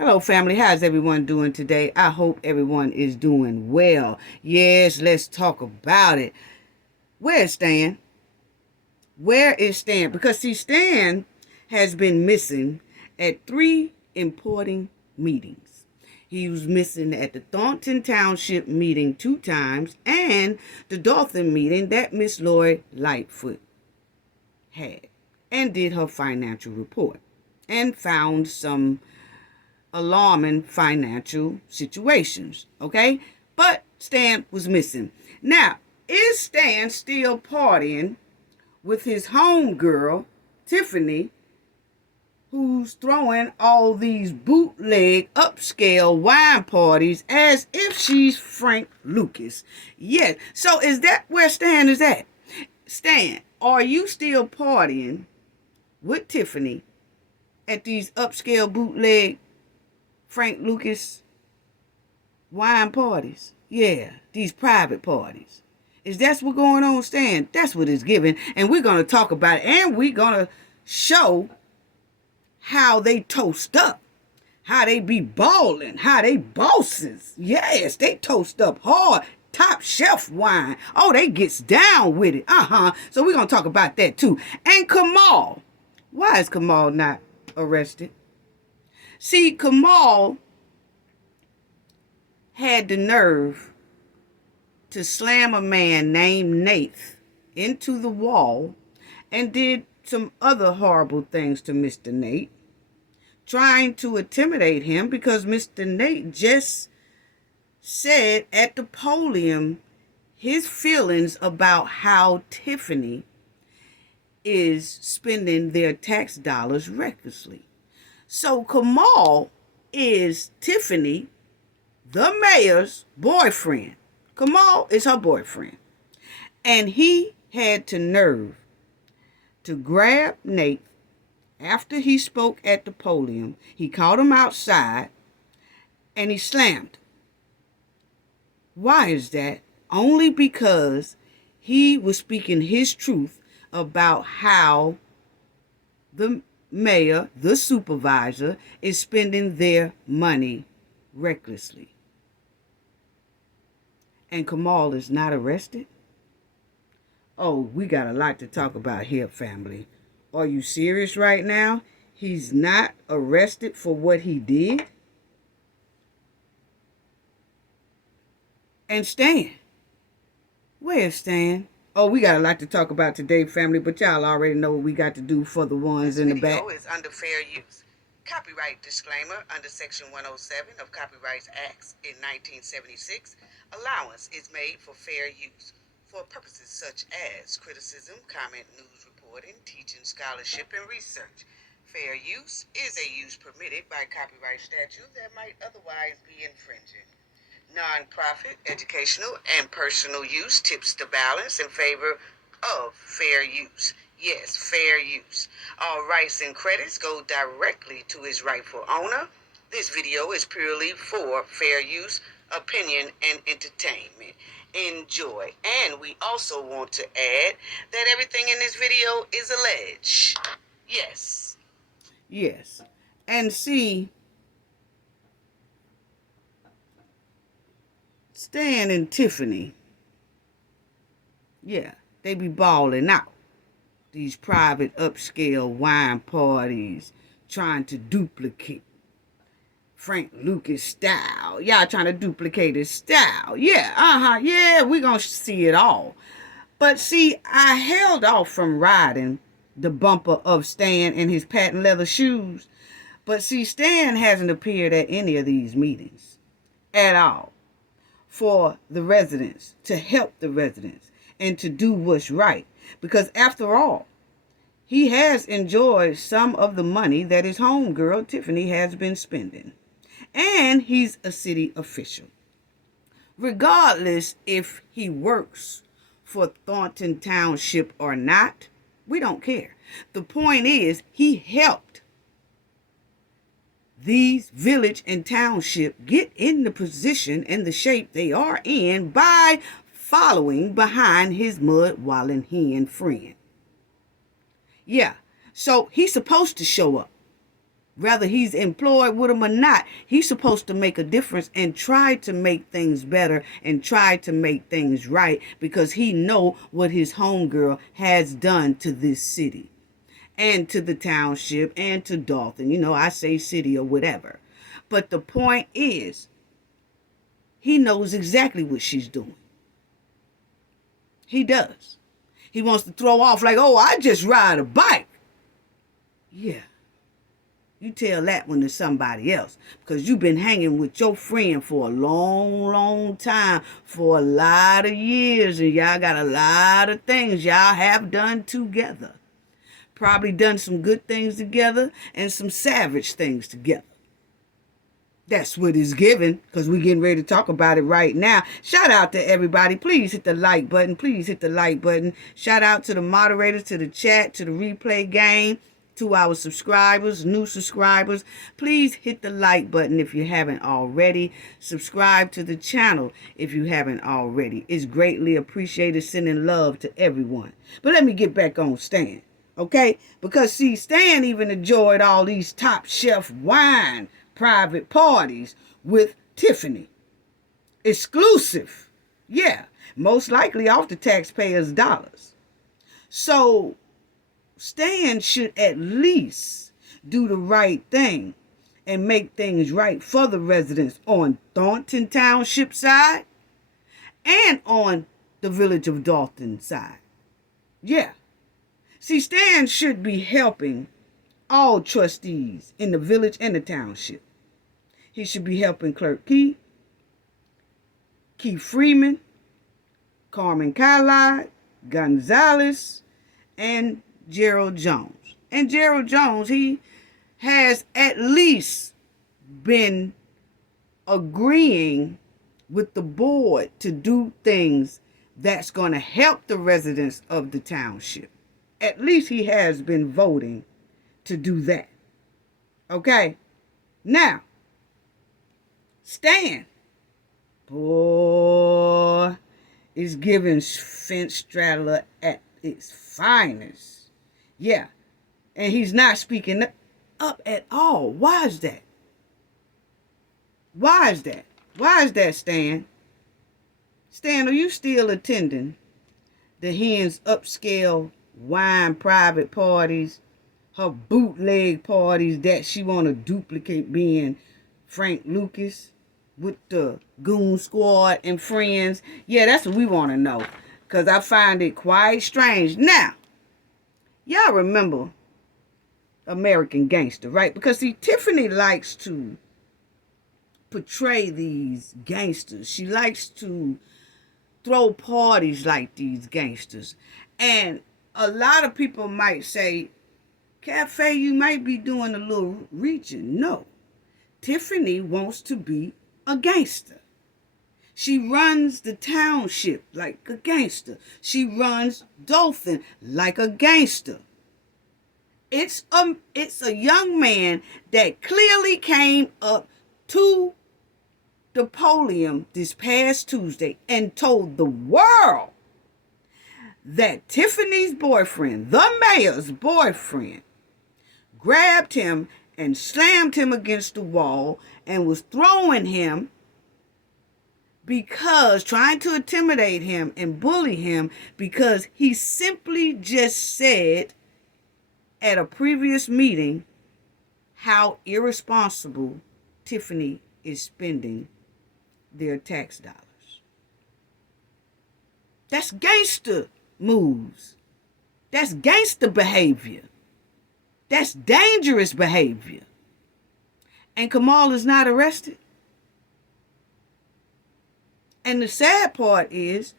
Hello, family. How's everyone doing today? I hope everyone is doing well. Yes, let's talk about it. Where is Stan? Where is Stan? Because, see, Stan has been missing at three important meetings. He was missing at the Thornton Township Meeting 2 times and the Dolton meeting that Miss Lloyd Lightfoot had and did her financial report and found some alarming financial situations, okay? But Stan was missing. Now, is Stan still partying with his homegirl, Tiffany, who's throwing all these bootleg upscale wine parties as if she's Frank Lucas? Yes. So is that where Stan is at? Stan, are you still partying with Tiffany at these upscale bootleg Frank Lucas wine parties? Yeah, these private parties. Is that what's going on, Stan? That's what it's giving. And we're going to talk about it. And we're going to show how they toast up. How they be balling. How they bosses. Yes, they toast up hard. Top shelf wine. Oh, they gets down with it. So we're going to talk about that too. And Kamal. Why is Kamal not arrested? See, Kamal had the nerve to slam a man named Nate into the wall and did some other horrible things to Mr. Nate, trying to intimidate him because Mr. Nate just said at the podium his feelings about how Tiffany is spending their tax dollars recklessly. So Kamal is Tiffany, the mayor's boyfriend. Kamal is her boyfriend. And he had the nerve to grab Nate after he spoke at the podium. He called him outside and he slammed. Why is that? Only because he was speaking his truth about how the mayor, the supervisor, is spending their money recklessly. And Kamal is not arrested? Oh, we got a lot to talk about here, family. Are you serious right now? He's not arrested for what he did? And Stan? Where's Stan? Oh, we got a lot to talk about today, family, but y'all already know what we got to do for the ones in the back. This video is under fair use. Copyright disclaimer under Section 107 of Copyright Acts in 1976. Allowance is made for fair use for purposes such as criticism, comment, news reporting, teaching, scholarship, and research. Fair use is a use permitted by copyright statute that might otherwise be infringing. Non-profit, educational, and personal use tips the balance in favor of fair use. Yes, fair use. All rights and credits go directly to its rightful owner. This video is purely for fair use, opinion, and entertainment. Enjoy. And we also want to add that everything in this video is alleged. Yes. Yes. And see, Stan and Tiffany, yeah, they be balling out. These private upscale wine parties, trying to duplicate Frank Lucas style. Y'all trying to duplicate his style. Yeah, yeah, we gonna see it all. But see, I held off from riding the bumper of Stan in his patent leather shoes. But see, Stan hasn't appeared at any of these meetings at all for the residents, to help the residents and to do what's right. Because after all, he has enjoyed some of the money that his homegirl Tiffany has been spending. And he's a city official. Regardless if he works for Thornton Township or not, we don't care. The point is, he helped these village and township get in the position and the shape they are in by following behind his mud-walling hen friend. Yeah, so he's supposed to show up Whether he's employed with them or not, he's supposed to make a difference and try to make things better and try to make things right, because he know what his homegirl has done to this city and to the township and to Dolton. You know, I say city or whatever. But the point is, he knows exactly what she's doing. He does. He wants to throw off like, oh, I just ride a bike. Yeah. You tell that one to somebody else, because you've been hanging with your friend for a long, long time, for a lot of years, and y'all got a lot of things y'all have done together. Probably done some good things together and some savage things together. That's what it's given, because we're getting ready to talk about it right now. Shout out to everybody. Please hit the like button. Please hit the like button. Shout out to the moderators, to the chat, to the replay game, to our subscribers, new subscribers. Please hit the like button if you haven't already. Subscribe to the channel if you haven't already. It's greatly appreciated. Sending love to everyone. But let me get back on Stan, okay? Because, see, Stan even enjoyed all these top shelf wine private parties with Tiffany. Exclusive. Yeah. Most likely off the taxpayers' dollars. So Stan should at least do the right thing and make things right for the residents on Thornton Township side and on the village of Dolton side. Yeah. See, Stan should be helping all trustees in the village and the township. He should be helping Clerk Keith Freeman, Carmen Kylie, Gonzalez, and Gerald Jones. And Gerald Jones, he has at least been agreeing with the board to do things that's going to help the residents of the township. At least he has been voting to do that. Okay? Now, Stan, boy, is giving fence straddler at its finest. Yeah. And he's not speaking up at all. Why is that? Why is that? Why is that, Stan? Stan, are you still attending the hen's upscale wine private parties, her bootleg parties that she want to duplicate being Frank Lucas with the Goon Squad and friends? Yeah, that's what we want to know, because I find it quite strange. Now, y'all remember American Gangster, right? Because, see, Tiffany likes to portray these gangsters. She likes to throw parties like these gangsters. And a lot of people might say, Cafe, you might be doing a little reaching. No. Tiffany wants to be a gangster. She runs the township like a gangster. She runs Dolton like a gangster. It's a young man that clearly came up to the podium this past Tuesday and told the world that Tiffany's boyfriend, the mayor's boyfriend, grabbed him and slammed him against the wall and was throwing him because, trying to intimidate him and bully him, because he simply just said at a previous meeting how irresponsible Tiffany is spending their tax dollars. That's gangster moves. That's gangster behavior. That's dangerous behavior. And Kamal is not arrested. And the sad part is,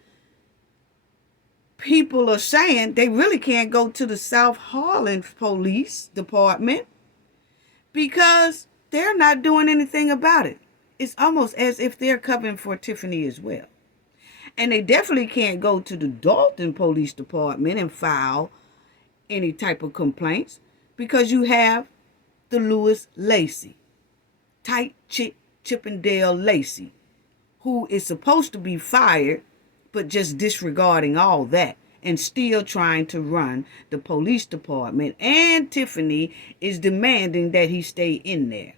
people are saying they really can't go to the South Harlan Police Department because they're not doing anything about it. It's almost as if they're covering for Tiffany as well. And they definitely can't go to the Dolton Police Department and file any type of complaints, because you have the Lewis Lacey, tight chick Chippendale Lacey, who is supposed to be fired, but just disregarding all that and still trying to run the police department. And Tiffany is demanding that he stay in there.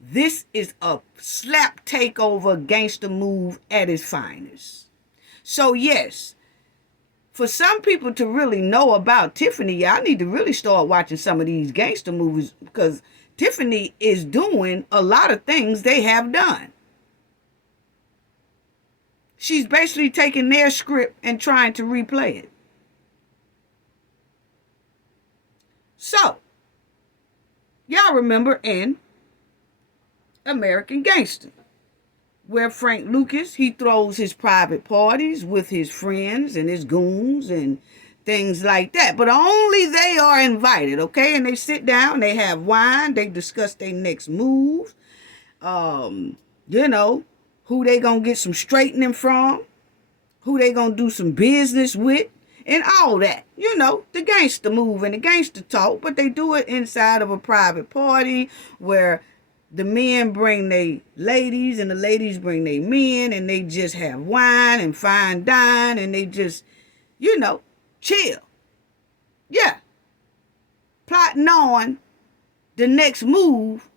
This is a slap takeover gangster move at its finest. So yes, for some people to really know about Tiffany, y'all need to really start watching some of these gangster movies, because Tiffany is doing a lot of things they have done. She's basically taking their script and trying to replay it. So, y'all remember in American Gangster, where Frank Lucas, he throws his private parties with his friends and his goons and things like that. But only they are invited, okay? And they sit down, they have wine, they discuss their next move. You know, who they gonna get some straightening from, who they gonna do some business with, and all that. You know, the gangster move and the gangster talk, but they do it inside of a private party where the men bring their ladies and the ladies bring their men, and they just have wine and fine dine, and they just, you know, chill. Yeah. Plotting on the next move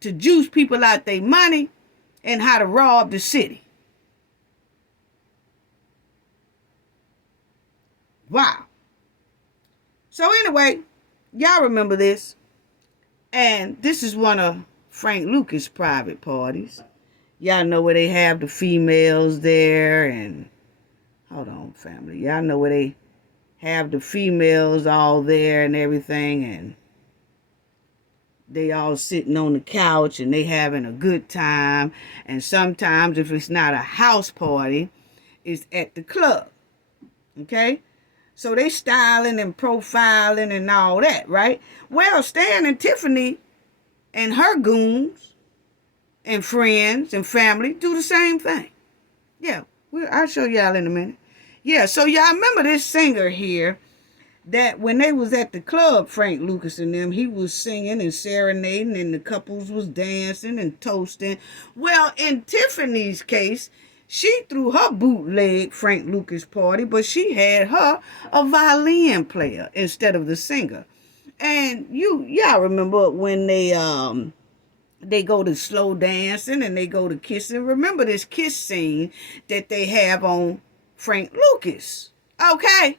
to juice people out their money and how to rob the city. Wow. So anyway, y'all remember this. And this is one of Frank Lucas' private parties. Y'all know where they have the females there, and hold on, family. Y'all know where they have the females all there and everything, and they all sitting on the couch and they having a good time. And sometimes if it's not a house party, it's at the club. Okay? So they styling and profiling and all that, right? Well, Stan and Tiffany and her goons and friends and family do the same thing. Yeah, I'll show y'all in a minute. Yeah, so y'all remember this singer here that when they was at the club, Frank Lucas and them, he was singing and serenading and the couples was dancing and toasting. Well, in Tiffany's case, she threw her bootleg Frank Lucas party, but she had her a violin player instead of the singer. And y'all remember when they go to slow dancing and they go to kissing. Remember this kiss scene that they have on Frank Lucas. Okay?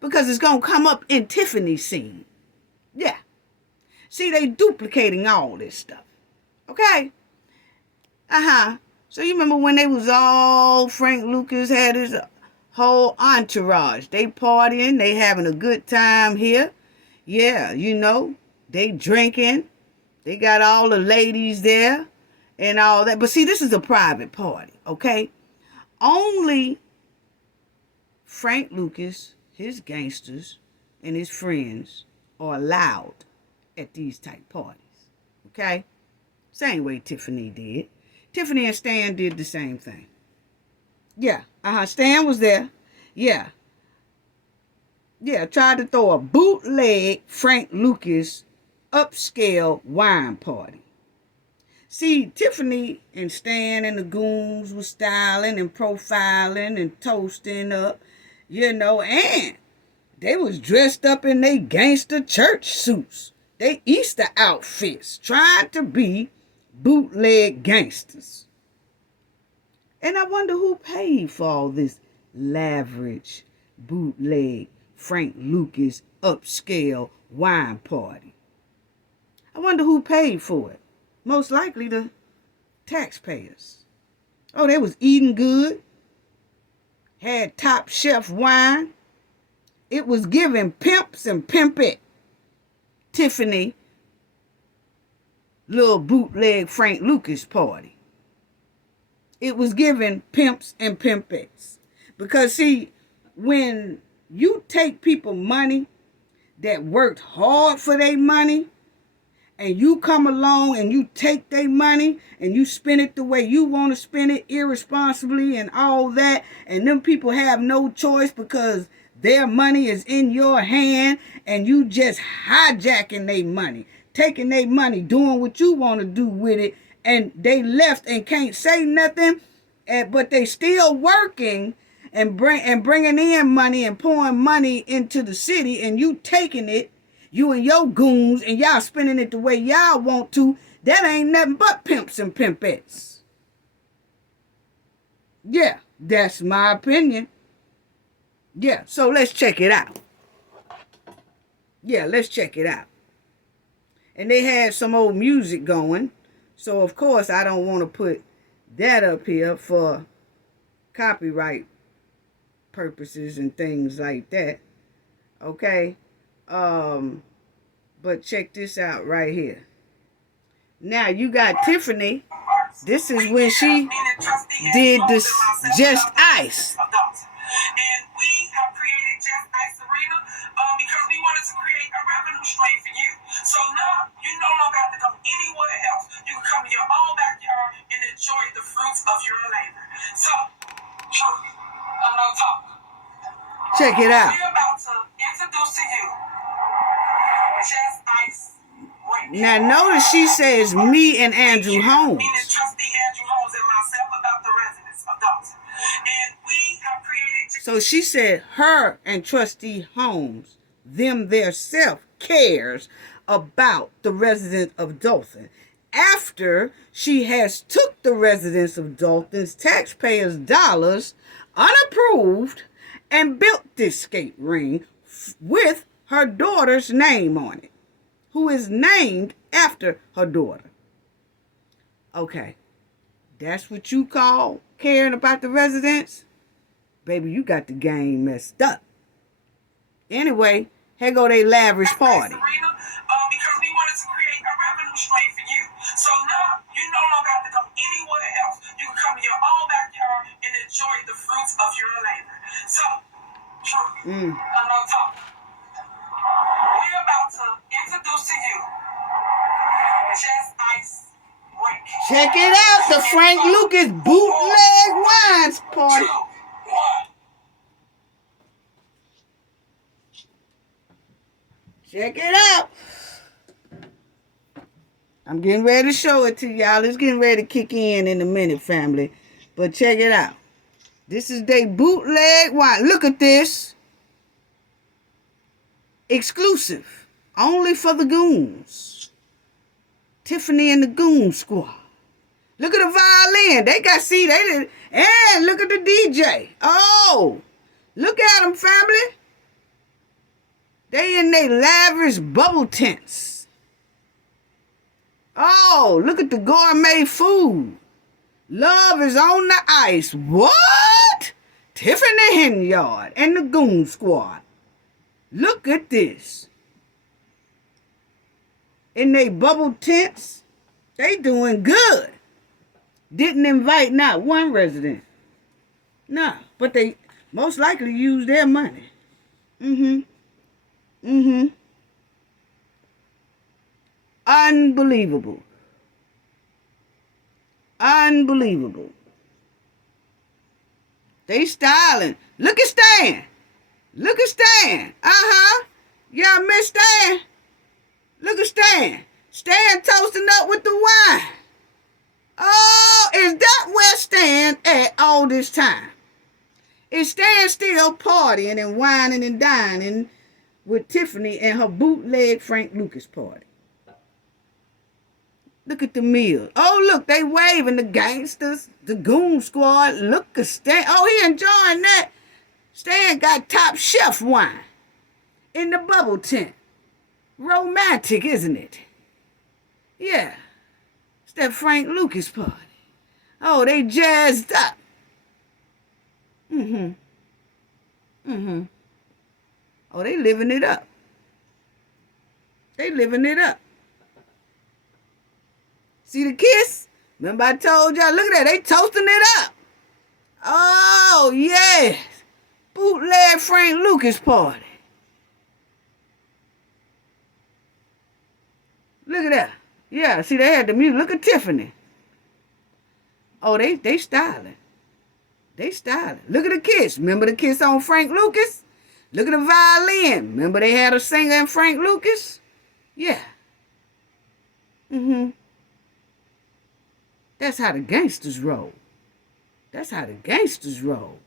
Because it's going to come up in Tiffany's scene. Yeah. See, they duplicating all this stuff. Okay? So you remember when they was all, Frank Lucas had his whole entourage. They partying, they having a good time here. Yeah, you know, they drinking. They got all the ladies there and all that. But see, this is a private party, okay? Only Frank Lucas, his gangsters, and his friends are allowed at these type parties, okay? Same way Tiffany did. Tiffany and Stan did the same thing. Yeah, Stan was there. Yeah, tried to throw a bootleg Frank Lucas upscale wine party. See, Tiffany and Stan and the goons was styling and profiling and toasting up, you know, and they was dressed up in their gangster church suits, they Easter outfits, trying to be bootleg gangsters. And I wonder who paid for all this lavish bootleg Frank Lucas upscale wine party. I wonder who paid for it. Most likely the taxpayers. Oh, they was eating good. Had top shelf wine. It was giving pimps and pimpette. Tiffany, little bootleg Frank Lucas party. It was giving pimps and pimpettes. Because see, when you take people money that worked hard for their money, and you come along and you take their money and you spend it the way you want to spend it, irresponsibly and all that, and them people have no choice because their money is in your hand, and you just hijacking their money, taking their money, doing what you want to do with it, and they left and can't say nothing, but they still working, and bringing in money and pouring money into the city, and you taking it, you and your goons, and y'all spending it the way y'all want to, that ain't nothing but pimps and pimpettes. Yeah, that's my opinion. Yeah, so let's check it out. Yeah, let's check it out. And they had some old music going. So, of course, I don't want to put that up here for copyright purposes and things like that. Okay? But check this out right here. Now, you got Tiffany. This is when she did this Just Ice. And we have created Just Ice Arena because we wanted to create a revenue stream for you. So now you no longer have to come anywhere else. You can come to your own backyard and enjoy the fruits of your labor. So, truly, I'm not talking. Check it out. We're about to introduce to you Just Ice Arena. Now notice she says me and Andrew Holmes. Meaning Trustee Andrew Holmes and myself about the residents of Dolton. And we have created. So she said her and Trustee Holmes, them their self, cares about the residents of Dolton. After she has took the residents of Dolton's taxpayers' dollars, unapproved, and built this skate ring with her daughter's name on it, who is named after her daughter. Okay, that's what you call caring about the residents? Baby, you got the game messed up. Anyway, here go they lavish party. Because we wanted to create a revenue stream for you. So now you no longer have to come anywhere else. You can come to your own backyard and enjoy the fruits of your labor. So, truly, I'm not talking. We're about to introduce to you Just Ice Arena. Check it out, the Frank Lucas bootleg wines party. 2, 1. Check it out. I'm getting ready to show it to y'all. It's getting ready to kick in a minute, family. But check it out. This is they bootleg wine. Look at this. Exclusive. Only for the goons. Tiffany and the Goon Squad. Look at the violin. They got, see, they did. And look at the DJ. Oh, look at them, family. They in they lavish bubble tents. Oh, look at the gourmet food. Love is on the ice. What? Tiffany Henyard and the Goon Squad. Look at this. In they bubble tents, they doing good. Didn't invite not one resident. Nah, but they most likely used their money. Unbelievable. Unbelievable. They styling. Look at Stan. Look at Stan. Y'all miss Stan? Look at Stan. Stan toasting up with the wine. Oh, is that where Stan at all this time? Is Stan still partying and whining and dining with Tiffany and her bootleg Frank Lucas party? Look at the meal. Oh, look, they waving, the gangsters, the Goon Squad. Look at Stan. Oh, he enjoying that. Stan got top chef wine in the bubble tent. Romantic, isn't it? Yeah. It's that Frank Lucas party. Oh, they jazzed up. Oh, they living it up. They living it up. See the kiss? Remember I told y'all, look at that, they toasting it up. Oh, yes. Bootleg Frank Lucas party. Look at that. Yeah, see, they had the music. Look at Tiffany. Oh, they styling. They styling. Look at the kiss. Remember the kiss on Frank Lucas? Look at the violin. Remember they had a singer in Frank Lucas? Yeah. That's how the gangsters roll. That's how the gangsters roll.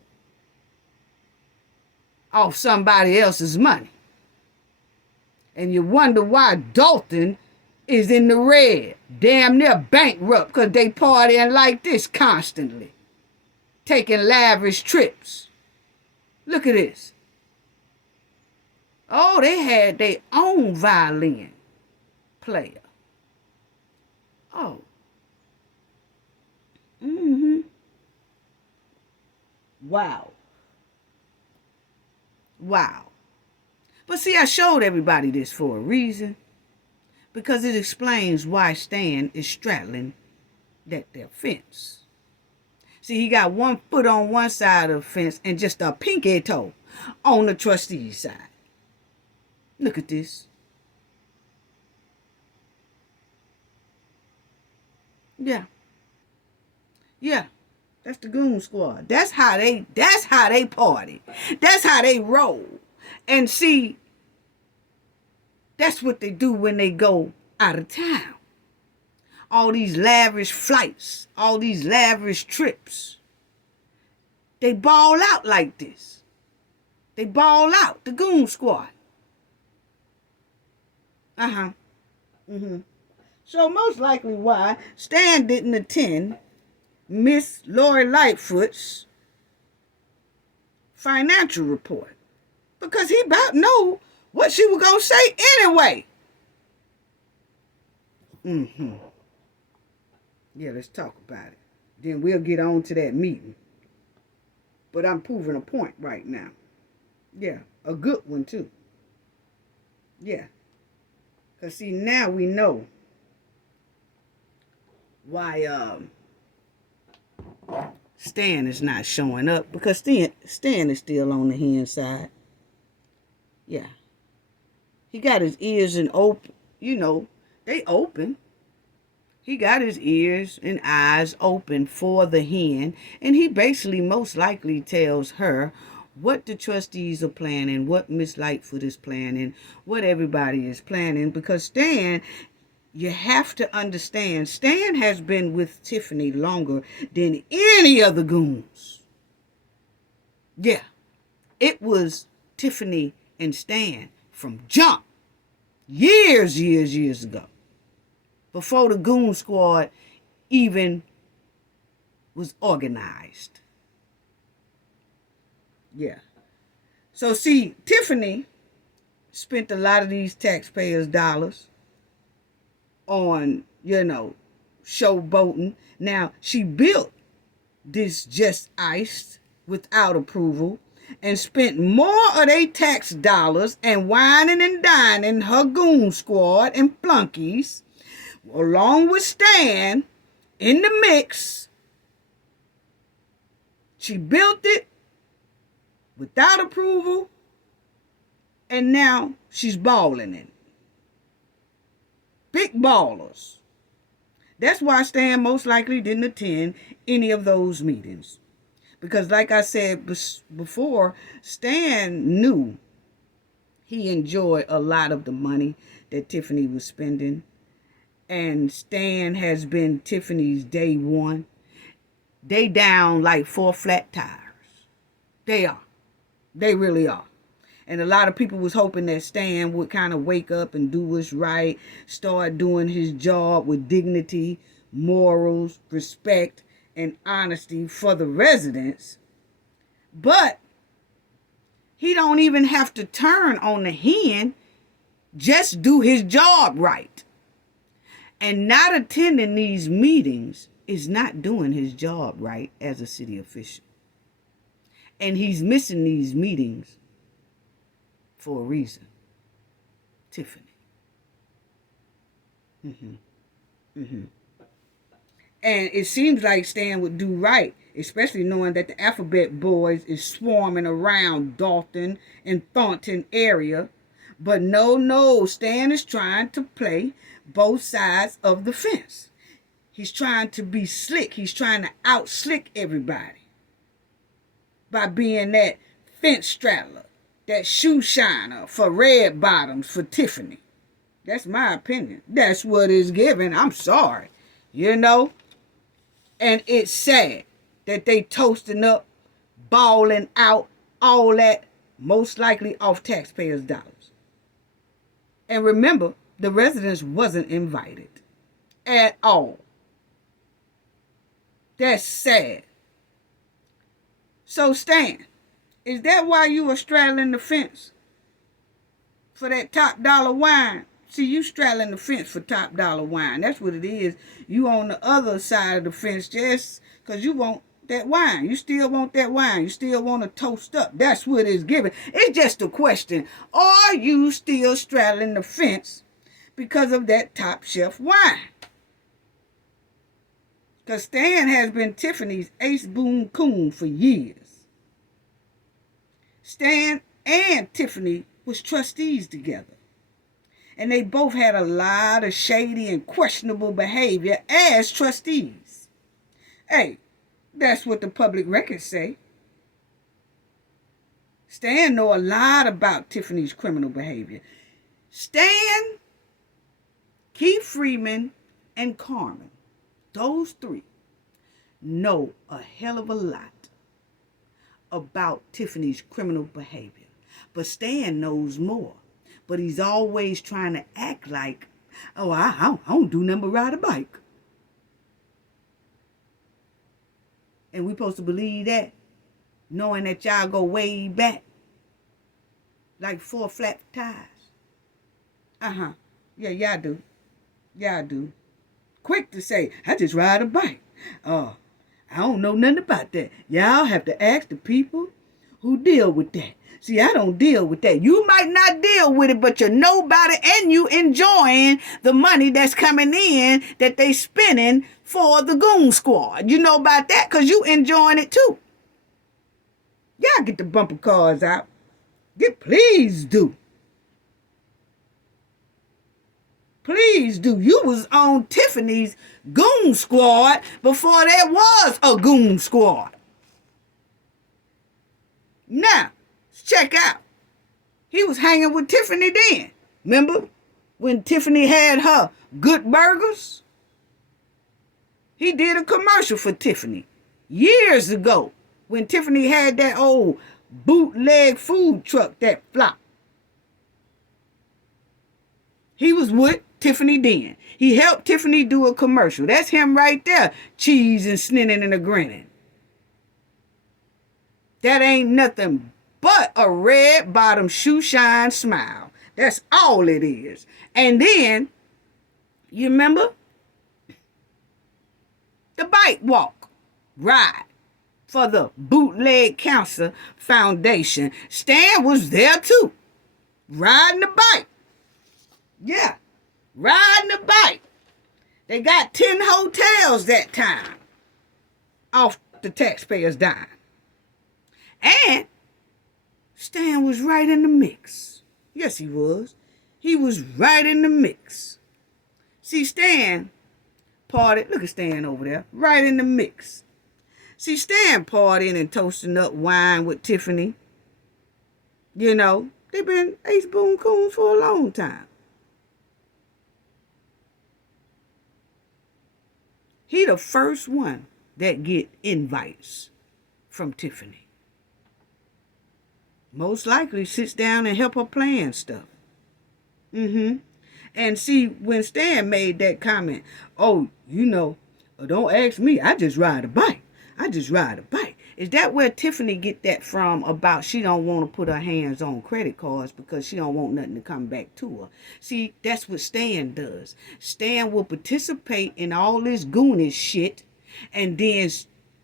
off somebody else's money. And you wonder why Dolton is in the red, damn near bankrupt, because they partying like this constantly, taking lavish trips. Look at this. Oh, they had their own violin player. Oh. Wow. Wow. But see, I showed everybody this for a reason. Because it explains why Stan is straddling their fence. See, he got one foot on one side of the fence and just a pinky toe on the trustees' side. Look at this. Yeah. Yeah. That's the Goon Squad. That's how they party. That's how they roll. And see, that's what they do when they go out of town. All these lavish flights, all these lavish trips. They ball out like this. They ball out, the Goon Squad. So most likely why Stan didn't attend Miss Lori Lightfoot's financial report. Because he about know what she was going to say anyway. Yeah, let's talk about it. Then we'll get on to that meeting. But I'm proving a point right now. Yeah, a good one too. Yeah. Because see, now we know why Stan is not showing up. Because Stan is still on the hen side. Yeah. He got his ears and open, they open. He got his ears and eyes open for the hen, and he basically most likely tells her what the trustees are planning, what Miss Lightfoot is planning, what everybody is planning, because Stan, you have to understand, Stan has been with Tiffany longer than any of the goons. Yeah, it was Tiffany and Stan from jump, years ago, before the Goon Squad even was organized. Yeah. So see, Tiffany spent a lot of these taxpayers' dollars on, showboating. Now, she built this Just Iced without approval and spent more of their tax dollars and whining and dining her Goon Squad and flunkies, along with Stan, in the mix. She built it without approval, and now she's balling in it. Big ballers. That's why Stan most likely didn't attend any of those meetings. Because like I said before, Stan knew he enjoyed a lot of the money that Tiffany was spending. And Stan has been Tiffany's day one. They down like 4 flat tires. They are. They really are. And a lot of people was hoping that Stan would kind of wake up and do what's right, start doing his job with dignity, morals, respect, and honesty for the residents. But he don't even have to turn on the hen, just do his job right. And not attending these meetings is not doing his job right as a city official. And he's missing these meetings for a reason. Tiffany. And it seems like Stan would do right, especially knowing that the Alphabet Boys is swarming around Dolton and Thornton area. But no, Stan is trying to play both sides of the fence. He's trying to be slick. He's trying to out-slick everybody by being that fence straddler, that shoe shiner for red bottoms for Tiffany. That's my opinion. That's what it's given. I'm sorry. And it's sad that they toasting up, balling out, all that most likely off taxpayers' dollars. And remember, the residents wasn't invited at all. That's sad. So Stan, is that why you were straddling the fence for that top dollar wine? See, you straddling the fence for top dollar wine. That's what it is. You on the other side of the fence just because you want that wine. You still want that wine. You still want to toast up. That's what it's giving. It's just a question. Are you still straddling the fence because of that top shelf wine? Because Stan has been Tiffany's ace boon coon for years. Stan and Tiffany was trustees together. And they both had a lot of shady and questionable behavior as trustees. Hey, that's what the public records say. Stan know a lot about Tiffany's criminal behavior. Stan, Keith Freeman, and Carmen, those three, know a hell of a lot about Tiffany's criminal behavior. But Stan knows more. But he's always trying to act like, oh, I don't do nothing but ride a bike. And we supposed to believe that, knowing that y'all go way back, like 4 flat tires. Yeah, y'all do. Y'all do. Quick to say, I just ride a bike. I don't know nothing about that. Y'all have to ask the people who deal with that. See, I don't deal with that. You might not deal with it, but you know about it and you enjoying the money that's coming in that they spending for the Goon Squad. You know about that because you enjoying it too. Y'all get the bumper cars out. Please do. Please do. You was on Tiffany's Goon Squad before there was a Goon Squad. Now, check out. He was hanging with Tiffany then. Remember when Tiffany had her good burgers? He did a commercial for Tiffany years ago when Tiffany had that old bootleg food truck that flopped. He was with Tiffany then. He helped Tiffany do a commercial. That's him right there, cheese and snitting and a grinning. That ain't nothing but a red bottom shoe shine smile. That's all it is. And then, you remember? The bike walk ride for the Bootleg Cancer Foundation. Stan was there too. Riding the bike. Yeah. Riding the bike. They got 10 hotels that time. Off the taxpayers' dime. And Stan was right in the mix. Yes, he was. He was right in the mix. See, Stan partied. Look at Stan over there. Right in the mix. See, Stan partying and toasting up wine with Tiffany. You know, they've been ace boon coons for a long time. He the first one that get invites from Tiffany. Most likely sits down and help her plan stuff. And see, when Stan made that comment, oh, you know, don't ask me, I just ride a bike. I just ride a bike. Is that where Tiffany get that from about she don't want to put her hands on credit cards because she don't want nothing to come back to her? See, that's what Stan does. Stan will participate in all this goonish shit, and then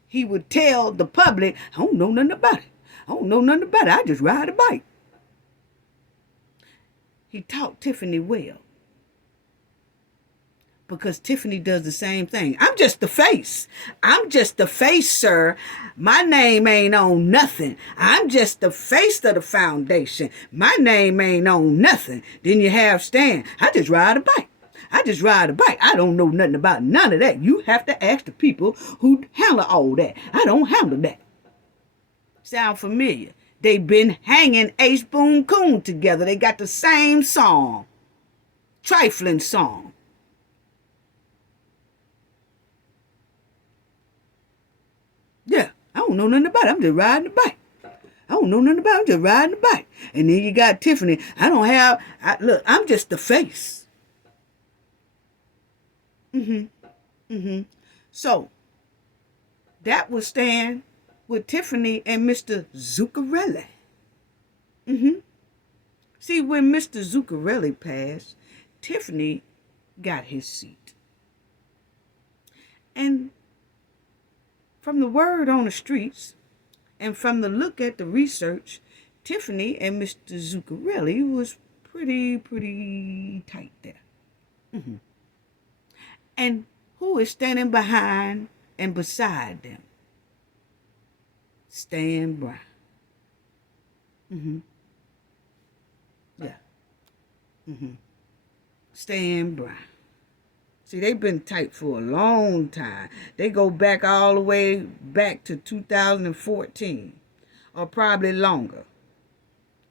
he would tell the public, I don't know nothing about it. I don't know nothing about it. I just ride a bike. He taught Tiffany well. Because Tiffany does the same thing. I'm just the face. I'm just the face, sir. My name ain't on nothing. I'm just the face of the foundation. My name ain't on nothing. Then you have Stan. I just ride a bike. I just ride a bike. I don't know nothing about none of that. You have to ask the people who handle all that. I don't handle that. Sound familiar? They've been hanging Ace Boon Coon together. They got the same song. Trifling song. Yeah, I don't know nothing about it. I'm just riding the bike. I don't know nothing about it. I'm just riding the bike. And then you got Tiffany. Look, I'm just the face. So, that was Stan with Tiffany and Mr. Zuccarelli. See, when Mr. Zuccarelli passed, Tiffany got his seat. And from the word on the streets, and from the look at the research, Tiffany and Mr. Zuccarelli was pretty tight there. And who is standing behind and beside them? Stan Brown. Yeah. Stan Brown. See, they've been tight for a long time. They go back all the way back to 2014, or probably longer.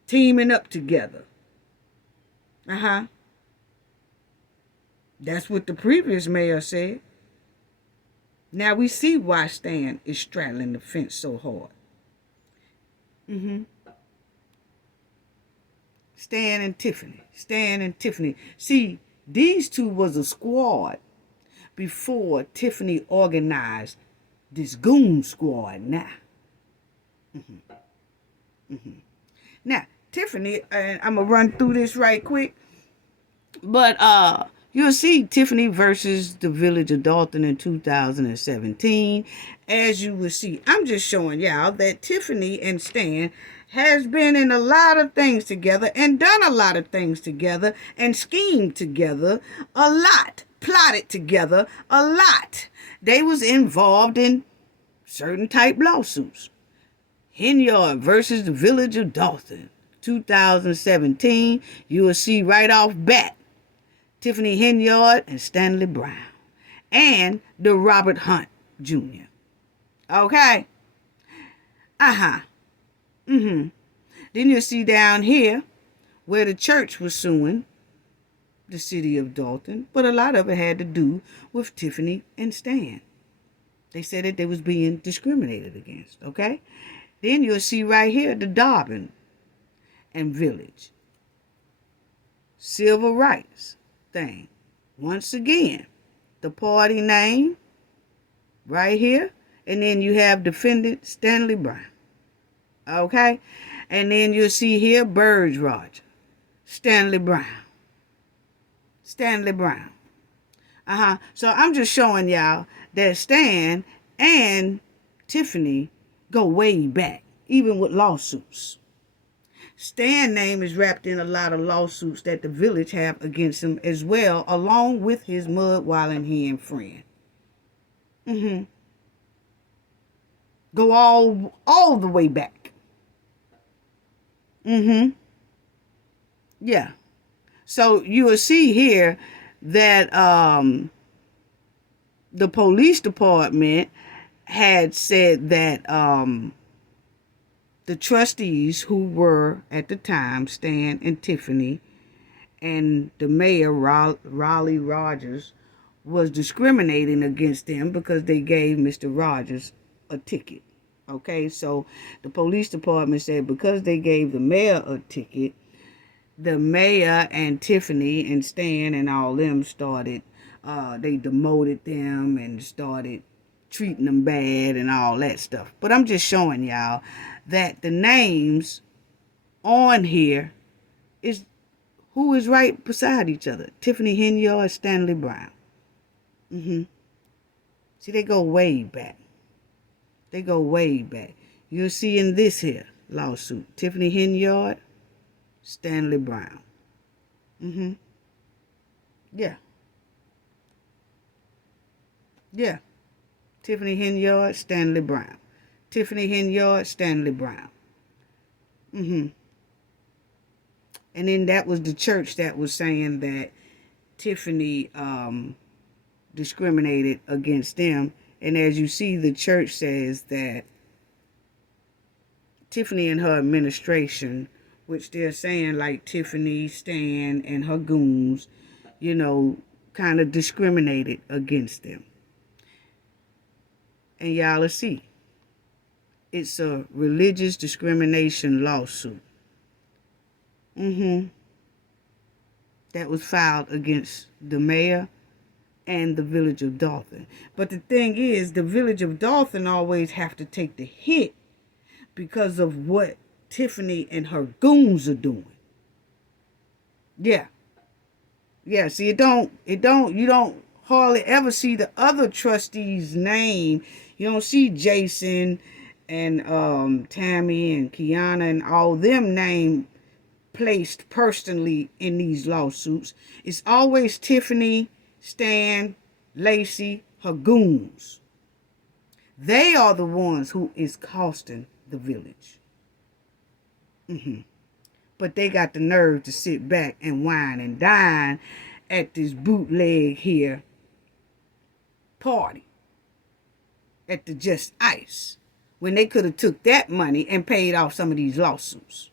Teaming up together. That's what the previous mayor said. Now we see why Stan is straddling the fence so hard. Stan and Tiffany. See, these two was a squad before Tiffany organized this Goon Squad now. Now, Tiffany, and I'm going to run through this right quick, but you'll see Tiffany versus the village of Dolton in 2017. As you will see, I'm just showing y'all that Tiffany and Stan has been in a lot of things together and done a lot of things together and schemed together a lot, plotted together a lot. They was involved in certain type lawsuits. Henyard versus the village of Dolton, 2017. You will see right off bat Tiffany Henyard and Stanley Brown and the Robert Hunt Jr. Okay? Then you'll see down here where the church was suing the city of Dolton, but a lot of it had to do with Tiffany and Stan. They said that they was being discriminated against, okay? Then you'll see right here the Dobbin and Village civil rights thing. Once again, the party name right here, and then you have defendant Stanley Brown. Okay? And then you'll see here Burge Roger. Stanley Brown. So I'm just showing y'all that Stan and Tiffany go way back, even with lawsuits. Stan's name is wrapped in a lot of lawsuits that the village have against him as well, along with his mud-wilding hen friend. Go all the way back. Yeah. So you will see here that the police department had said that the trustees, who were at the time Stan and Tiffany, and the mayor Raleigh Rogers, was discriminating against them because they gave Mr. Rogers a ticket. Okay, so the police department said because they gave the mayor a ticket, the mayor and Tiffany and Stan and all them started, they demoted them and started treating them bad and all that stuff. But I'm just showing y'all that the names on here is who is right beside each other. Tiffany Henyard, Stanley Brown. See, they go way back. You'll see in this here lawsuit, Tiffany Henyard, Stanley Brown. Yeah. Tiffany Henyard, Stanley Brown. And then that was the church that was saying that Tiffany discriminated against them. And as you see, the church says that Tiffany and her administration, which they're saying like Tiffany, Stan, and her goons, kind of discriminated against them. And y'all will see. It's a religious discrimination lawsuit. That was filed against the mayor and the village of Dolton. But the thing is, the village of Dolton always have to take the hit because of what Tiffany and her goons are doing. Yeah. Yeah, see, you don't hardly ever see the other trustees' name. You don't see Jason and Tammy and Kiana and all them name placed personally in these lawsuits. It's always Tiffany, Stan, Lacey, her goons. They are the ones who is costing the village. But they got the nerve to sit back and whine and dine at this bootleg here party at the Just Ice when they could have took that money and paid off some of these lawsuits.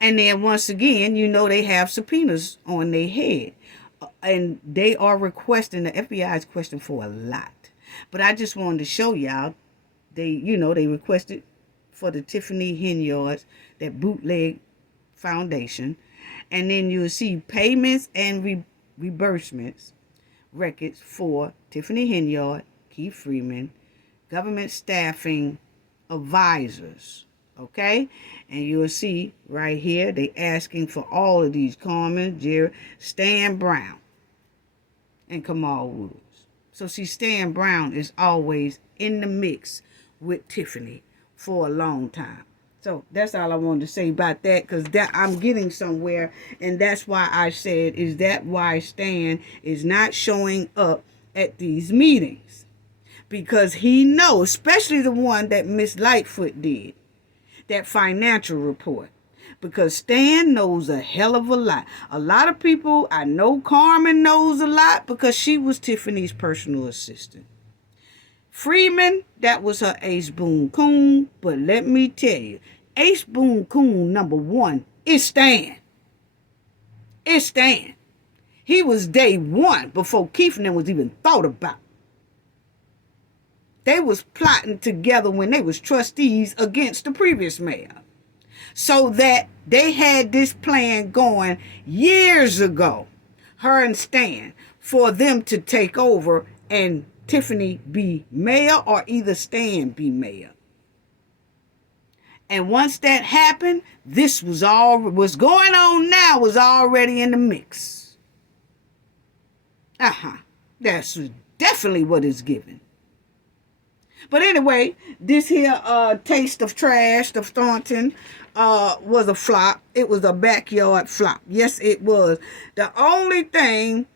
And then once again, they have subpoenas on their head. And they are requesting, the FBI is requesting for a lot. But I just wanted to show y'all, they requested for the Tiffany Henyard, that bootleg foundation. And then you'll see payments and reimbursements records for Tiffany Henyard, Keith Freeman, government staffing advisors. Okay? And you'll see right here, they asking for all of these: Carmen, Jerry, Stan Brown, and Kamal Woods. So see, Stan Brown is always in the mix with Tiffany for a long time. So that's all I wanted to say about that, because that I'm getting somewhere, and that's why I said, is that why Stan is not showing up at these meetings? Because he knows, especially the one that Miss Lightfoot did, that financial report. Because Stan knows a hell of a lot. A lot of people, I know Carmen knows a lot because she was Tiffany's personal assistant. Freeman, that was her ace boon coon. But let me tell you, ace boon coon number one is Stan. It's Stan. He was day one before Keith and them was even thought about. They was plotting together when they was trustees against the previous mayor. So that they had this plan going years ago, her and Stan, for them to take over and Tiffany be mayor, or either Stan be mayor. And once that happened, this was all what's going on now was already in the mix. That's definitely what it's given. But anyway, this here taste of trash of Thornton was a flop. It was a backyard flop. Yes, it was. The only thing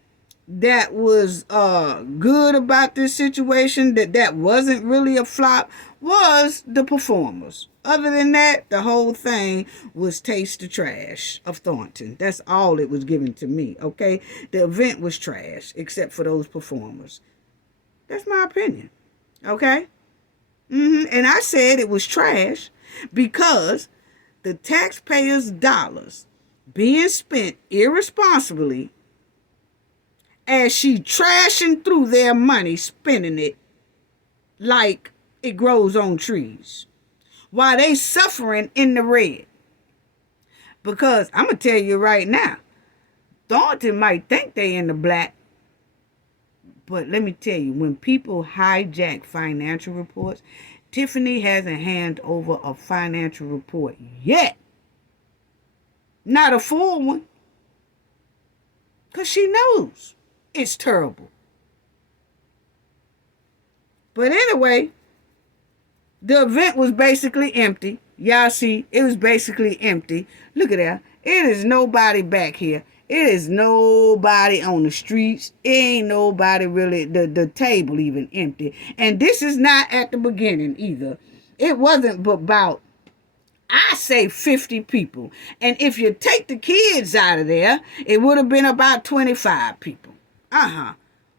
that was good about this situation, that wasn't really a flop, was the performers. Other than that, the whole thing was taste the trash of Thornton. That's all it was given to me, okay? The event was trash, except for those performers. That's my opinion, okay? And I said it was trash because the taxpayers' dollars being spent irresponsibly, as she trashing through their money, spending it like it grows on trees, while they suffering in the red. Because I'm going to tell you right now, Thornton might think they in the black, but let me tell you, when people hijack financial reports, Tiffany hasn't handed over a financial report yet. Not a full one. Because she knows it's terrible. But anyway, the event was basically empty. Y'all see, it was basically empty. Look at that. It is nobody back here. It is nobody on the streets. It ain't nobody really, the table even empty. And this is not at the beginning either. It wasn't but about, I say 50 people. And if you take the kids out of there, it would have been about 25 people.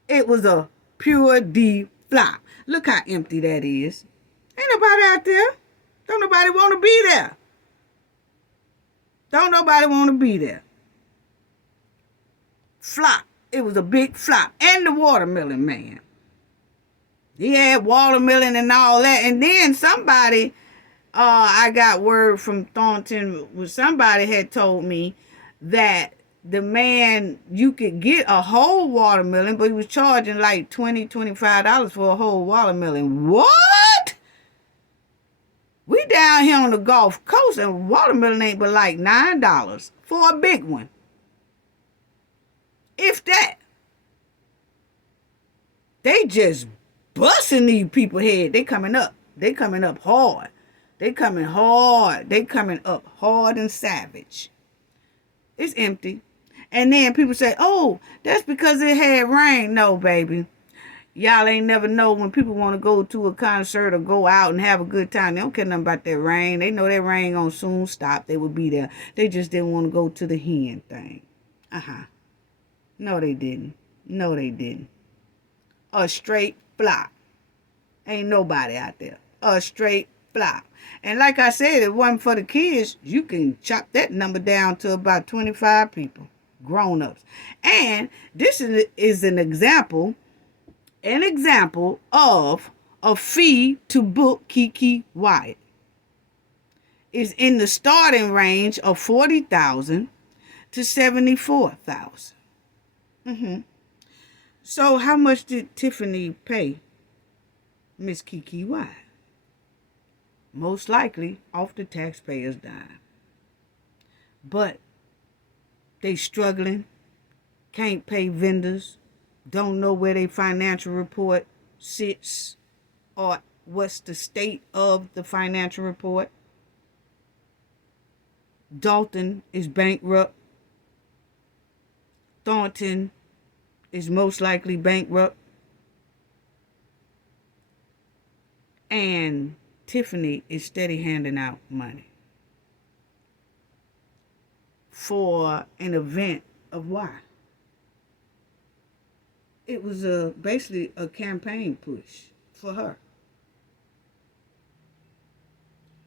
It was a pure D flop. Look how empty that is. Ain't nobody out there. Don't nobody want to be there. Don't nobody want to be there. Flop. It was a big flop. And the watermelon man. He had watermelon and all that. And then somebody, I got word from Thornton, somebody had told me that the man, you could get a whole watermelon, but he was charging like $25 for a whole watermelon. What? We down here on the Gulf Coast, and watermelon ain't but like $9 for a big one. If that. They just busting these people head. They coming up. They coming up hard. They coming hard. They coming up hard and savage. It's empty. And then people say, oh, that's because it had rain. No, baby. Y'all ain't never know when people want to go to a concert or go out and have a good time. They don't care nothing about that rain. They know that rain gonna soon stop. They will be there. They just didn't want to go to the hen thing. No, they didn't. No, they didn't. A straight flop. Ain't nobody out there. A straight flop. And like I said, if it wasn't for the kids, you can chop that number down to about 25 people. Grown-ups. And this is an example of a fee to book Keke Wyatt. Is in the starting range of $40,000 to $74,000. So how much did Tiffany pay Miss Keke Wyatt? Most likely off the taxpayers' dime. But they struggling, can't pay vendors, don't know where their financial report sits or what's the state of the financial report. Dolton is bankrupt. Thornton is most likely bankrupt. And Tiffany is steady handing out money for an event of why? It was basically a campaign push for her.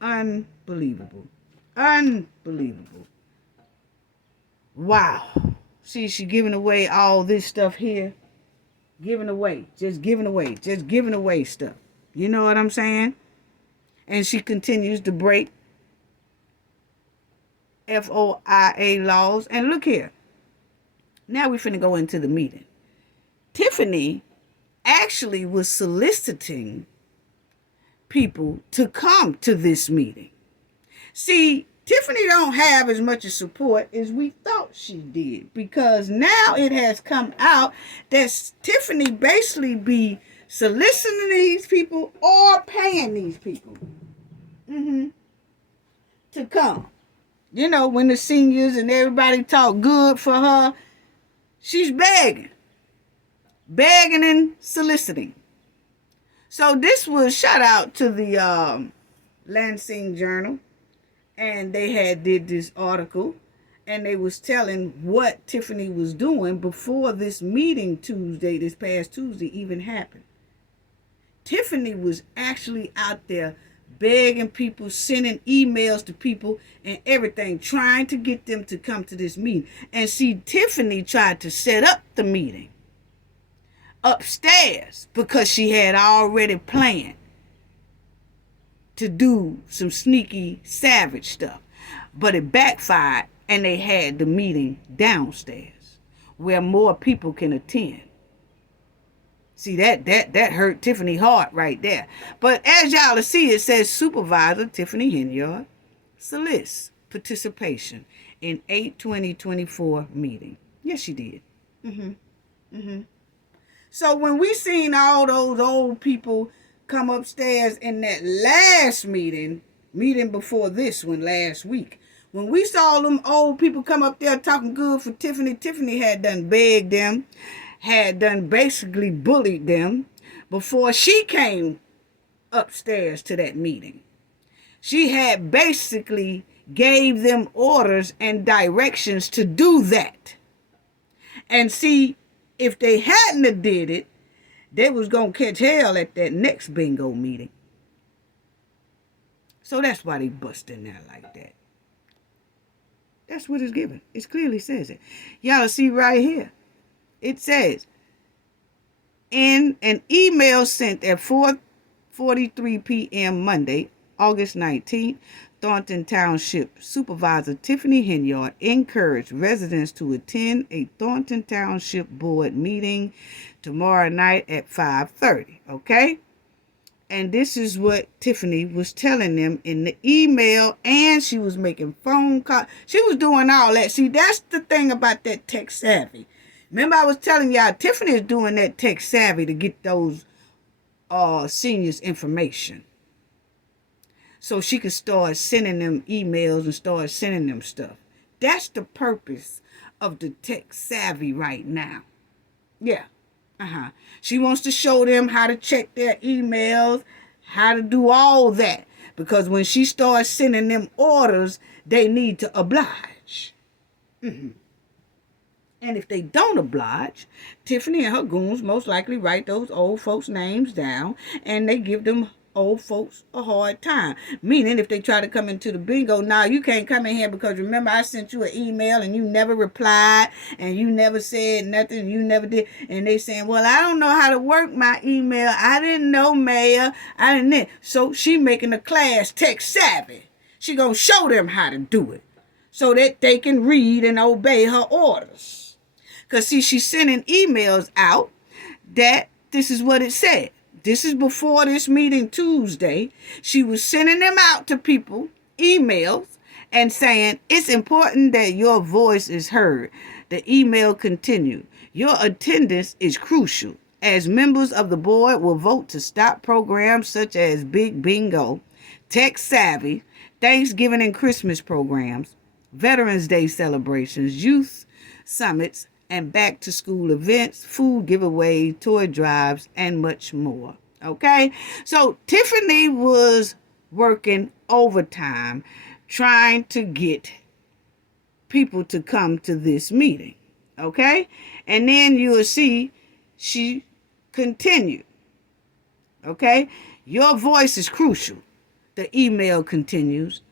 Unbelievable. Unbelievable. Wow. See, she giving away all this stuff here. Giving away stuff. You know what I'm saying? And she continues to break FOIA laws. And look here. Now we finna go into the meeting. Tiffany actually was soliciting people to come to this meeting. See, Tiffany don't have as much support as we thought she did, because now it has come out that Tiffany basically be soliciting these people or paying these people to come. You know, when the seniors and everybody talk good for her, she's begging and soliciting. So this was shout out to the Lansing Journal, and they had did this article, and they was telling what Tiffany was doing before this meeting this past Tuesday even happened. Tiffany was actually out there begging people, sending emails to people and everything, trying to get them to come to this meeting. And see, Tiffany tried to set up the meeting upstairs because she had already planned to do some sneaky, savage stuff. But it backfired, and they had the meeting downstairs where more people can attend. See, that hurt Tiffany hard right there. But as y'all will see, it says Supervisor Tiffany Henyard solicits participation in 8/20/24 meeting. Yes, she did. So when we seen all those old people come upstairs in that last meeting before this one last week, when we saw them old people come up there talking good for Tiffany, Tiffany had done begged them, had done basically bullied them before she came upstairs to that meeting. She had basically gave them orders and directions to do that. And see, if they hadn't have did it, they was going to catch hell at that next bingo meeting. So that's why they bust in there like that. That's what it's given. It clearly says it. Y'all see right here. It says, In an email sent at 4:43 p.m. Monday, August 19th, Thornton Township Supervisor Tiffany Henyard encouraged residents to attend a Thornton Township Board meeting tomorrow night at 5:30, okay? And this is what Tiffany was telling them in the email, and she was making phone calls. She was doing all that. See, that's the thing about that tech savvy. Remember I was telling y'all, Tiffany is doing that tech savvy to get those seniors information. So she could start sending them emails and start sending them stuff. That's the purpose of the tech savvy right now. Yeah. She wants to show them how to check their emails, how to do all that. Because when she starts sending them orders, they need to oblige. And if they don't oblige, Tiffany and her goons most likely write those old folks' names down, and they give them old folks a hard time. Meaning, if they try to come into the bingo, now you can't come in here because remember I sent you an email and you never replied and you never said nothing, you never did. And they saying, well, I don't know how to work my email. I didn't know, Mayor. I didn't. So she making the class tech savvy. She gonna show them how to do it so that they can read and obey her orders. Because see, she's sending emails out that this is what it said. This is before this meeting Tuesday. She was sending them out to people, emails, and saying, it's important that your voice is heard. The email continued. Your attendance is crucial, as members of the board will vote to stop programs such as Big Bingo, Tech Savvy, Thanksgiving and Christmas programs, Veterans Day celebrations, youth summits, and back-to-school events, food giveaway, toy drives, and much more. Okay? So Tiffany was working overtime trying to get people to come to this meeting. Okay? And then you will see she continued. Okay? Your voice is crucial. The email continues.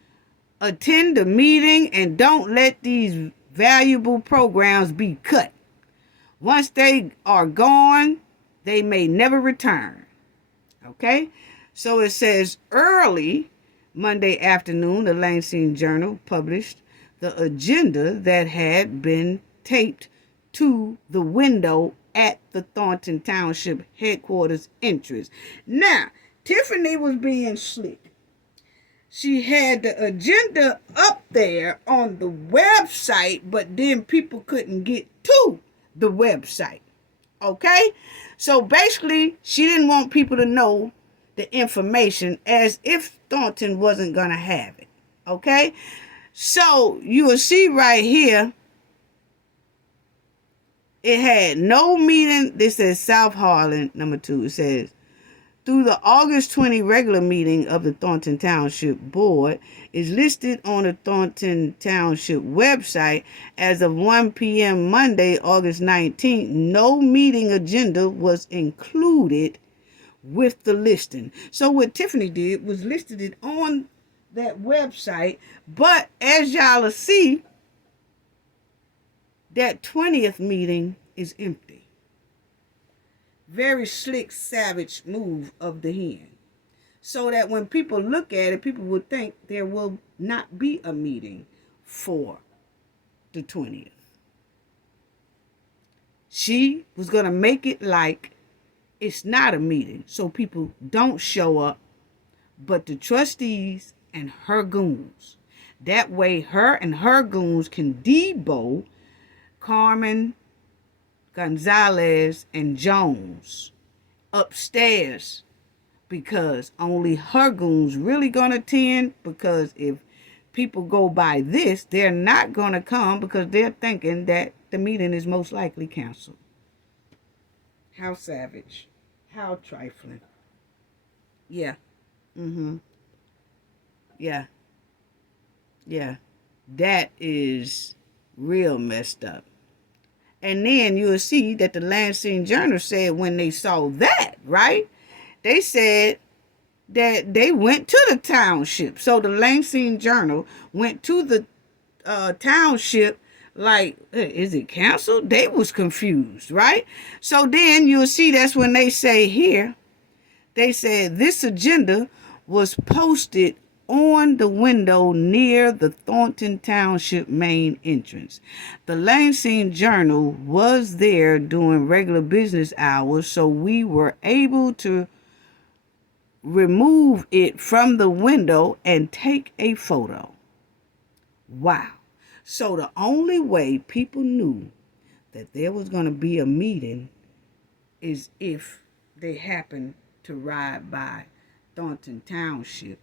Attend the meeting and don't let these valuable programs be cut. Once they are gone, they may never return. Okay? So it says early Monday afternoon, the Lansing Journal published the agenda that had been taped to the window at the Thornton Township headquarters entrance. Now, Tiffany was being slick. She had the agenda up there on the website, but then people couldn't get to the website. Okay? So basically, she didn't want people to know the information as if Thornton wasn't going to have it. Okay? So you will see right here, it had no meeting. This says South Harlan, number 2. It says, through the August 20 regular meeting of the Thornton Township Board is listed on the Thornton Township website as of 1 p.m. Monday, August 19th. No meeting agenda was included with the listing. So what Tiffany did was listed it on that website, but as y'all will see, that 20th meeting is empty. Very slick, savage move of the hen. So that when people look at it, people would think there will not be a meeting for the 20th. She was going to make it like it's not a meeting, so people don't show up, but the trustees and her goons. That way, her and her goons can debo Carmen, Gonzalez, and Jones upstairs, because only her goons really gonna attend, because if people go by this, they're not gonna come because they're thinking that the meeting is most likely canceled. How savage. How trifling. Yeah. Yeah. Yeah. That is real messed up. And then you'll see that the Lansing Journal said when they saw that, right? They said that they went to the township. So the Lansing Journal went to the township like, is it canceled? They was confused, right? So then you'll see that's when they say here, they said this agenda was posted on the window near the Thornton Township main entrance. The Lansing Journal was there during regular business hours, so we were able to remove it from the window and take a photo. Wow. So the only way people knew that there was going to be a meeting is if they happened to ride by Thornton Township.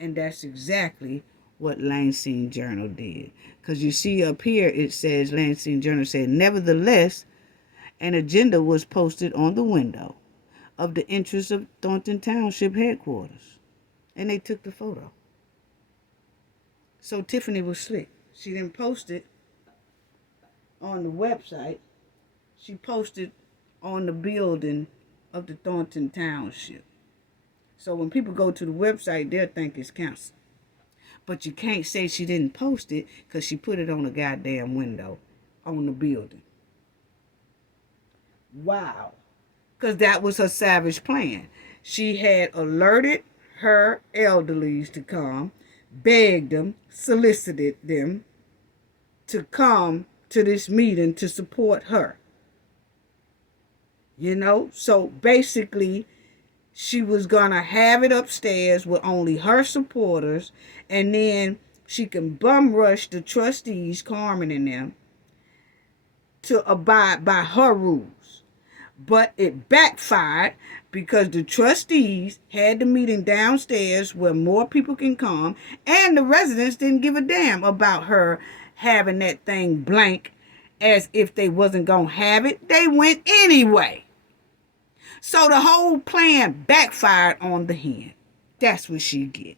And that's exactly what Lansing Journal did. Because you see up here, it says, Lansing Journal said, nevertheless, an agenda was posted on the window of the entrance of Thornton Township headquarters. And they took the photo. So Tiffany was slick. She didn't post it on the website. She posted on the building of the Thornton Township. So when people go to the website, they'll think it's canceled. But you can't say she didn't post it because she put it on a goddamn window on the building. Wow. Because that was her savage plan. She had alerted her elderlies to come, begged them, solicited them to come to this meeting to support her. You know, so basically she was going to have it upstairs with only her supporters, and then she can bum rush the trustees, Carmen and them, to abide by her rules. But it backfired because the trustees had the meeting downstairs where more people can come, and the residents didn't give a damn about her having that thing blank as if they wasn't going to have it. They went anyway. So the whole plan backfired on the hen. That's what she get.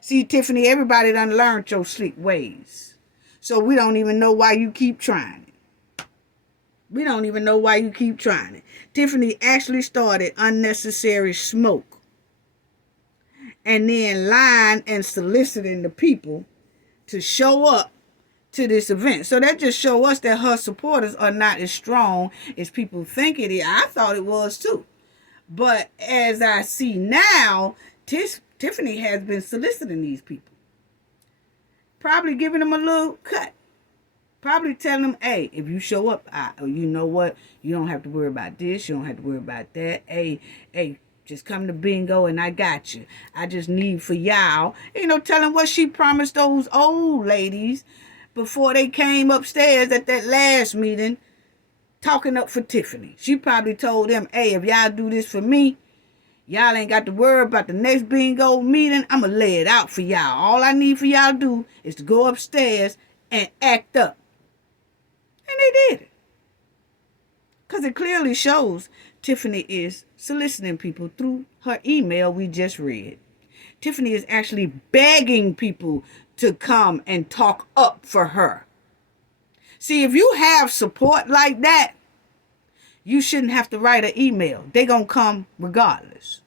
See, Tiffany, everybody done learned your slick ways. So we don't even know why you keep trying it. We don't even know why you keep trying it. Tiffany actually started unnecessary smoke. And then lying and soliciting the people to show up to this event. So that just shows us that her supporters are not as strong as people think it is. I thought it was too. But as I see now, Tiffany has been soliciting these people. Probably giving them a little cut. Probably telling them, hey, if you show up, you know what? You don't have to worry about this. You don't have to worry about that. Hey, just come to bingo and I got you. I just need for y'all. You know, tell them what she promised those old ladies before they came upstairs at that last meeting talking up for Tiffany. She probably told them, hey, if y'all do this for me, y'all ain't got to worry about the next bingo meeting. I'm going to lay it out for y'all. All I need for y'all to do is to go upstairs and act up. And they did it. Because it clearly shows Tiffany is soliciting people through her email we just read. Tiffany is actually begging people to come and talk up for her. See, if you have support like that, you shouldn't have to write an email. They're going to come regardless.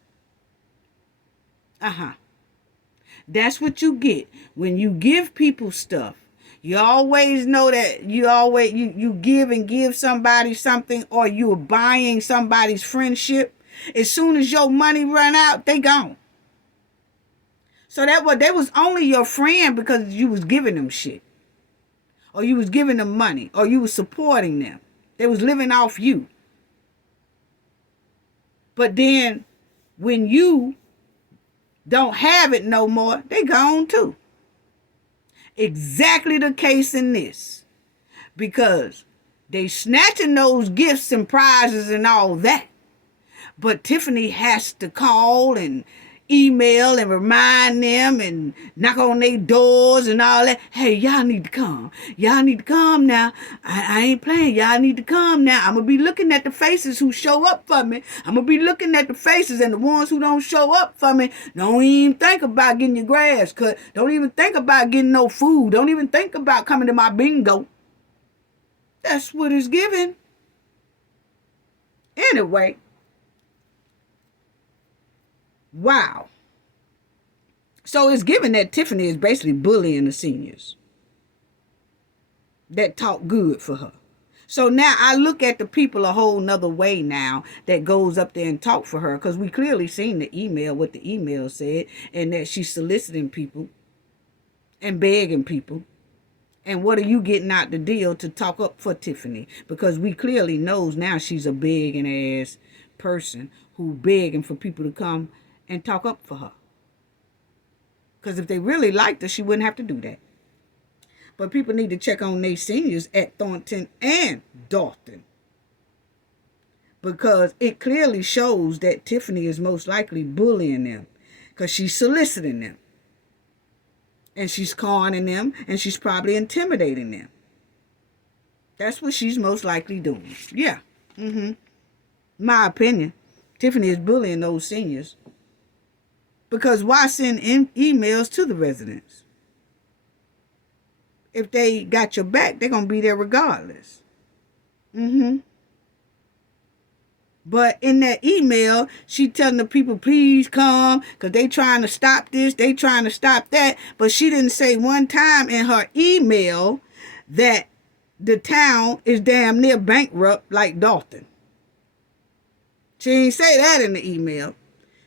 That's what you get when you give people stuff. You always know that you give somebody something, or you're buying somebody's friendship. As soon as your money run out, they gone. So they was only your friend because you was giving them shit, or you was giving them money, or you was supporting them. They was living off you. But then when you don't have it no more, they gone too. Exactly the case in this. Because they snatching those gifts and prizes and all that. But Tiffany has to call and email and remind them and knock on their doors and all that. Hey, y'all need to come. Y'all need to come now. I ain't playing. Y'all need to come now. I'm going to be looking at the faces who show up for me. I'm going to be looking at the faces, and the ones who don't show up for me, don't even think about getting your grass cut. Don't even think about getting no food. Don't even think about coming to my bingo. That's what it's given. Anyway. Wow. So it's given that Tiffany is basically bullying the seniors. that talk good for her. So now I look at the people a whole nother way now that goes up there and talk for her, because we clearly seen the email, what the email said, and that she's soliciting people and begging people. And what are you getting out the deal to talk up for Tiffany? Because we clearly knows now she's a begging ass person who begging for people to come and talk up for her. Because if they really liked her, she wouldn't have to do that. But people need to check on their seniors at Thornton and Dolton, because it clearly shows that Tiffany is most likely bullying them, because she's soliciting them. And she's conning them, and she's probably intimidating them. That's what she's most likely doing. Yeah. My opinion, Tiffany is bullying those seniors. Because why send emails to the residents? If they got your back, they're going to be there regardless. But in that email, she telling the people, please come, because they trying to stop this, they trying to stop that. But she didn't say one time in her email that the town is damn near bankrupt like Dolton. She didn't say that in the email.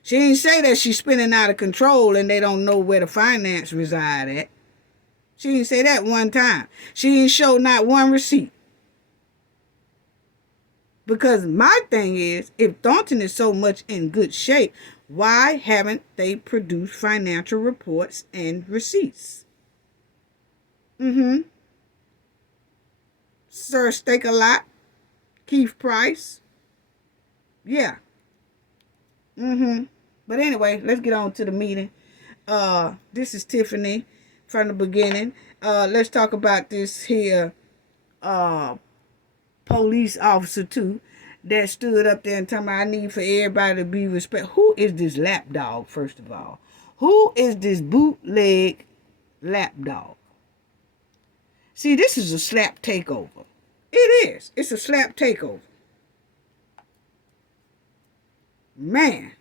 She didn't say that she's spinning out of control and they don't know where the finance reside at. She didn't say that one time. She didn't show not one receipt. Because my thing is, if Thornton is so much in good shape, why haven't they produced financial reports and receipts? Sir Steak-A-Lot, Keith Price. Yeah. But anyway, let's get on to the meeting. This is Tiffany from the beginning. Let's talk about this here police officer too that stood up there and told me I need for everybody to be respectful. Who is this lapdog, first of all? Who is this bootleg lapdog? See, this is a slap takeover. It is. It's a slap takeover. Man.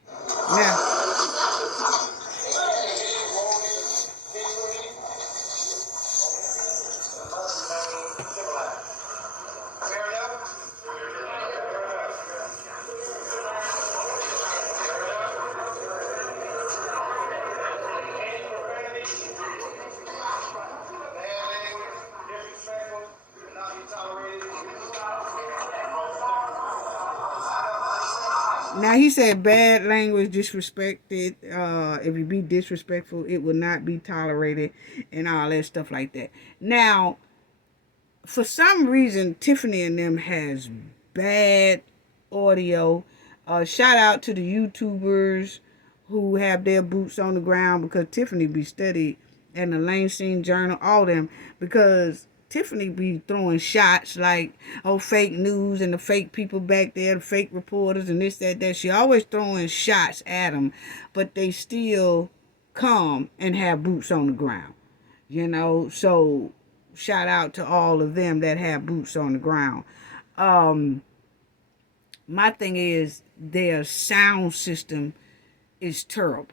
Now, he said bad language disrespected. If you be disrespectful, it will not be tolerated and all that stuff like that. Now, for some reason, Tiffany and them has bad audio. Shout out to the YouTubers who have their boots on the ground, because Tiffany be steady, and the Lansing Journal, all them, because Tiffany be throwing shots like, oh, fake news and the fake people back there, the fake reporters and this, that. She always throwing shots at them, but they still come and have boots on the ground. You know, so shout out to all of them that have boots on the ground. My thing is, their sound system is terrible.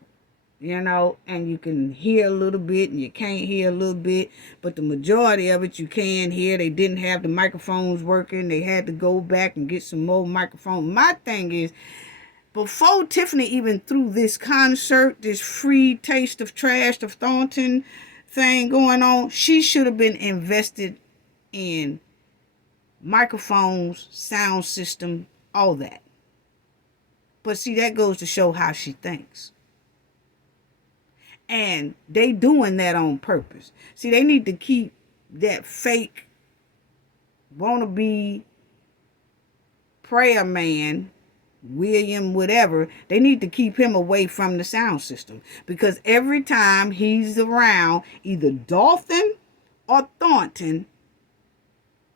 You know, and you can hear a little bit and you can't hear a little bit, but the majority of it you can hear. They didn't have the microphones working. They had to go back and get some more microphones. My thing is, before Tiffany even threw this concert, this free taste of trash of Thornton thing going on, she should have been invested in microphones, sound system, all that. But see, that goes to show how she thinks. And they doing that on purpose. See, they need to keep that fake wannabe prayer man, William whatever, they need to keep him away from the sound system. Because every time he's around, either Dolphin or Thornton,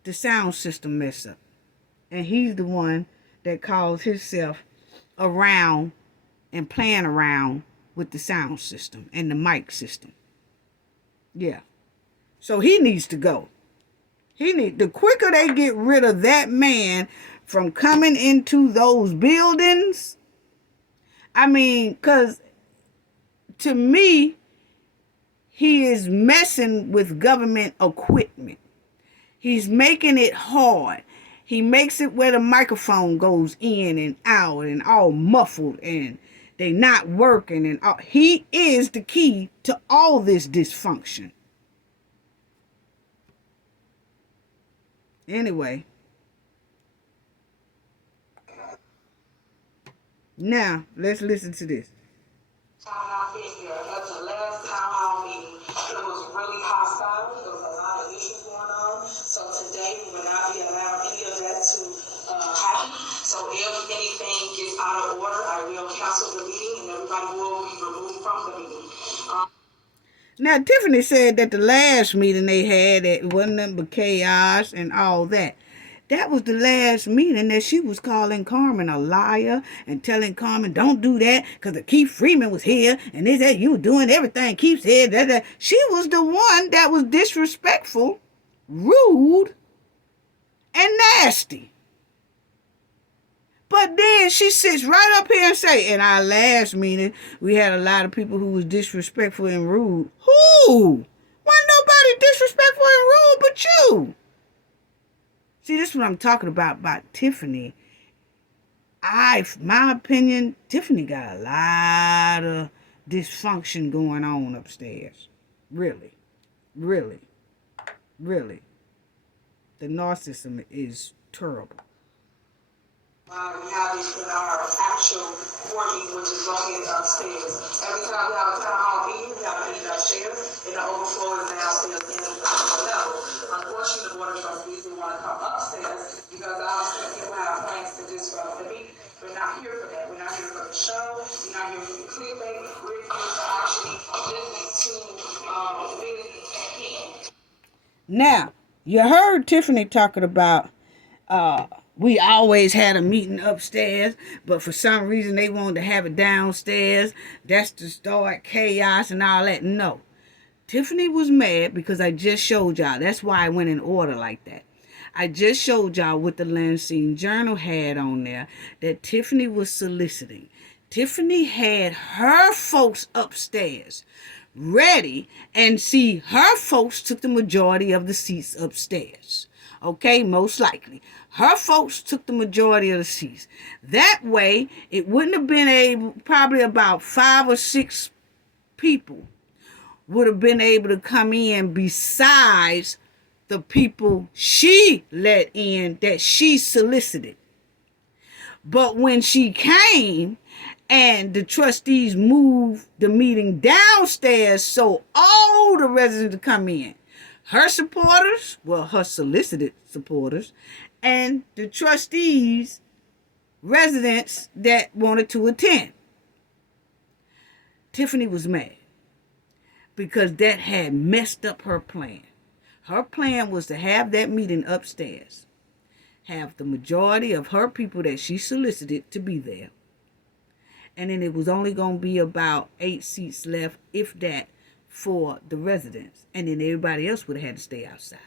the sound system mess up. And he's the one that calls himself around and playing around with the sound system and the mic system. Yeah. So he needs to go. The quicker they get rid of that man from coming into those buildings, I mean, because to me, he is messing with government equipment. He's making it hard. He makes it where the microphone goes in and out and all muffled and they not working and all. He is the key to all this dysfunction. Anyway. Now, let's listen to this. Town hall meeting. That's the last town hall meeting. It was really hostile. There was a lot of issues going on. So today we will not be allowing any of that to happen. So if anything gets out of order, I will cancel the meeting and everybody will be removed from the meeting. Now, Tiffany said that the last meeting they had, it wasn't nothing but chaos and all that. That was the last meeting that she was calling Carmen a liar and telling Carmen, don't do that because Keith Freeman was here and they said you were doing everything Keith said. That. She was the one that was disrespectful, rude, and nasty. But then she sits right up here and say, in our last meeting, we had a lot of people who was disrespectful and rude. Who? Wasn't nobody disrespectful and rude but you. See, this is what I'm talking about Tiffany. My opinion, Tiffany got a lot of dysfunction going on upstairs. Really. The narcissism is terrible. We have this in our actual board meeting, which is located upstairs. Every time we have a town hall meeting, we have to meet upstairs, and the overflow is downstairs in the level. Unfortunately, the board of trustees didn't want to come upstairs because obviously people have plans to disrupt the meeting. We're not here for that. We're not here for the show. We're not here for the clickbait. We're here to actually listen to the meeting at hand. Now, you heard Tiffany talking about we always had a meeting upstairs, but for some reason they wanted to have it downstairs. That's to start chaos and all that. No. Tiffany was mad because I just showed y'all. That's why I went in order like that. I just showed y'all what the Lansing Journal had on there that Tiffany was soliciting. Tiffany had her folks upstairs ready, and see, her folks took the majority of the seats upstairs. Okay, most likely. Her folks took the majority of the seats. That way, it wouldn't have been probably about 5 or 6 people would have been able to come in besides the people she let in that she solicited. But when she came and the trustees moved the meeting downstairs so all the residents could come in, her supporters, well, her solicited supporters, and the trustees, residents that wanted to attend. Tiffany was mad because that had messed up her plan. Her plan was to have that meeting upstairs, have the majority of her people that she solicited to be there, and then it was only going to be about 8 seats left, if that, for the residents, and then everybody else would have had to stay outside.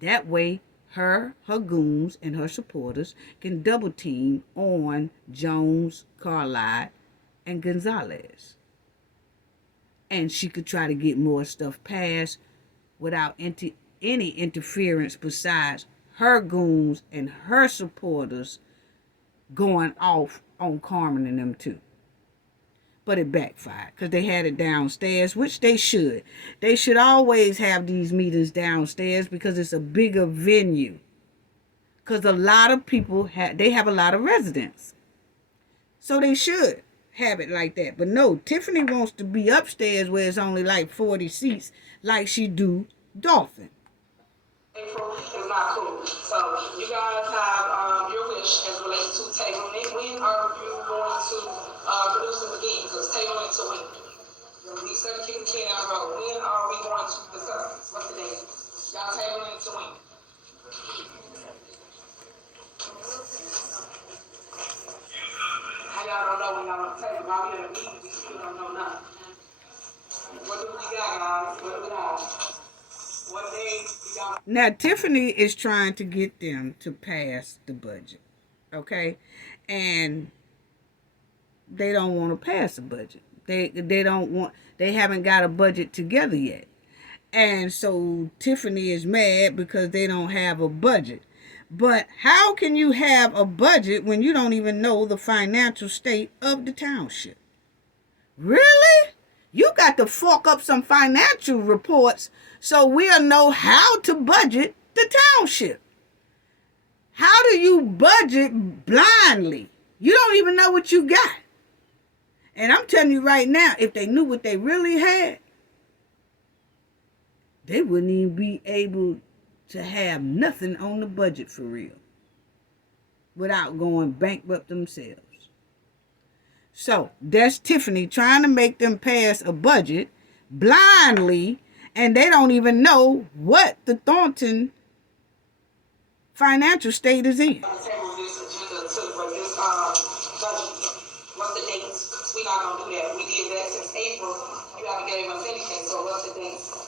That way, her goons, and her supporters can double team on Jones, Carlisle, and Gonzalez. And she could try to get more stuff passed without any interference besides her goons and her supporters going off on Carmen and them too. But it backfired because they had it downstairs, which they should. They should always have these meetings downstairs because it's a bigger venue. Because a lot of people, they have a lot of residents. So they should have it like that. But no, Tiffany wants to be upstairs where it's only like 40 seats like she do Dolton. April is not cool. So you guys have your wish as relates to tabling it. When are you going to produce this again? Because tabling it to when? We said kicking the can down the road. When are we going to discuss this? What's the date? Y'all tabling it to when? How y'all don't know when y'all want to table? While we in a meeting, we still don't know nothing. What do we got, guys? What do we have? What day y'all? Now, Tiffany is trying to get them to pass the budget, okay? And they don't want to pass the budget. They haven't got a budget together yet. And so Tiffany is mad because they don't have a budget. But how can you have a budget when you don't even know the financial state of the township? Really? You got to fork up some financial reports so we'll know how to budget the township. How do you budget blindly? You don't even know what you got. And I'm telling you right now, if they knew what they really had, they wouldn't even be able to have nothing on the budget for real without going bankrupt themselves. So that's Tiffany trying to make them pass a budget blindly, and they don't even know what the Thornton financial state is in. What's the dates? We're not gonna do that. We did that since April. You haven't gave us anything, so what's the dates?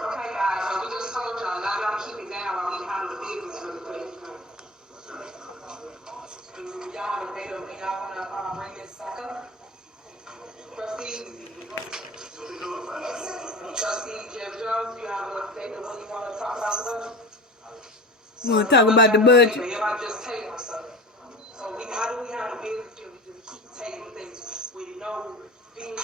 Okay, guys, so we just told y'all, now y'all keep it down while we handle the business really quick. Do y'all have a date of when y'all wanna bring this back up? Trustees? Trustee Jeff Jones, do you have a date of when you wanna talk about the budget? You want to talk about the budget? Everybody just table stuff. So how do we have a business deal? We just keep tabling things with no being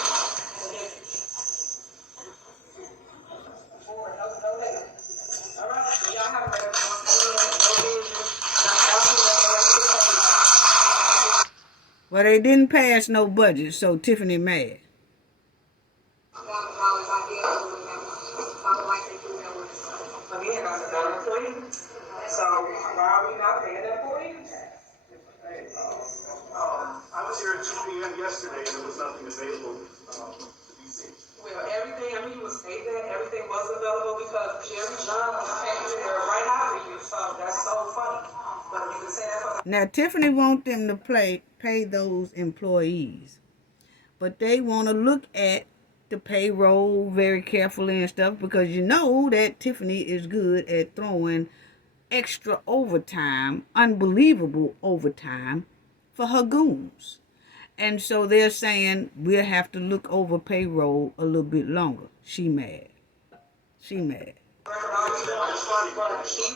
all right, so y'all have a Well, they didn't pass no budget, so Tiffany mad. So why are we not paying that for you? I was here at 2 p.m. yesterday and there was nothing available to be seen. Well, everything, I mean, you would say that everything was available because Jerry John came there right after you, so that's so funny. But you can say that for Now, Tiffany wants them to pay those employees, but they want to look at the payroll very carefully and stuff because you know that Tiffany is good at throwing extra overtime, unbelievable overtime for her goons. And so they're saying we'll have to look over payroll a little bit longer. She mad. She mad. He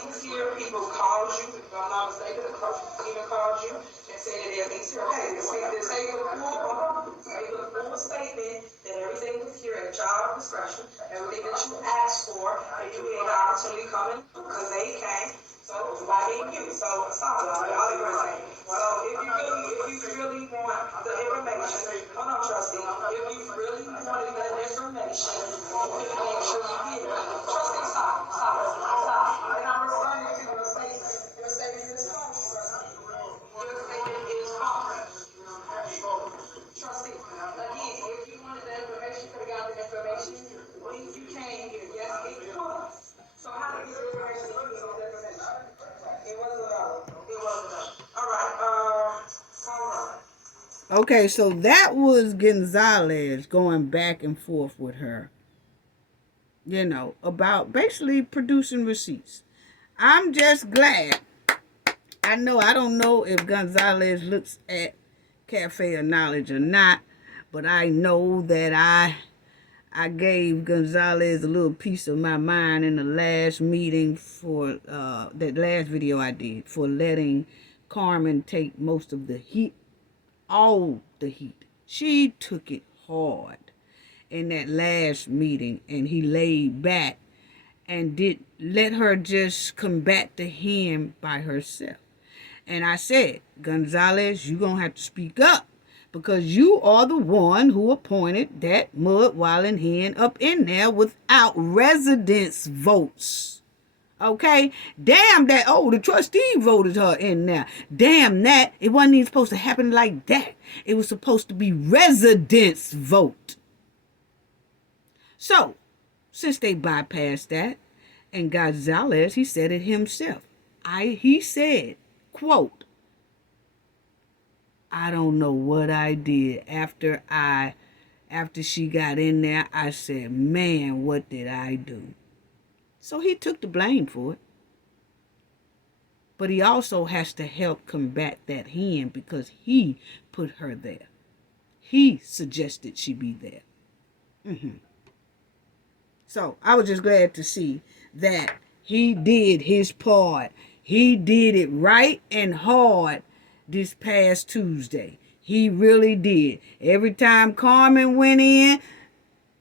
was here, people called you, if I'm not mistaken, even called you and said that everything's here. Hey, this ain't a full statement that everything was here at job discretion, everything that you asked for, and you had the opportunity to come in because they came. So why didn't you? So stop it. All you're saying. So if you really want the information, hold on, trustee. If you really wanted that information, you can make sure you get it. Trustee, stop. And I'm referring you to your statement. Your statement is false, trustee. Your statement is false. Trustee, again, if you wanted that information, you could have got the information when you came here. Yes, it was. So how did you get the information? It wasn't enough. All right, Okay, so that was Gonzalez going back and forth with her, you know, about basically producing receipts. I'm just glad. I don't know if Gonzalez looks at Cafe of Knowledge or not, but I know that I gave Gonzalez a little piece of my mind in the last meeting for that last video I did for letting Carmen take most of the heat, all the heat. She took it hard in that last meeting, and he laid back and did let her just combat the him by herself. And I said, Gonzalez, you're going to have to speak up because you are the one who appointed that mud-walling hen up in there without residence votes. Okay? Damn that, the trustee voted her in there. Damn that, it wasn't even supposed to happen like that. It was supposed to be residence vote. So, since they bypassed that, and Gonzalez, he said it himself. He said, quote, I don't know what I did after she got in there. I said, man, what did I do? So he took the blame for it. But he also has to help combat that hen because he put her there. He suggested she be there. So I was just glad to see that he did his part. He did it right and hard this past Tuesday. He really did. Every time Carmen went in,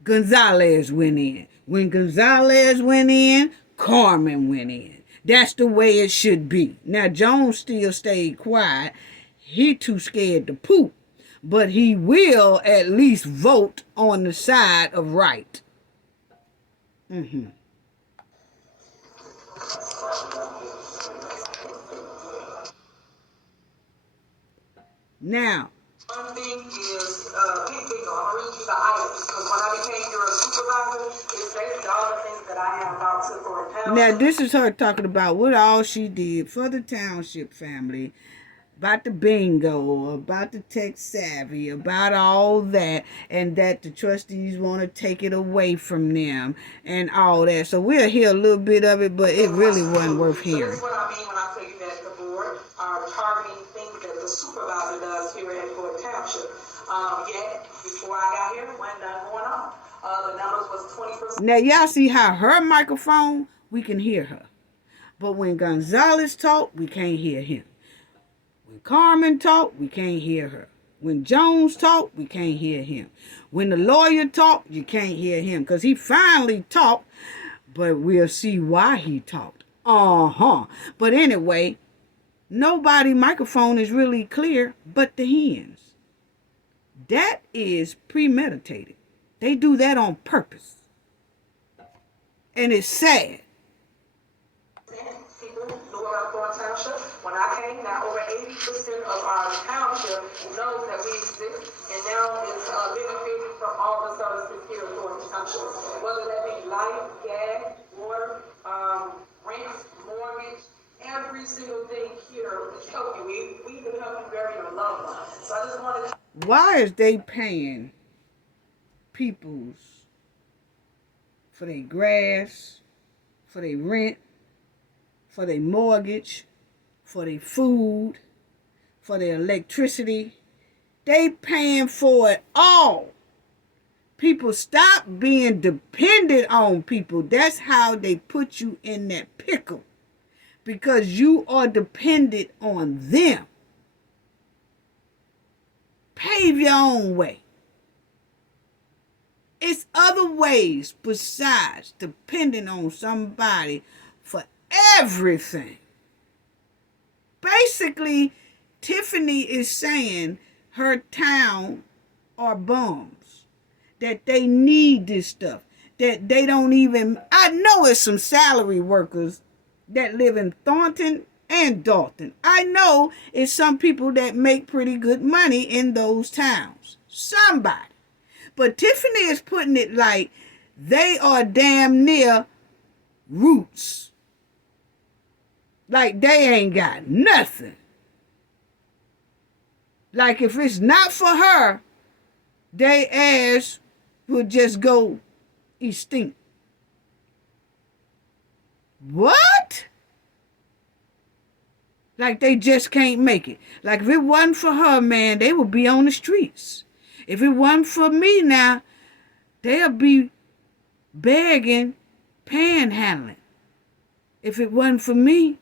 Gonzalez went in. When Gonzalez went in, Carmen went in. That's the way it should be. Now, Jones still stayed quiet. He too scared to poop. But he will at least vote on the side of right. Now, One thing is, big bingo. I'm gonna read you the items because when I became your supervisor, it's basically all the things that I have about to Thornton Township. now this is her talking about what all she did for the township family, about the bingo, about the tech savvy, about all that, and that the trustees want to take it away from them and all that. So we'll hear a little bit of it, but it really wasn't worth So hearing. this is what I mean when I tell you that the board are targeting things that the supervisor does here at Thornton Township. Yet, before I got here, wasn't nothing going on. The numbers was 20%. Now y'all see how her microphone, we can hear her. But when Gonzalez talk, we can't hear him. When Carmen talk, we can't hear her. When Jones talk, we can't hear him. When the lawyer talk, you can't hear him. Because he finally talked, but we'll see why he talked. But anyway, nobody's microphone is really clear but the hens. That is premeditated. They do that on purpose. And it's sad. People knew about Thornton Township. When I came, now over 80% of our township knows that we exist, and now it's benefiting from all the services here at Thornton Township. Whether that be light, gas, water, rent, mortgage, every single thing here is helping you. We even help you bury your loved ones. So I just wanted to. Why is they paying people's for their grass, for their rent, for their mortgage, for their food, for their electricity? They paying for it all. People, stop being dependent on people. That's how they put you in that pickle. Because you are dependent on them. Pave your own way. It's other ways besides depending on somebody for everything. Basically, Tiffany is saying her town are bums. That they need this stuff. That they don't even... I know it's some salary workers that live in Thornton and Dolton. I know it's some people that make pretty good money in those towns. Somebody. But Tiffany is putting it like they are damn near roots. Like they ain't got nothing. Like if it's not for her, they ass would just go extinct. What? Like they just can't make it. Like if it wasn't for her, man, they would be on the streets. If it wasn't for me now, they'll be begging, panhandling. If it wasn't for me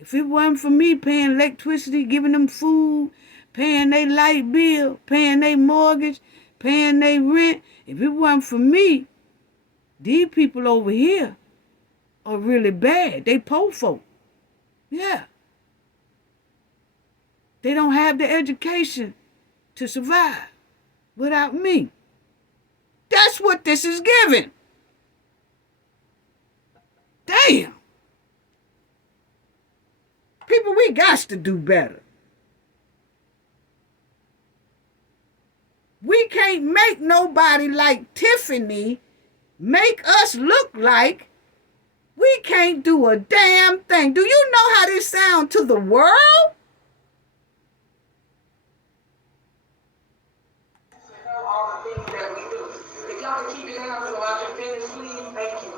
paying electricity, giving them food, paying their light bill, paying their mortgage, paying their rent, if it wasn't for me, these people over here are really bad. They poor folk. Yeah. They don't have the education to survive without me. That's what this is giving. Damn. People, we got to do better. We can't make nobody like Tiffany make us look like we can't do a damn thing. Do you know how this sounds to the world? All the things that we do. If y'all can keep it down so I can finish, please, thank you.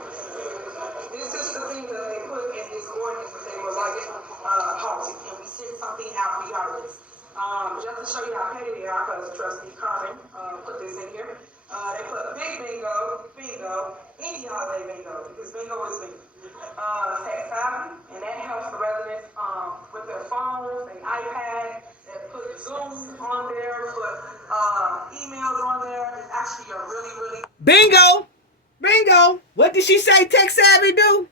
This is the thing that they put in this ordinance that they were like, Bingo. Bingo. What did she say Tech Savvy do?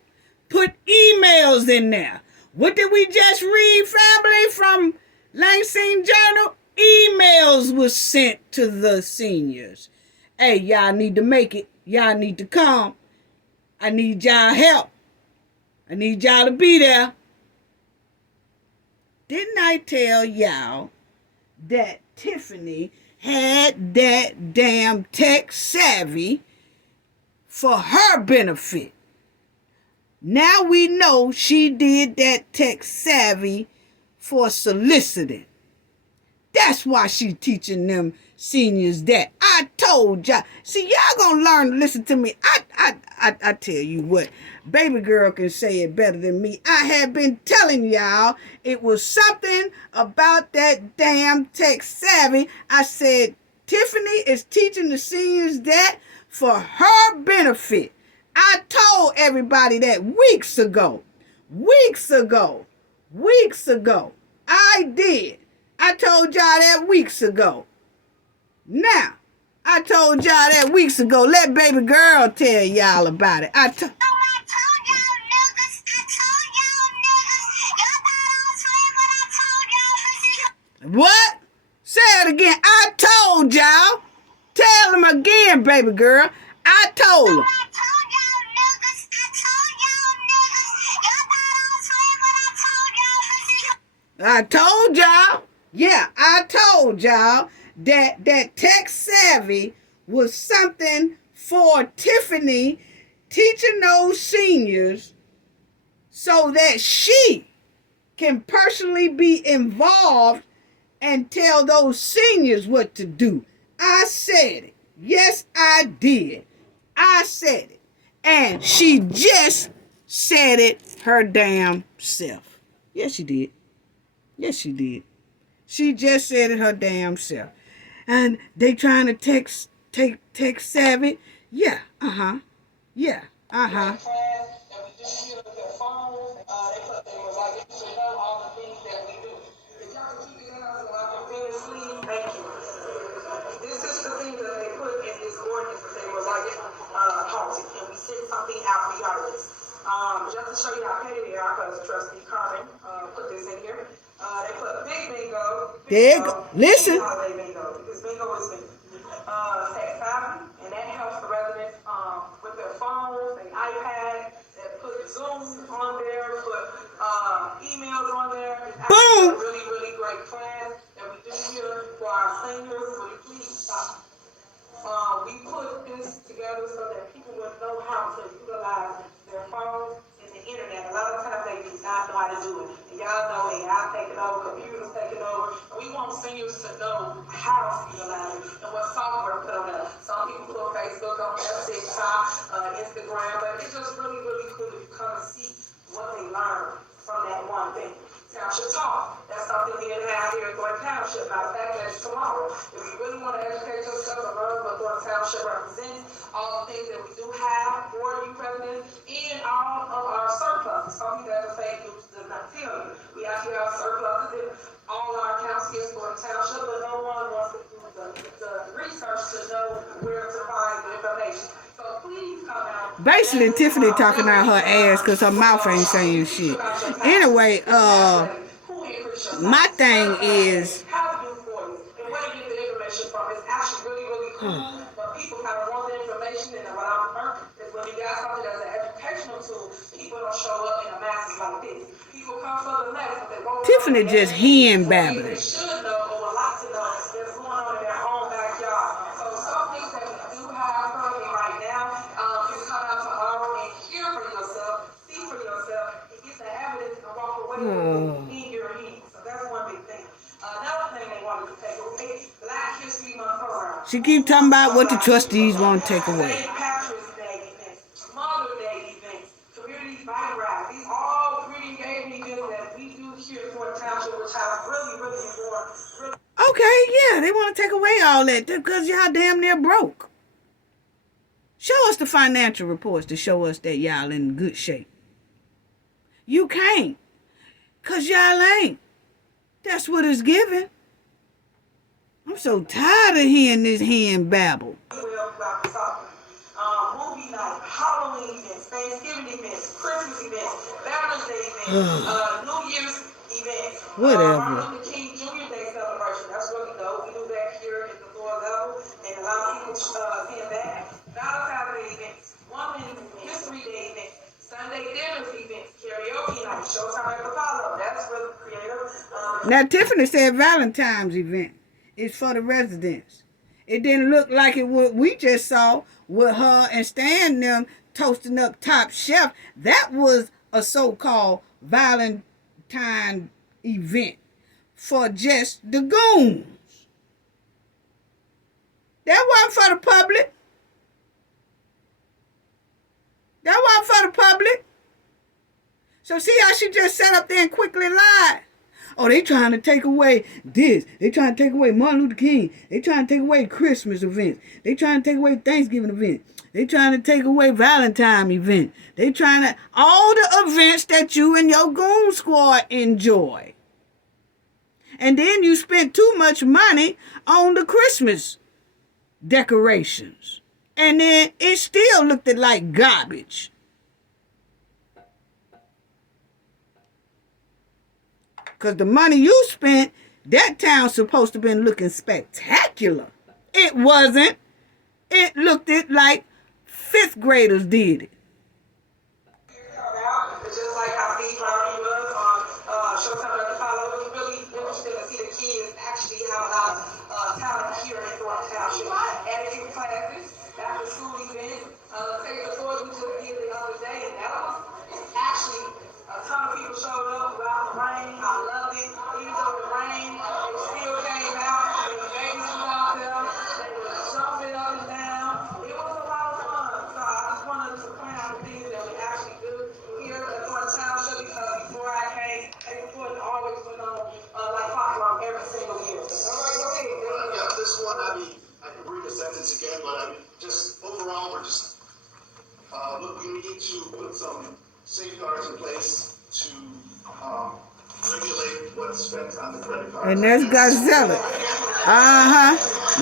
Put emails in there. What did we just read, family, from Lansing Journal? Emails was sent to the seniors. Hey, y'all need to make it. Y'all need to come. I need y'all help. I need y'all to be there. Didn't I tell y'all that Tiffany had that damn tech savvy for her benefit? Now we know she did that tech savvy for soliciting. That's why she teaching them seniors that. I told y'all. See, y'all gonna learn to listen to me. I tell you what, baby girl can say it better than me. I have been telling y'all it was something about that damn tech savvy. I said Tiffany is teaching the seniors that for her benefit. I told everybody that weeks ago. I did. I told y'all that weeks ago. Now, I told y'all that weeks ago. Let baby girl tell y'all about it. What? Say it again. I told y'all. Tell them again, baby girl. I told them. I told y'all. Yeah, I told y'all that tech savvy was something for Tiffany teaching those seniors so that she can personally be involved and tell those seniors what to do. I said it. Yes, I did. I said it. And she just said it her damn self. Yes, she did. Yes, she did. She just said it her damn self. And they trying to tech savvy. Yeah, Yeah, Thank you. This is the thing that they put in this ordinance that they were like halted, and we sent something out regardless. Just to show you how petty they are, because Trustee Carmen put this in here. They put big bingo. Listen. Holiday bingo, because bingo is tech savvy, and that helps the residents with their phones, their iPad. They put Zoom on there, put emails on there. It's actually a really, really great plan that we do here for our seniors. Will you please stop? We put this together so that people would know how to utilize their phones and the internet. A lot of times they do not know how to do it. And y'all know AI taking over, computers taking over. And we want seniors to know how to utilize it and what software to put on there. Some people put Facebook on there, TikTok, Instagram, but it's just really, really cool if you come and see what they learn from that one thing. Township Talk. That's something we didn't have here at Thornton Township. Matter of fact, that's tomorrow. If you really want to educate yourself and learn what Thornton Township represents, all the things that we do have for you residents, and all of our surplus. Something that the fake news does not tell you. We actually have surpluses in all our accounts here at Thornton Township, but no one wants to do the research to know where to find the information. So please come out. Basically, Tiffany talking out her ass because her mouth ain't saying shit. Anyway, my thing is, but people kind of want the information, and what I've learned is when you got something that's an educational tool, people don't show up in a masses like this. People come for the mess, but they won't. Tiffany just hen babbling. They should know or would like to know that's going on in their own backyard. So some things that we do have currently right now, you come out tomorrow and hear for yourself, see for yourself, and get the evidence and walk away with it in your hands. So that's one big thing. Another thing they wanted to take away, Black History Month program. She keep talking about what the trustees want to take away. St. Patrick's Day events, Mother Day events, community bike rides. These all community engagement events that we do here at Thornton Township, which have really, really important. Okay, yeah, they want to take away all that because y'all damn near broke. Show us the financial reports to show us that y'all in good shape. You can't, because y'all ain't. That's what it's giving. I'm so tired of hearing this hen babble. Well, about the software. Thanksgiving events, Christmas events, Veterans Day events, New Year's events, Whatever. Martin Luther King Jr. Day celebration. That's really dope. We do that here at the floor level, and a lot of people seeing that. Valentine's Day events, Women's History Day events, Sunday dinners events, karaoke night, Showtime at Apollo. That's really creative. Now, Tiffany said Valentine's event is for the residents. It didn't look like it what we just saw with her and Stan them toasting up Top Chef. That was a so-called Valentine event for just the goons. That wasn't for the public. That wasn't for the public. So see how she just sat up there and quickly lied? Oh, they trying to take away this. They trying to take away Martin Luther King. They trying to take away Christmas events. They trying to take away Thanksgiving events. They trying to take away Valentine event. They trying to, all the events that you and your Goon Squad enjoy. And then you spent too much money on the Christmas decorations. And then it still looked like garbage. Because the money you spent, that town's supposed to have been looking spectacular. It wasn't. It looked like fifth graders did it. It's just like how Steve Harvey was on Showtime at Apollo. It was really interesting to see the kids actually have a lot of talent here in Thornton Township. Attitude classes, after school events, taking the tours we just did the other day, and that was actually a ton of people showed up without the rain. I loved it. Even though the rain, they still came out. They were babies was out there. They were jumping up and down. It was a lot of fun. So I just wanted to point out the things that we actually do here at Thornton Township, because before I came, they were always went on like clockwork every single year. All right, go ahead. Yeah, this one, I can read the sentence again, but just overall, we're just, look, we need to put some safeguards in place to regulate what's spent on the credit card. And that's Gazella.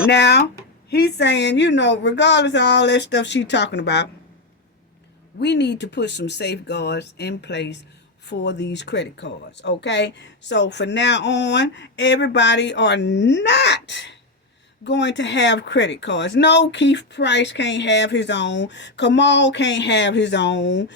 Now, he's saying, regardless of all that stuff she's talking about, we need to put some safeguards in place for these credit cards, okay? So from now on, everybody are not going to have credit cards. No, Keith Price can't have his own. Kamal can't have his own.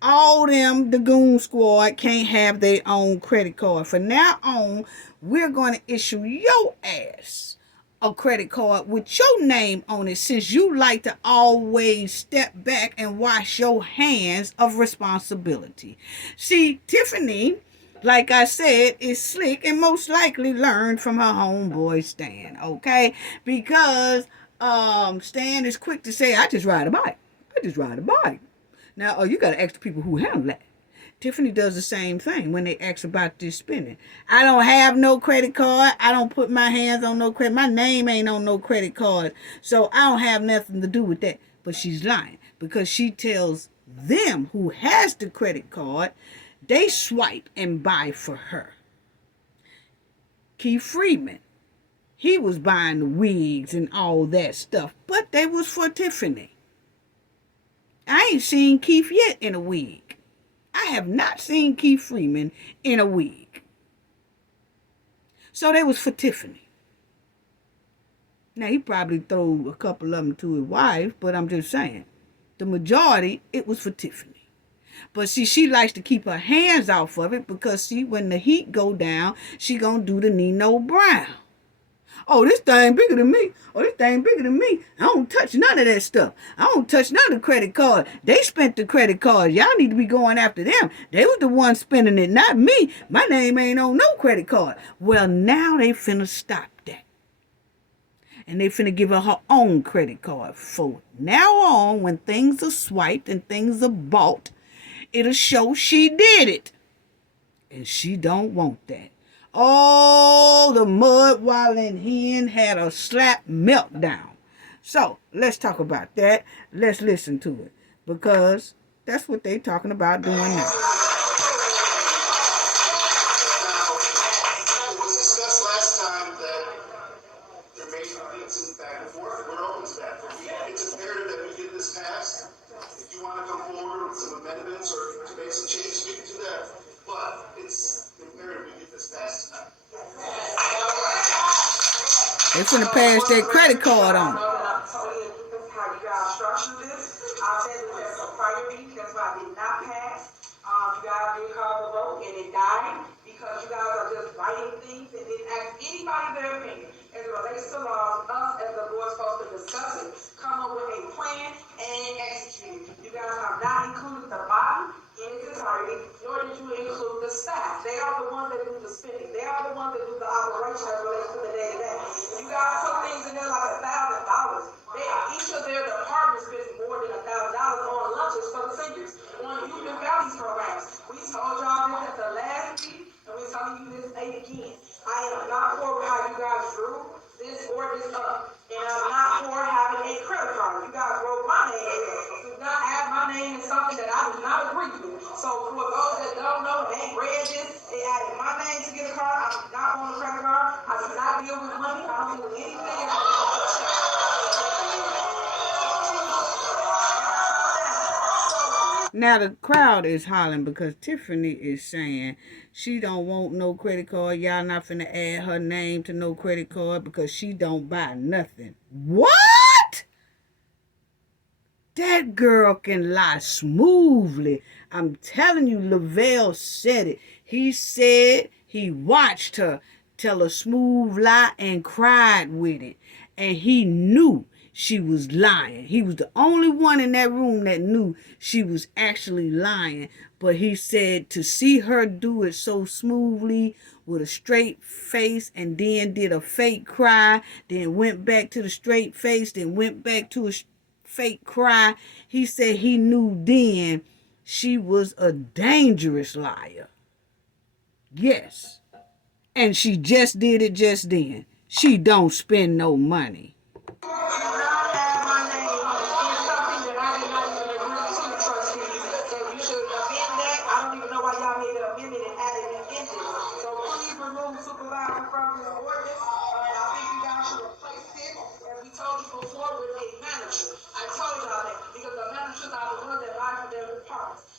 All them, the Goon Squad, can't have their own credit card. From now on, we're going to issue your ass a credit card with your name on it, since you like to always step back and wash your hands of responsibility. See, Tiffany, like I said, is slick and most likely learned from her homeboy Stan, okay? Because Stan is quick to say, I just ride a bike. I just ride a bike. Now, you got to ask the people who handle that. Tiffany does the same thing when they ask about this spending. I don't have no credit card. I don't put my hands on no credit. My name ain't on no credit card. So I don't have nothing to do with that. But she's lying, because she tells them who has the credit card, they swipe and buy for her. Keith Freeman, he was buying the wigs and all that stuff, but they was for Tiffany. I ain't seen Keith yet in a wig. I have not seen Keith Freeman in a wig. So they was for Tiffany. Now, he probably threw a couple of them to his wife, but I'm just saying, the majority, it was for Tiffany. But see, she likes to keep her hands off of it, because see, when the heat go down, she gonna do the Nino Brown. Oh, this thing bigger than me. Oh, this thing bigger than me. I don't touch none of that stuff. I don't touch none of the credit card. They spent the credit card. Y'all need to be going after them. They was the ones spending it, not me. My name ain't on no credit card. Well, now they finna stop that. And they finna give her own credit card. For now on, when things are swiped and things are bought, it'll show she did it. And she don't want that. Oh, the mud wallin' hen had a slap meltdown. So, let's talk about that. Let's listen to it. Because that's what they talking about doing now. It was discussed last time that there may be some back and forth. We're open to that. It's imperative that we get this passed. If you want to come forward with amendments or to make some changes, we can do that. But it's imperative we get this passed tonight. They finna pass their credit card on. I'm telling you, this is how you guys structure this. I said that there's a prior meeting, that's why I did not pass. You guys did call the vote and it died because you guys are just writing things and didn't ask anybody their opinion. As it relates to laws, us as the board supposed to discuss it, come up with a plan and execute it. You guys have not included the body in its entirety, nor did you include the staff. They are the ones that do the spending. They are the ones that do the operation as relates to the day-to-day. You guys put things in there like $1,000. They are, each of their departments spends more than $1,000 on lunches for the seniors, on youth and families programs. We told y'all this at the last meeting, and we're telling you this again. I am not for how you guys drew this ordinance up, and I'm not for having a credit card. You guys wrote my name in there. Do not add my name in something that I do not agree with. So for those that don't know and ain't read this, they added my name to get a card. I do not want a credit card. I do not deal with money. I don't do anything. Now the crowd is hollering because Tiffany is saying she don't want no credit card. Y'all not finna add her name to no credit card because she don't buy nothing. What? That girl can lie smoothly. I'm telling you, Lavelle said it. He said he watched her tell a smooth lie and cried with it. And he knew she was lying. He was the only one in that room that knew she was actually lying. But he said to see her do it so smoothly with a straight face and then did a fake cry, then went back to the straight face, then went back to a fake cry. He said he knew then she was a dangerous liar. Yes. And she just did it just then. She don't spend no money.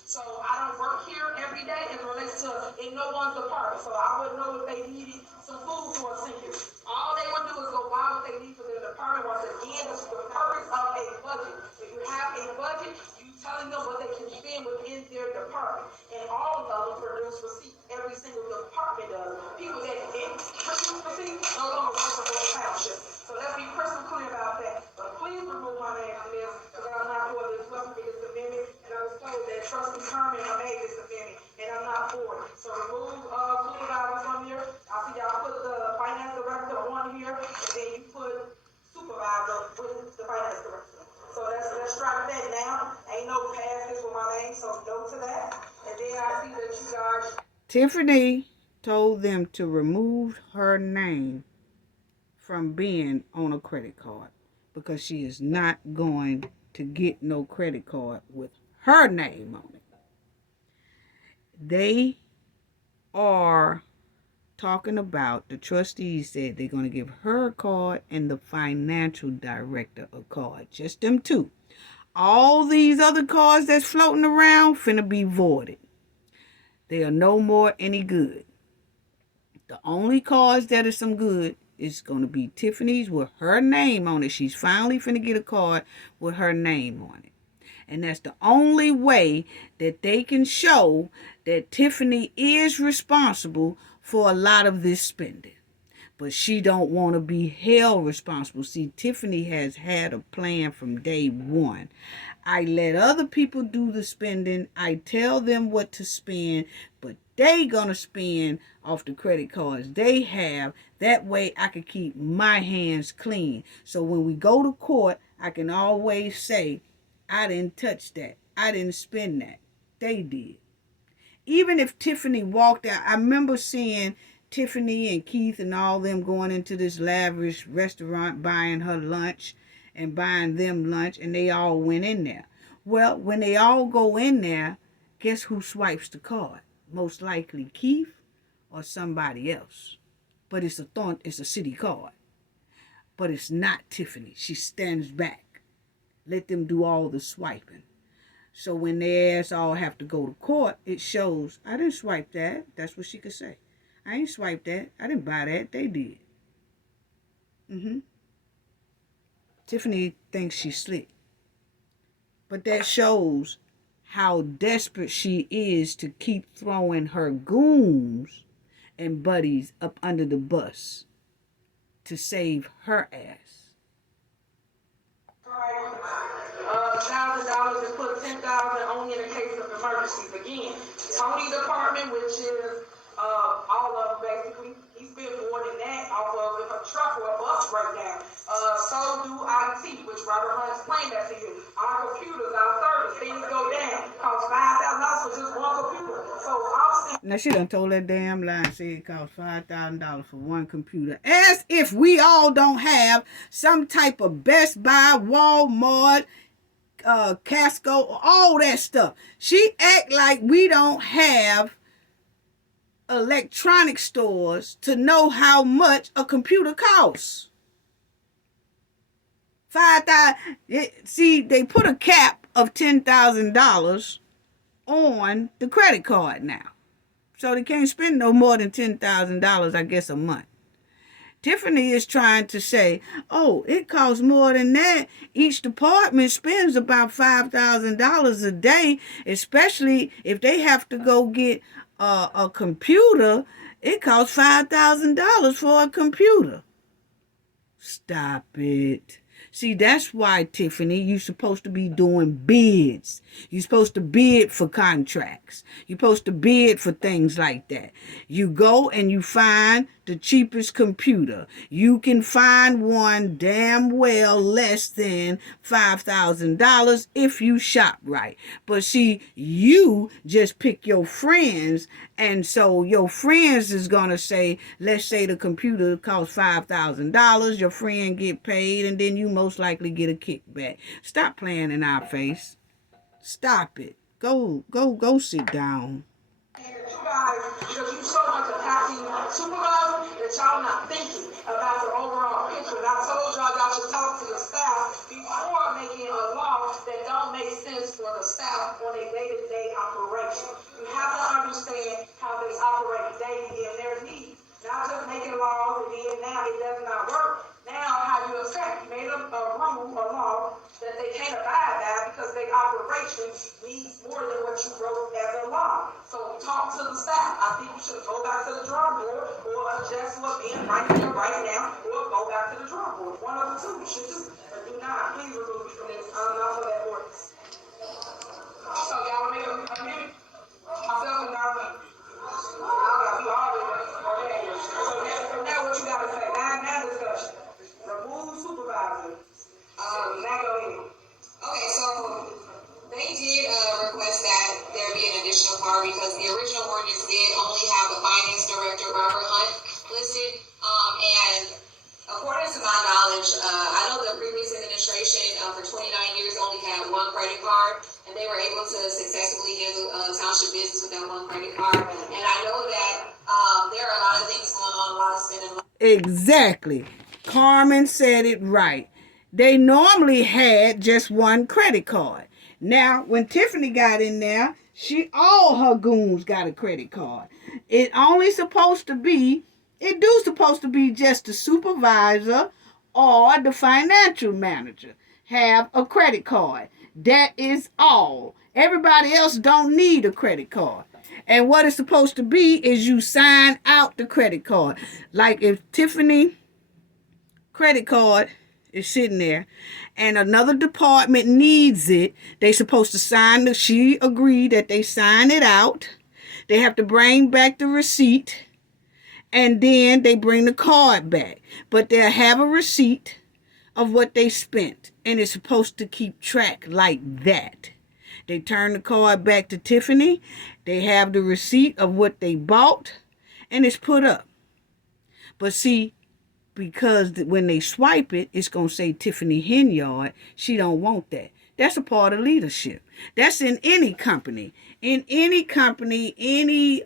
So I don't work here every day as relates to in no one's department. So I wouldn't know if they needed some food for a senior. All they would do is go buy what they need for their department. Once again, this is the purpose of a budget. If you have a budget, you telling them what they can spend within their department. And all of them produce receipts. Every single department does. People that didn't produce receipts no longer work for Thornton Township. So let's be crystal clear about that. But please remove my name from this because I'm not for this. Welcome to this amendment. And I was told that Trustee Herman made this amendment, and I'm not for it. So remove supervisor from here. I see y'all put the finance director on here, and then you put supervisor with the finance director. So let's strike that now. Ain't no passes with my name, so no to that. And then I see that you guys. Tiffany told them to remove her name from being on a credit card because she is not going to get no credit card with her name on it. They are talking about, the trustees said they're going to give her a card and the financial director a card. Just them two. All these other cards that's floating around finna be voided. They are no more any good. The only cards that are some good is going to be Tiffany's with her name on it. She's finally finna get a card with her name on it. And that's the only way that they can show that Tiffany is responsible for a lot of this spending. But she don't want to be held responsible. See, Tiffany has had a plan from day one. I let other people do the spending. I tell them what to spend, but they gonna spend off the credit cards they have. That way I can keep my hands clean. So when we go to court, I can always say, I didn't touch that. I didn't spend that. They did. Even if Tiffany walked out, I remember seeing Tiffany and Keith and all them going into this lavish restaurant, buying her lunch and buying them lunch, and they all went in there. Well, when they all go in there, guess who swipes the card? Most likely Keith or somebody else. But it's a city card. But it's not Tiffany. She stands back. Let them do all the swiping. So when their ass all have to go to court, it shows, I didn't swipe that. That's what she could say. I ain't swiped that. I didn't buy that. They did. Tiffany thinks she's slick. But that shows how desperate she is to keep throwing her goons and buddies up under the bus to save her ass. $1,000 and put $10,000 only in the case of emergencies. Again, Tony department, which is all of them basically, he spent more than that off of if a truck or a bus break down. So do IT, which Robert Hunt explained that to you. Our computers, our service, things go down. Cost $5,000 for just one computer. So I'll now she done told that damn lie and said it cost $5,000 for one computer. As if we all don't have some type of Best Buy, Walmart, Casco, all that stuff. She act like we don't have electronic stores to know how much a computer costs. $5,000. See, they put a cap of $10,000 on the credit card now. So they can't spend no more than $10,000, I guess, a month. Tiffany is trying to say, oh, it costs more than that. Each department spends about $5,000 a day, especially if they have to go get a computer. It costs $5,000 for a computer. Stop it. See, that's why, Tiffany, you're supposed to be doing bids. You're supposed to bid for contracts. You're supposed to bid for things like that. You go and you find the cheapest computer. You can find one damn well less than $5,000 if you shop right. But see, you just pick your friends, and so your friends is going to say, let's say the computer costs $5,000, your friend get paid, and then you most likely get a kickback. Stop playing in our face. Stop it. Go sit down. you guys, because you so much attacking supervisor that y'all not thinking about the overall picture. And I told y'all should talk to your staff before making a law that don't make sense for the staff on a day-to-day operation. You have to understand how they operate daily in their needs. Not just making laws and then now it does not work. Now how you affect, you made a rule, a law that they can't abide by because their operation needs more than what you wrote as a law. So talk to the staff. I think you should go back to the drawing board or adjust what's being right here, right now, or go back to the drawing board. One of the two you should do. But do not, please remove me from this. I'm not for that ordinance. So y'all want to make a amendment? Myself and Darlene. So now what you got to say? Now discussion. Remove supervisor. Now go ahead. Okay, so they did request that there be an additional part because the original ordinance did only have the finance director, Robert Hunt, listed. And according to my knowledge, I know the previous administration for 29 years only had one credit card, and they were able to successfully handle township business with that one credit card. And I know that there are a lot of things going on, a lot of spending. Exactly. Carmen said it right. They normally had just one credit card. Now, when Tiffany got in there, all her goons got a credit card. It supposed to be just the supervisor or the financial manager have a credit card. That is all. Everybody else don't need a credit card. And what it's supposed to be is you sign out the credit card. Like if Tiffany credit card is sitting there and another department needs it, they supposed to sign she agreed that they sign it out. They have to bring back the receipt and then they bring the card back. But they'll have a receipt of what they spent and it's supposed to keep track like that. They turn the card back to Tiffany. They have the receipt of what they bought and it's put up. But see, because when they swipe it, it's going to say Tiffany Henyard. She don't want that. That's a part of leadership. That's in any company. In any company, any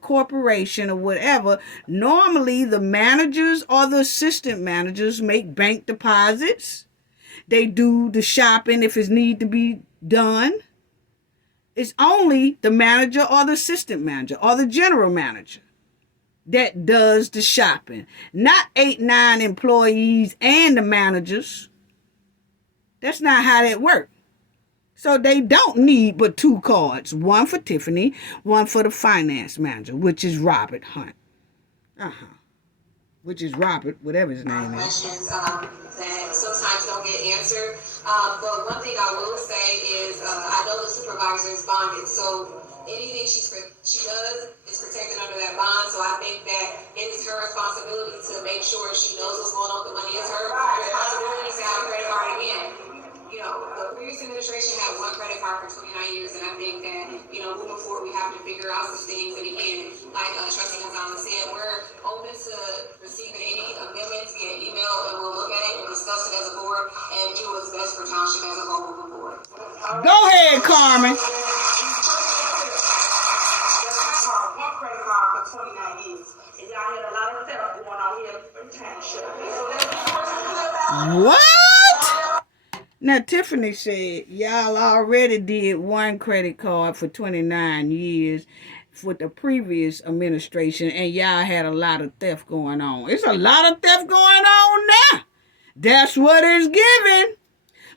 corporation or whatever, normally the managers or the assistant managers make bank deposits. They do the shopping if it needs to be done. It's only the manager or the assistant manager or the general manager that does the shopping. Not 8, 9 employees and the managers. That's not how that works. So they don't need but 2 cards. One for Tiffany, one for the finance manager, which is Robert Hunt. Which is Robert, whatever his name is. Questions that sometimes don't get answered. But one thing I will say is I know the supervisor is bonded, so anything she does is protected under that bond. So I think that it is her responsibility to make sure she knows what's going on with the money. It's her responsibility to have a credit card again. You know, the previous administration had 1 credit card for 29 years, and I think that, you know, moving forward, we have to figure out some things. And again, like Trustee Gonzalez said, we're open to receiving any amendments via email, and we'll look at it and discuss it as a board and do what's best for Township as a whole moving forward. Go ahead, Carmen. One credit card for 29 years. And y'all had a lot of theft going on here in Township. What? Now, Tiffany said, y'all already did 1 credit card for 29 years with the previous administration, and y'all had a lot of theft going on. It's a lot of theft going on now. That's what it's giving.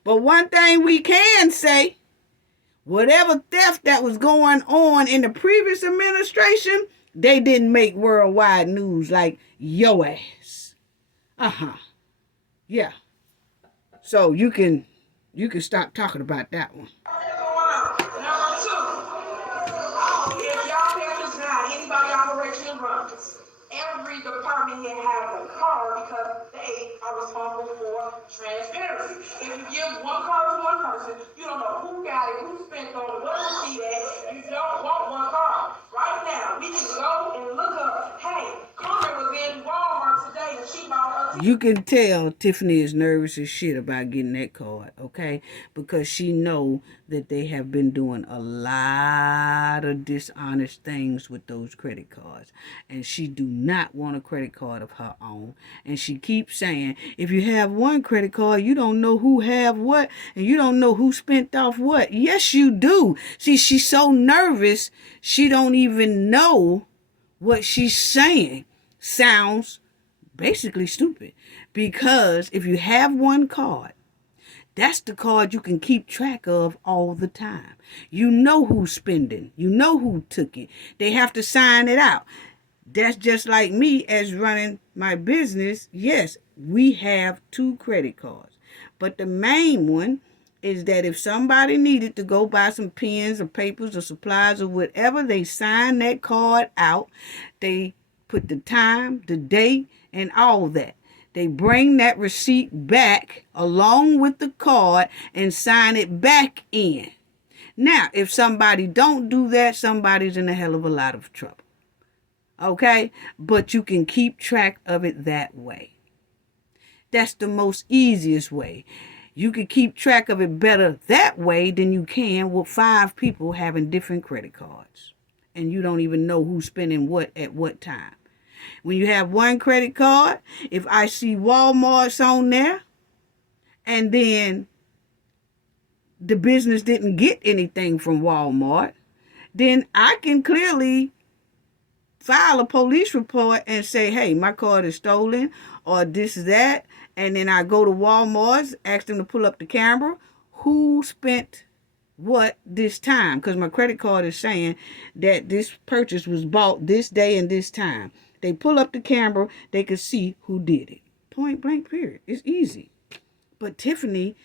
But one thing we can say, whatever theft that was going on in the previous administration, they didn't make worldwide news like yo ass. Yeah. So you can stop talking about that one. Number 2, if y'all pay attention to how anybody operating runs, every department here has a card because they are responsible for transparency. If you give 1 card to one person, you don't know who got it, who spent on it, what receipt at. You don't want 1 card. Right now, we can go and look up, hey, Carmen was in Walmart today and she bought a You can tell Tiffany is nervous as shit about getting that card, okay? Because she know that they have been doing a lot of dishonest things with those credit cards. And she do not want a credit card of her own. And she keeps saying, if you have 1 credit card, you don't know who have what, and you don't know who spent off what. Yes, you do. See, she's so nervous, she don't even know what she's saying. Sounds basically stupid, because if you have 1 card, that's the card you can keep track of all the time. You know who's spending. You know who took it. They have to sign it out. That's just like me as running my business. Yes, we have 2 credit cards. But the main one is that if somebody needed to go buy some pens or papers or supplies or whatever, they sign that card out. They put the time, the date, and all that. They bring that receipt back along with the card and sign it back in. Now, if somebody don't do that, somebody's in a hell of a lot of trouble. Okay? But you can keep track of it that way. That's the most easiest way. You can keep track of it better that way than you can with 5 people having different credit cards. And you don't even know who's spending what at what time. When you have 1 credit card, if I see Walmart's on there, and then the business didn't get anything from Walmart, then I can clearly file a police report and say, hey, my card is stolen, or this, that, and then I go to Walmart's, ask them to pull up the camera, who spent what this time, because my credit card is saying that this purchase was bought this day and this time. They pull up the camera, they can see who did it. Point blank, period. It's easy. But Tiffany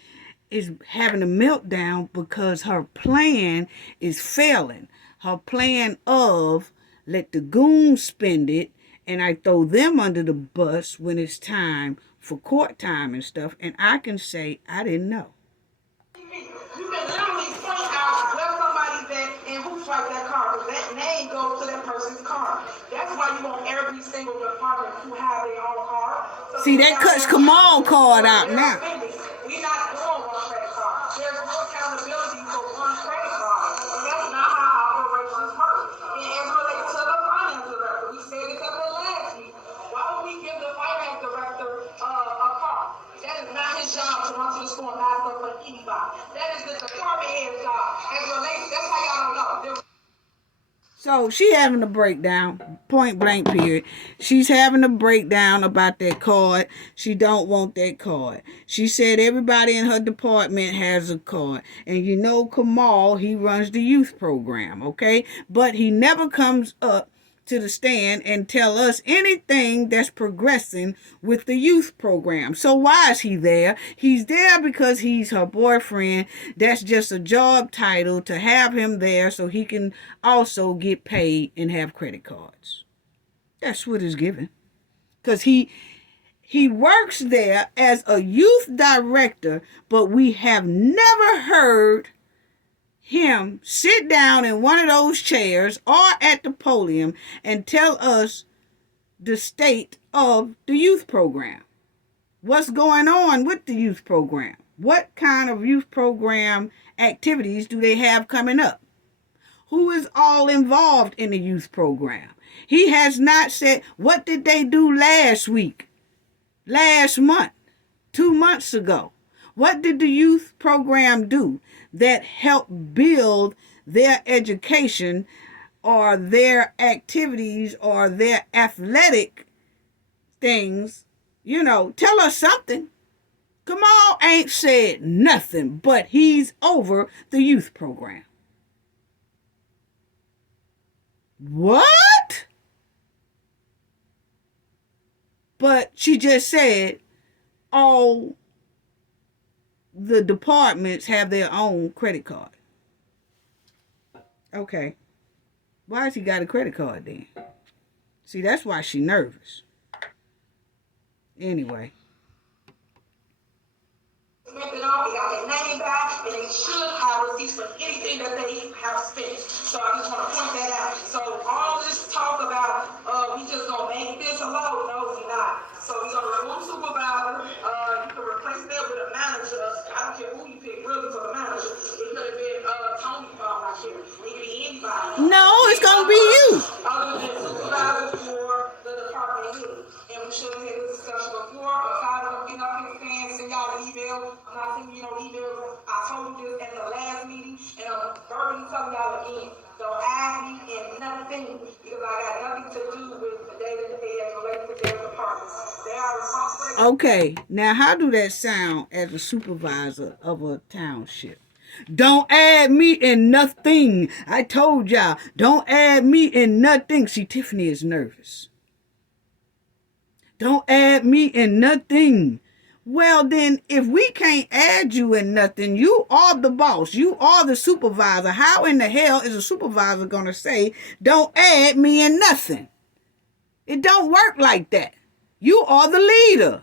is having a meltdown because her plan is failing. Her plan of let the goons spend it and I throw them under the bus when it's time for court time and stuff, and I can say I didn't know. You can literally point out where somebody's at and who swiped that card, because that name goes to that person's card. That's why you want every single department to have their own card. So see, that cuts Kamal card out now. We're not doing 1 credit card. There's no accountability for 1 credit card. And that's not how operations work. And as relates to the finance director, we said this at the last week. Why would we give the finance director a card? That is not his job to run to the store and buy stuff for anybody. That is the department head's job. As a lady, that's why y'all don't know. So she having a breakdown, point blank period. She's having a breakdown about that card. She don't want that card. She said everybody in her department has a card. And you know Kamal, he runs the youth program, okay? But he never comes up to the stand and tell us anything that's progressing with the youth program. So why is he there? He's there because he's her boyfriend. That's just a job title to have him there so he can also get paid and have credit cards. That's what is given. Because he works there as a youth director, but we have never heard him sit down in one of those chairs or at the podium and tell us the state of the youth program. What's going on with the youth program? What kind of youth program activities do they have coming up? Who is all involved in the youth program? He has not said, what did they do last week, last month, 2 months ago? What did the youth program do that helped build their education or their activities or their athletic things? You know, tell us something. Kamal ain't said nothing, but he's over the youth program. What? But she just said all the departments have their own credit card. Okay. Why has he got a credit card then? See, that's why she's nervous. Anyway. Spent it all, they got their name back, and they should have receipts for anything that they have spent. So I just want to point that out. So all this talk about we just gonna make this alone, no, we're not. So we're gonna remove supervisor. You can replace that with a manager. I don't care who you pick, really, for the manager. It could have been Tony right here. It could be anybody. No, it's gonna be you. Other than supervisor for the department head. And we should have had this discussion before. I'm tired of getting up here saying, send y'all an email. I'm not sending you no emails. I told you this at the last meeting, and I'm verbally telling y'all again. Don't ask me in nothing, because I got nothing to do with the day-to-day as related to their departments. They are responsible. Okay, now how do that sound as a supervisor of a township? Don't add me in nothing. I told y'all, don't add me in nothing. See, Tiffany is nervous. Don't add me in nothing. Well, then, if we can't add you in nothing, you are the boss. You are the supervisor. How in the hell is a supervisor going to say, don't add me in nothing? It don't work like that. You are the leader.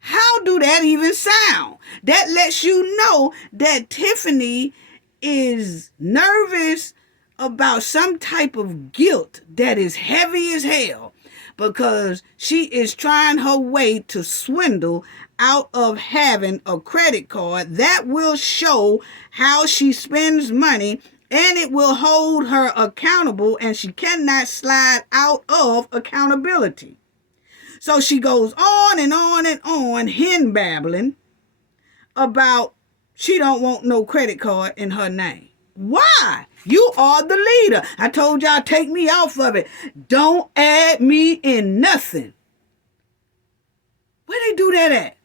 How do that even sound? That lets you know that Tiffany is nervous about some type of guilt that is heavy as hell, because she is trying her way to swindle out of having a credit card that will show how she spends money, and it will hold her accountable, and she cannot slide out of accountability. So she goes on and on and on, hen babbling about she don't want no credit card in her name. Why? You are the leader. I told y'all, take me off of it. Don't add me in nothing. Where they do that at?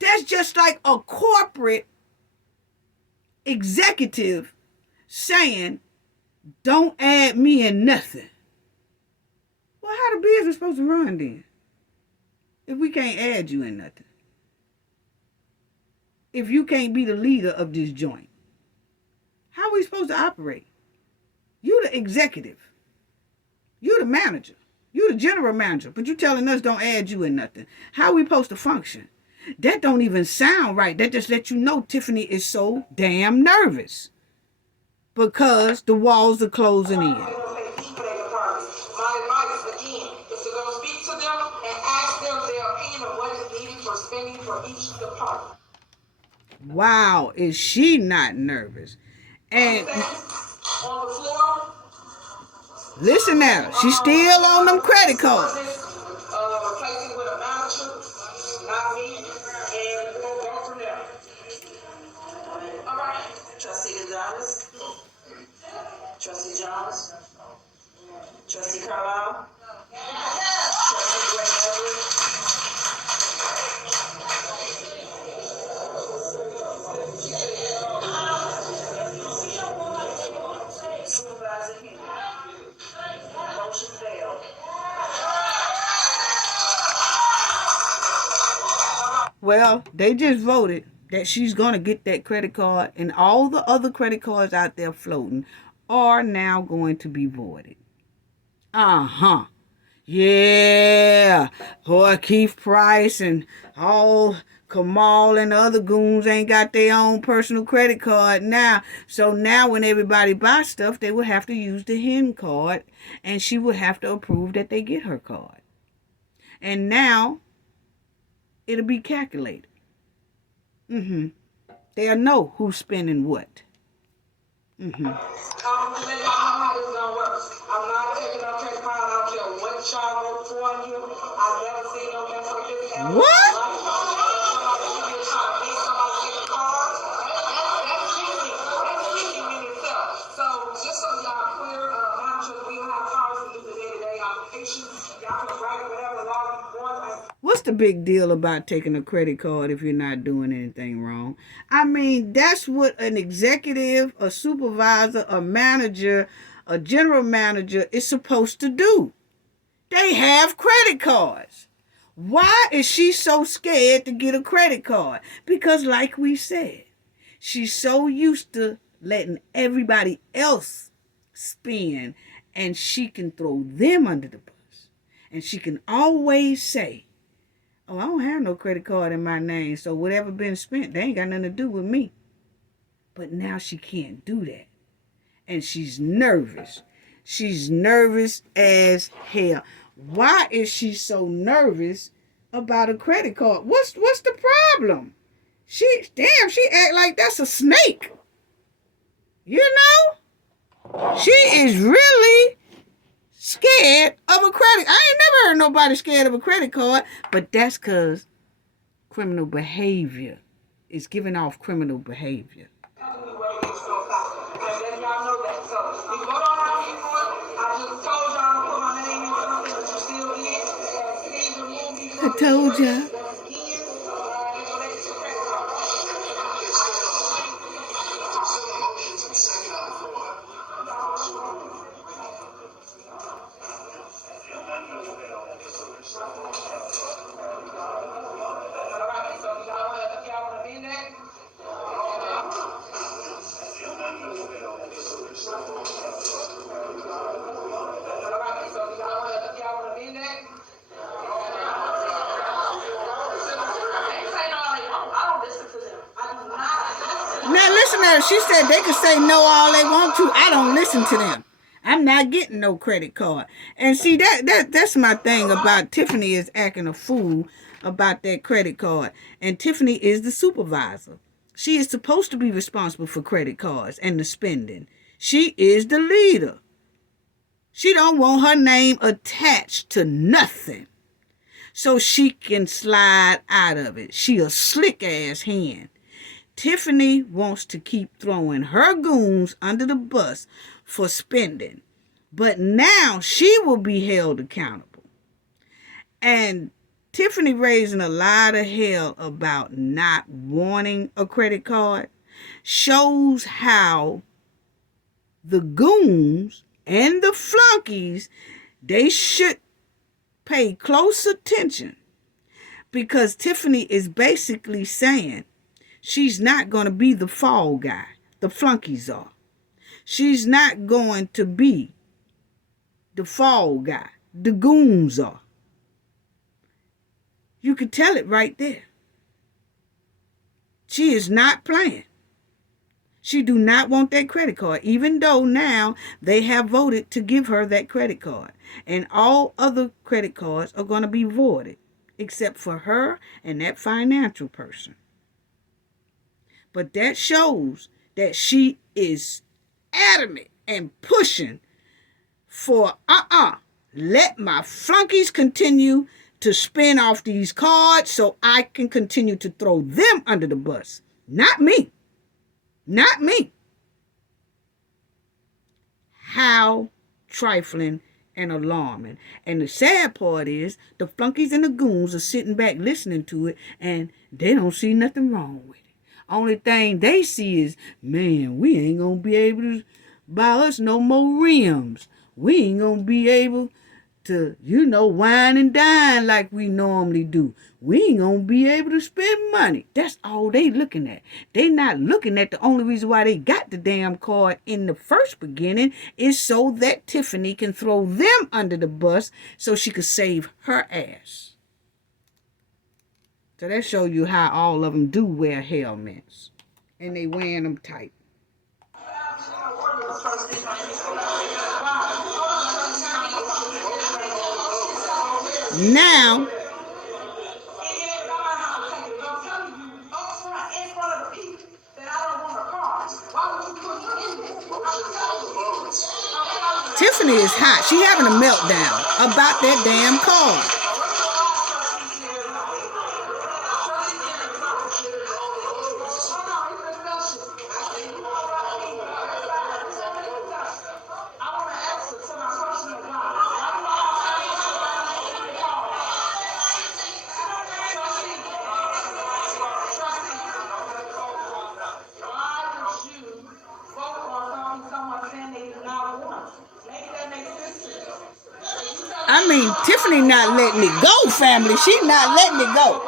That's just like a corporate executive saying, don't add me in nothing. Well, how the business supposed to run then? If we can't add you in nothing. If you can't be the leader of this joint. How are we supposed to operate? You the executive. You the manager. You the general manager. But you telling us don't add you in nothing. How are we supposed to function? That don't even sound right. That just lets you know Tiffany is so damn nervous. Because the walls are closing in. My advice, again, is to go speak to them and ask them their opinion of what is needed for spending for each department. Wow, is she not nervous? And on the floor, listen now, she's still on them credit cards. Replacing with a manager, not me, and we'll go from there. All right. Trustee Carlisle. Trustee Wayne Everett. Supervisor Henyard. Motion failed. Well, they just voted that she's going to get that credit card, and all the other credit cards out there floating are now going to be voided. Uh-huh. Yeah. Poor Keith Price and all Kamal and the other goons ain't got their own personal credit card now. So now when everybody buys stuff, they will have to use the hen card, and she will have to approve that they get her card. And now it'll be calculated. They'll know who's spending what. To let y'all know how this gonna work. I'm not taking no credit card. I don't care what y'all vote for on you. I've never seen no mess like this happen. What? Somebody should be trying to make somebody get a card. That's cheating. That's cheating in itself. So just so y'all clear, managers, we don't have cards to do the day-to-day applications. Y'all can write whatever law you want. What's the big deal about taking a credit card if you're not doing anything wrong? I mean, that's what an executive, a supervisor, a manager, a general manager is supposed to do. They have credit cards. Why is she so scared to get a credit card? Because like we said, she's so used to letting everybody else spend, and she can throw them under the bus. And she can always say, oh, I don't have no credit card in my name, so whatever been spent, they ain't got nothing to do with me. But now she can't do that. And she's nervous. She's nervous as hell. Why is she so nervous about a credit card? What's the problem? She act like that's a snake. You know? She is really scared of a credit. I ain't never heard nobody scared of a credit card, but that's because criminal behavior is giving off criminal behavior. I told ya. Now listen to her. She said they can say no all they want to. I don't listen to them. I'm not getting no credit card. And see, that's my thing about Tiffany is acting a fool about that credit card. And Tiffany is the supervisor. She is supposed to be responsible for credit cards and the spending. She is the leader. She don't want her name attached to nothing, so she can slide out of it. She a slick ass hen. Tiffany wants to keep throwing her goons under the bus for spending, but now she will be held accountable. And Tiffany raising a lot of hell about not wanting a credit card shows how the goons and the flunkies, they should pay close attention, because Tiffany is basically saying she's not going to be the fall guy. The flunkies are. She's not going to be the fall guy. The goons are. You can tell it right there. She is not playing. She do not want that credit card, even though now they have voted to give her that credit card. And all other credit cards are going to be voided, except for her and that financial person. But that shows that she is adamant and pushing for, let my flunkies continue to spin off these cards so I can continue to throw them under the bus. Not me. Not me. How trifling and alarming. And the sad part is the flunkies and the goons are sitting back listening to it, and they don't see nothing wrong with it. Only thing they see is, man, we ain't gonna be able to buy us no more rims. We ain't gonna be able to, wine and dine like we normally do. We ain't gonna be able to spend money. That's all they looking at. They not looking at the only reason why they got the damn card in the first beginning is so that Tiffany can throw them under the bus so she could save her ass. So that show you how all of them do wear helmets. And they wearing them tight. Now, Tiffany is hot. She having a meltdown about that damn card. I mean, Tiffany not letting it go, family. She not letting it go.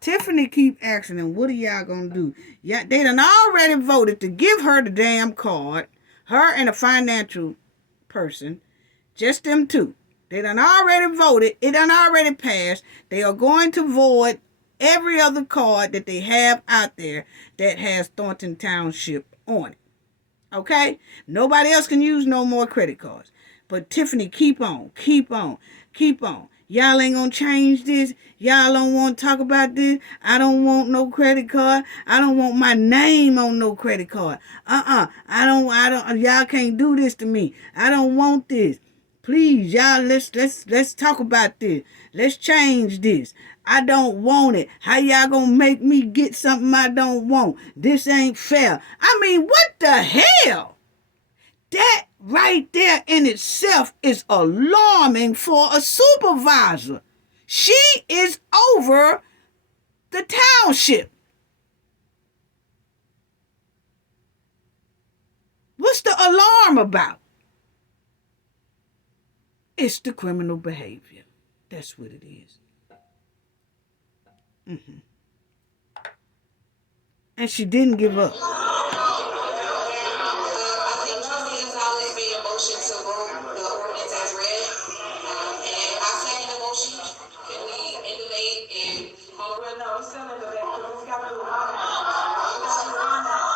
Tiffany keep asking them, what are y'all gonna do? Yeah, they done already voted to give her the damn card. Her and a financial person. Just them two. They done already voted. It done already passed. They are going to void every other card that they have out there that has Thornton Township on it. Okay? Nobody else can use no more credit cards. But Tiffany, keep on. Y'all ain't gonna change this. Y'all don't want to talk about this. I don't want no credit card. I don't want my name on no credit card. I don't, y'all can't do this to me. I don't want this. Please, y'all, let's talk about this. Let's change this. I don't want it. How y'all gonna make me get something I don't want? This ain't fair. I mean, what the hell? That right there in itself is alarming for a supervisor. She is over the township. What's the alarm about? It's the criminal behavior. That's what it is. And she didn't give up. Motion to vote the ordinance as read, and I second the motion. Can we end debate and call it? No, it's still in debate because it's got to do on that.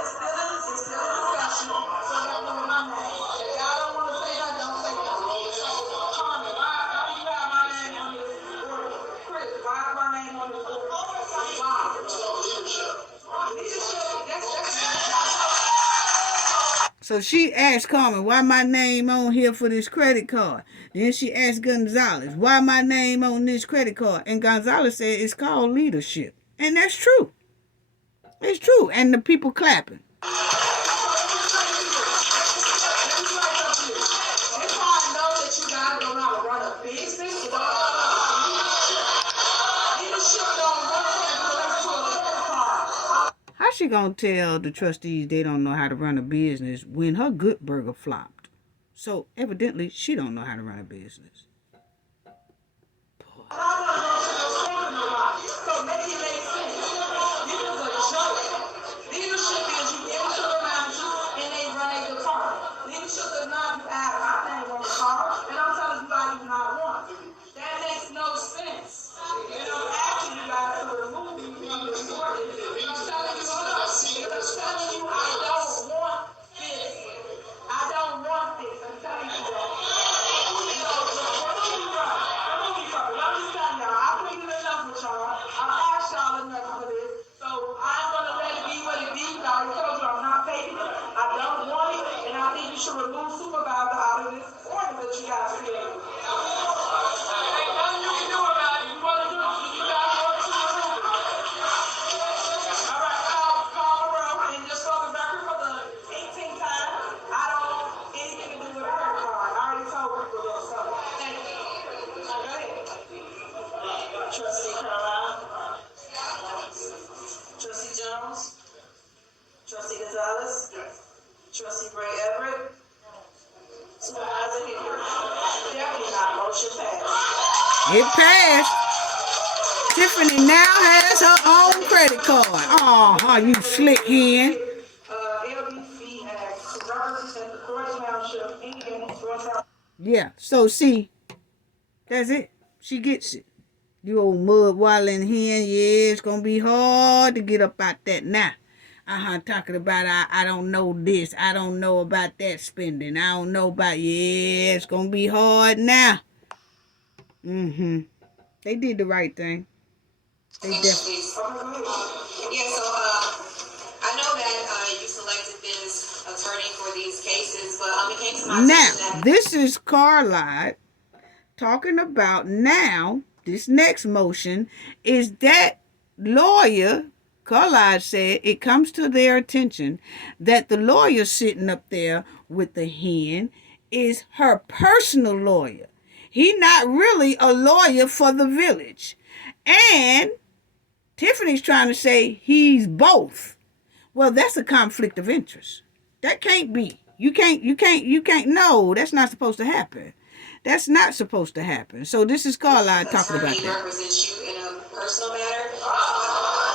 It's still in discussion, so we got to do on that. If y'all don't want to say that, don't say that. Carmen, why do you have my name on this order? Chris, why is my name on this order? Why? Leadership, that's So she asked Carmen, why my name on here for this credit card? Then she asked Gonzalez, why my name on this credit card? And Gonzalez said it's called leadership. And that's true. It's true. And the people clapping. How she gonna tell the trustees they don't know how to run a business when her good burger flopped? So evidently she don't know how to run a business. Leadership is you give it to the manager and they run a department. you add my name on the card, and I'm telling you I do not want it. That makes no sense. And I'm asking you guys to remove me from this ordinance. I'm telling you, hold up. I'm telling you I don't want this. I don't want this. I'm telling you that. I'm just telling y'all, I pleaded enough with y'all. I've asked y'all enough for this. So I'm gonna let it be what it be. I already told you I'm not taking it. I don't want it, and I think you should remove supervisor out of this order that you guys created. Ain't nothing you can do about it. You wanna do it, you guys want to remove it. All right, call the roll, and just for the record, for the 18th time, I don't want anything to do with her card. I already told people this, so thank you. Go ahead. Trustee Kamal, Trustee Jones, Trustee Gonzalez, Trustee Gray Everett, Supervisor Henyard. Definitely not motion passed. It passed. Tiffany now has her own credit card. Oh, you slick hen. LBC has to represent the Thornton Township Meeting in Thornton Township. Yeah, so see, that's it. She gets it. You old mud waddling hen, yeah, it's gonna be hard to get up out that now. Talking about I don't know this, I don't know about that spending, I don't know about, yeah, it's gonna be hard now. They did the right thing. They definitely. Yeah, so I know that you selected this attorney for these cases, but it came to my attention Now, this is Carlisle talking about now. This next motion is that lawyer, Carlisle said, it comes to their attention that the lawyer sitting up there with the hen is her personal lawyer. He not really a lawyer for the village. And Tiffany's trying to say he's both. Well, that's a conflict of interest. That can't be. You can't, no, that's not supposed to happen. That's not supposed to happen. So this is Carlisle talking about that. He represents you in a personal matter.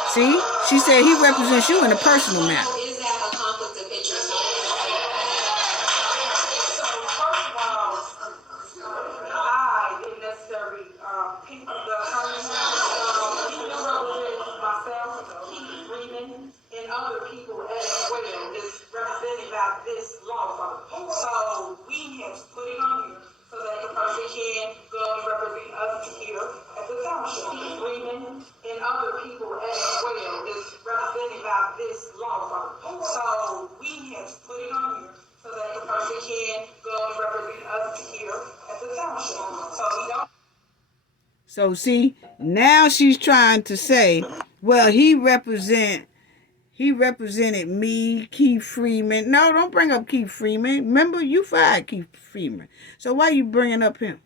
See? She said he represents you in a personal matter. Is that a conflict of interest? So, first of all, I didn't necessarily pick the attorney. He represents myself, Keith Freeman, and other people as well. Is represented by this law firm. So we have put it on here so that the person can go and represent us here at the township. Keith Freeman and other people as well is represented by this law firm. So we have put it on here so that the person can go and represent us here at the township. So we don't. So see, now she's trying to say, well, he represented me, Keith Freeman. No, don't bring up Keith Freeman. Remember, you fired Keith Freeman. So why are you bringing up him?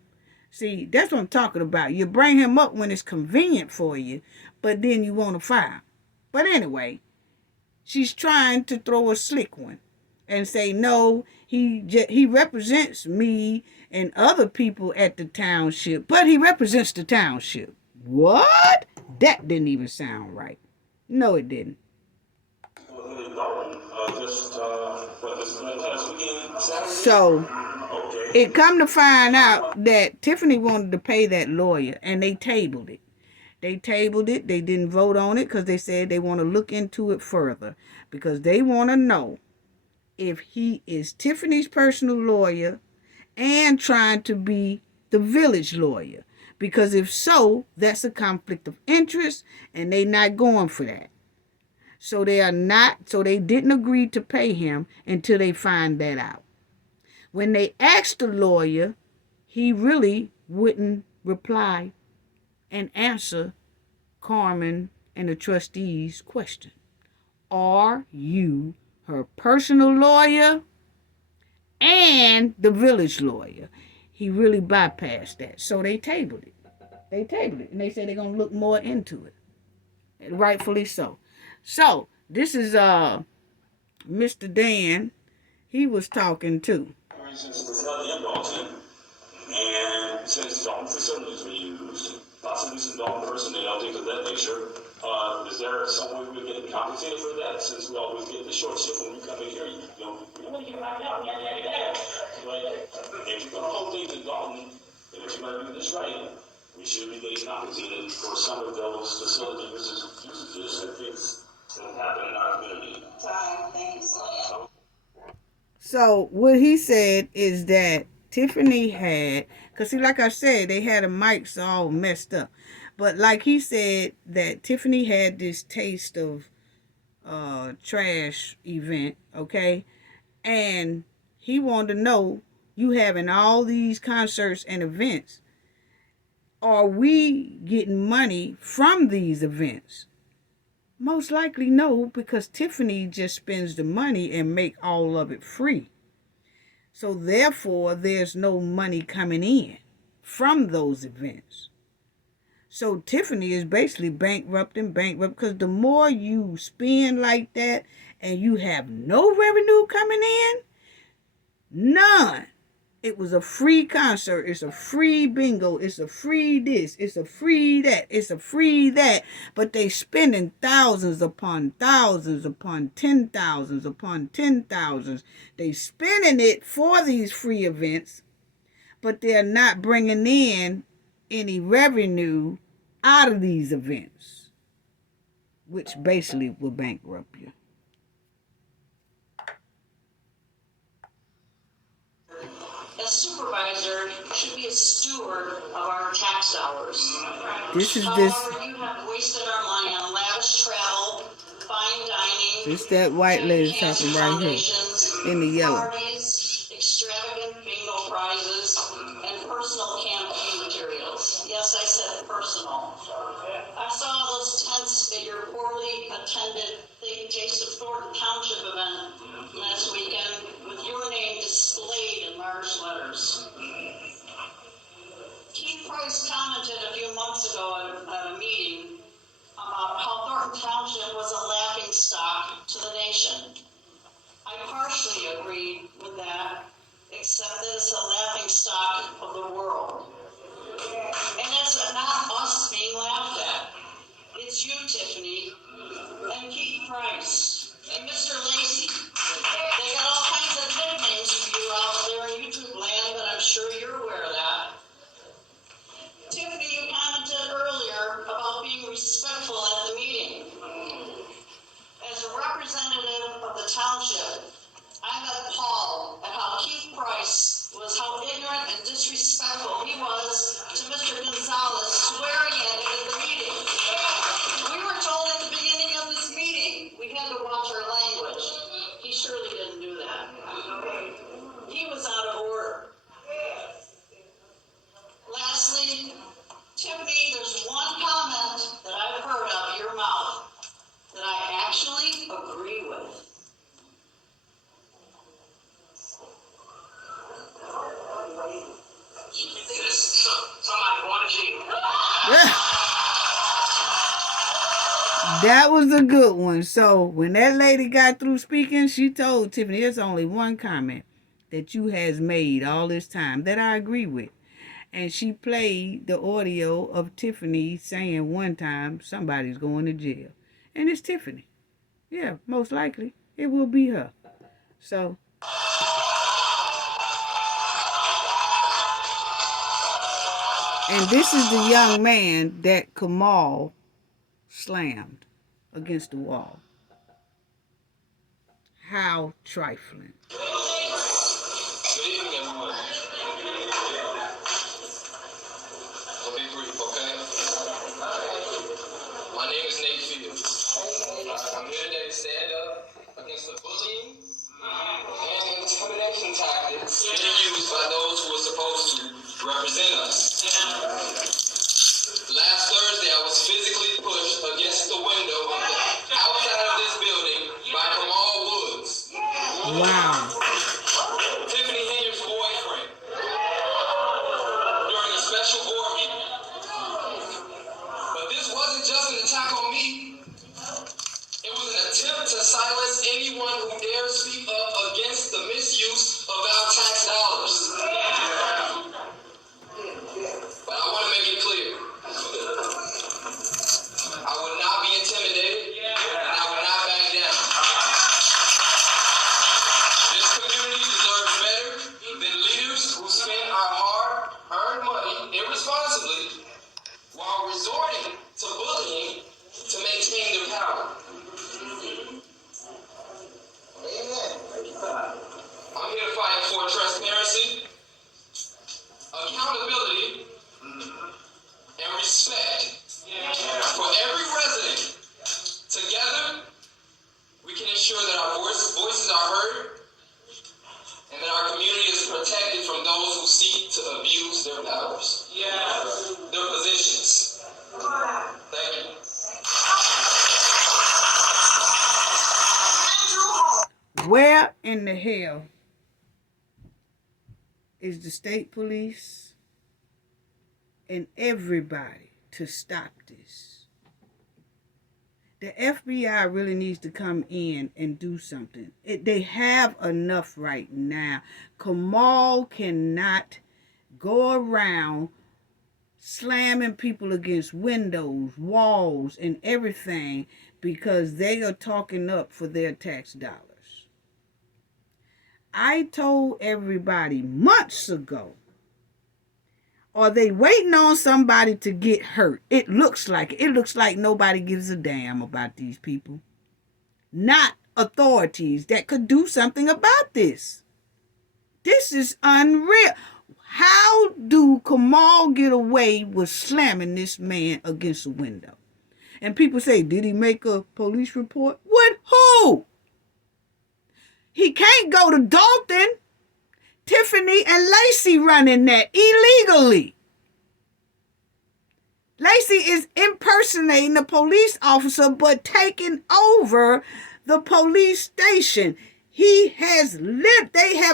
See, that's what I'm talking about. You bring him up when it's convenient for you, but then you want to fire him. But anyway, she's trying to throw a slick one and say, no, he represents me and other people at the township, but he represents the township. What? That didn't even sound right. No, it didn't. So it come to find out that Tiffany wanted to pay that lawyer, and they tabled it. They didn't vote on it because they said they want to look into it further because they want to know if he is Tiffany's personal lawyer and trying to be the village lawyer. Because if so, that's a conflict of interest, and they not going for that. So they didn't agree to pay him until they find that out. When they asked the lawyer, he really wouldn't reply and answer Carmen and the trustees' question. Are you her personal lawyer and the village lawyer? He really bypassed that. So they tabled it. And they said they're going to look more into it. And rightfully so. So, this is Mr. Dan. He was talking too. In Dolton, and since Dolton facilities were used, possibly some Dolton personnel, things of that nature, Is there some way we're getting compensated for that, since we always get the short shift when we come in here? You know, we want to get knocked out, but if you're going to hold things in Dolton, and if you're going to do this right, we should be getting compensated for some of those facility usages and things that happen in our community. Thank you so much. So what he said is that Tiffany had, because see, like I said, they had the mics all messed up. But like he said, that Tiffany had this taste of trash event, okay? And he wanted to know, you having all these concerts and events, are we getting money from these events? Most likely no, because Tiffany just spends the money and make all of it free. So therefore, there's no money coming in from those events. So Tiffany is basically bankrupt because the more you spend like that and you have no revenue coming in, none. It was a free concert. It's a free bingo. It's a free this. It's a free that. It's a free that. But they spending thousands upon thousands upon 10,000s upon 10,000s. They spending it for these free events, but they're not bringing in any revenue out of these events, which basically will bankrupt you. A supervisor should be a steward of our tax dollars. However, you have wasted our money on lavish travel, fine dining, it's that white lady talking right here in the yellow. Parties, extravagant bingo prizes, and personal campaign materials. Yes, I said personal. I saw those tents at your poorly attended Taste of Thornton Township event last weekend with your name displayed in large letters. Keith Price commented a few months ago at a meeting about how Thornton Township was a laughing stock to the nation. I partially agreed with that, except that it's a laughing stock of the world. And it's not us being laughed at. It's you, Tiffany, and Keith Price, and Mr. Lacey. They got all kinds of nicknames for you out there in YouTube land, but I'm sure you're aware of that. Tiffany, you commented earlier about being respectful at the meeting. As a representative of the township, I'm appalled at how Keith Price was, how ignorant and disrespectful he was to Mr. Gonzalez swearing in at the meeting. We were told at the beginning of this meeting we had to watch our language. He surely didn't do that. He was out of order. Lastly, Tiffany, there's one comment that I've heard out of your mouth that I actually agree with. Somebody want to cheat. That was a good one. So when that lady got through speaking, she told Tiffany, there's only one comment that you has made all this time that I agree with. And she played the audio of Tiffany saying one time somebody's going to jail. And it's Tiffany. Yeah, most likely it will be her. So and this is the young man that Kamal slammed against the wall. How trifling. Good evening, everyone. I'll be brief, okay? My name is Nate Fields. I'm here today to stand up against the bullying and intimidation tactics being used by those who are supposed to represent us. Last Thursday, I was physically pushed against the window outside of this building by Kamal Woods. Wow. Tiffany Henyard's boyfriend during a special board meeting. But this wasn't just an attack on me. It was an attempt to silence anyone who dares speak up against the misuse of our tax dollars. in the hell is the state police and everybody to stop this? The FBI really needs to come in and do something. They have enough right now. Kamal cannot go around slamming people against windows, walls, and everything because they are talking up for their tax dollars. I told everybody months ago, are they waiting on somebody to get hurt? It looks like it. It looks like nobody gives a damn about these people. Not authorities that could do something about this. This is unreal. How do Kamal get away with slamming this man against a window? And people say, did he make a police report? With who? He can't go to Dolton. Tiffany and Lacey running that illegally. Lacey is impersonating a police officer but taking over the police station. They have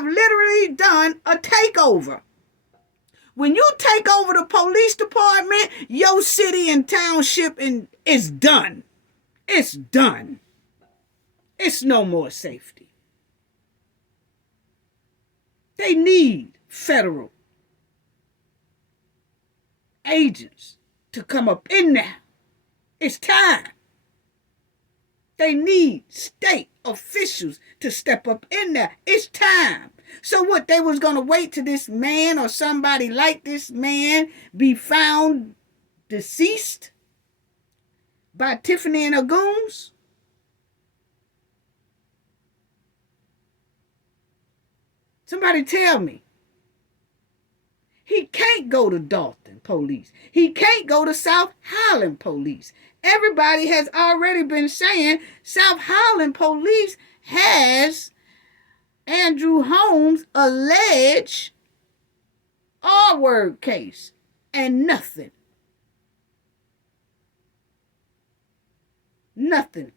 literally done a takeover. When you take over the police department, your city and township is done. It's done. It's no more safety. They need federal agents to come up in there. It's time. They need state officials to step up in there. It's time. So what, they was going to wait till this man or somebody like this man be found deceased by Tiffany and her goons? Somebody tell me. He can't go to Dolton police. He can't go to South Highland police. Everybody has already been saying South Highland police has Andrew Holmes' alleged R-word case and nothing. Nothing.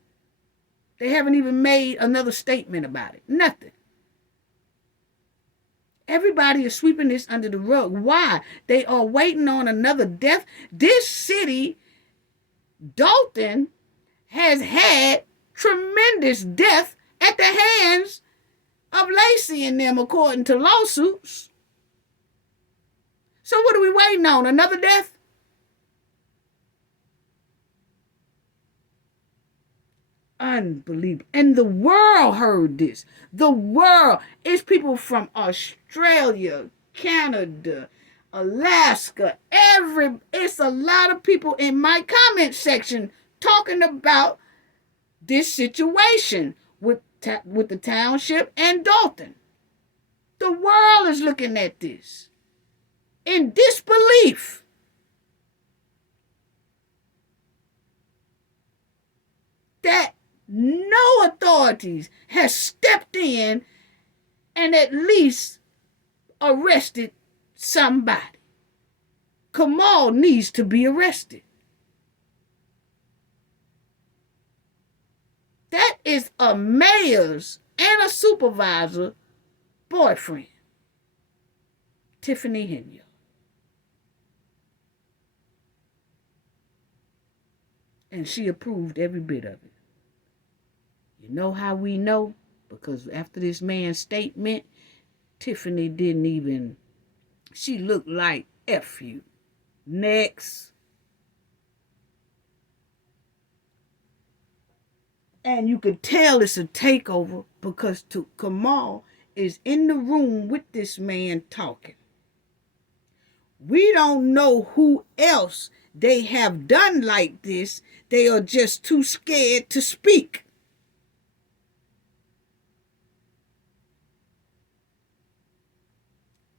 They haven't even made another statement about it. Nothing. Everybody is sweeping this under the rug. Why? They are waiting on another death. This city, Dolton, has had tremendous death at the hands of Lacey and them, according to lawsuits. So what are we waiting on? Another death? Unbelievable. And the world heard this. The world. It's people from Australia, Canada, Alaska, it's a lot of people in my comment section talking about this situation with the township and Dolton. The world is looking at this in disbelief. That no authorities has stepped in and at least arrested somebody. Kamal needs to be arrested. That is a mayor's and a supervisor boyfriend, Tiffany Henyard. And she approved every bit of it. You know how we know? Because after this man's statement, Tiffany didn't even, she looked like F you. Next. And you could tell it's a takeover because Kamal is in the room with this man talking. We don't know who else they have done like this. They are just too scared to speak.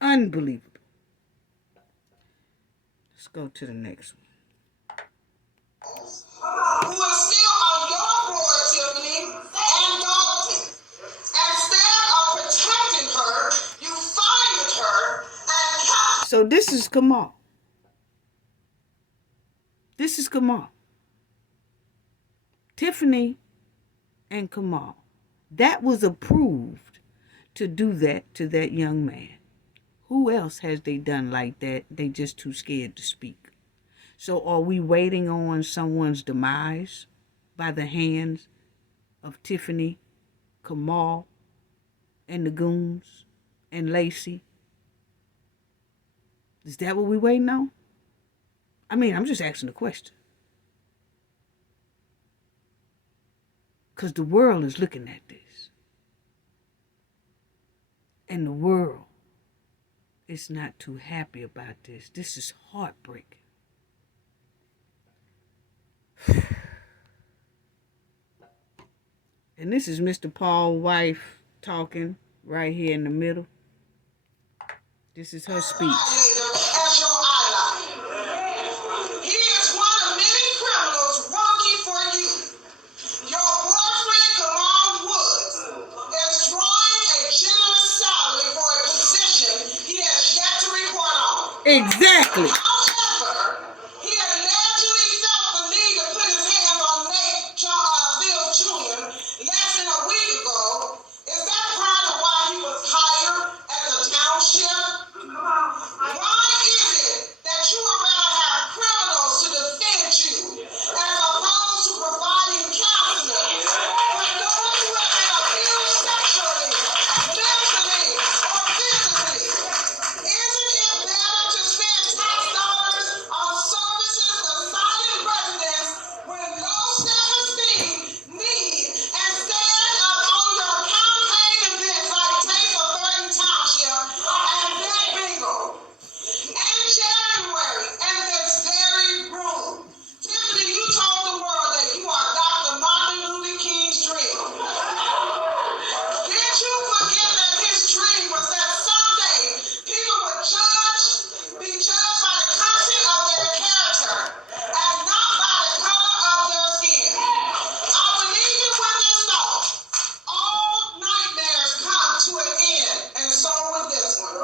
Unbelievable. Let's go to the next one. Who is still on your board, Tiffany and Dalton. Instead of protecting her, you fired her and kept. So this is Kamal. This is Kamal. Tiffany and Kamal. That was approved to do that to that young man? Who else has they done like that? They just too scared to speak. So are we waiting on someone's demise by the hands of Tiffany, Kamal, and the goons, and Lacey? Is that what we waiting on? I mean, I'm just asking the question. Because the world is looking at this. And the world is not too happy about this. This is heartbreaking. And this is Mr. Paul's wife talking right here in the middle. This is her speech. As your ally. He is one of many criminals working for you. Your boyfriend, Kamal Woods, is drawing a generous salary for a position he has yet to report on. Exactly. However, he allegedly felt the need to put his hands on Nate Fields Jr. less than a week ago. Is that part of why he was hired at the township? Why is it that you would rather have criminals to defend you as opposed to providing counseling when those who have been abused sexually, mentally, or physically? Isn't it better to spend tax dollars on services to silent residents with low self-esteem need and stand up on your campaign events like Takeover Thornton Township and Big Bingo? In January, in this very room, Tiffany, you told the world that you are Dr. Martin Luther King's dream. Did you forget that his dream was that someday people would be judged by the content of their character and not by the color of their skin? I believe you with this thought. All nightmares come to an end, and so will this one.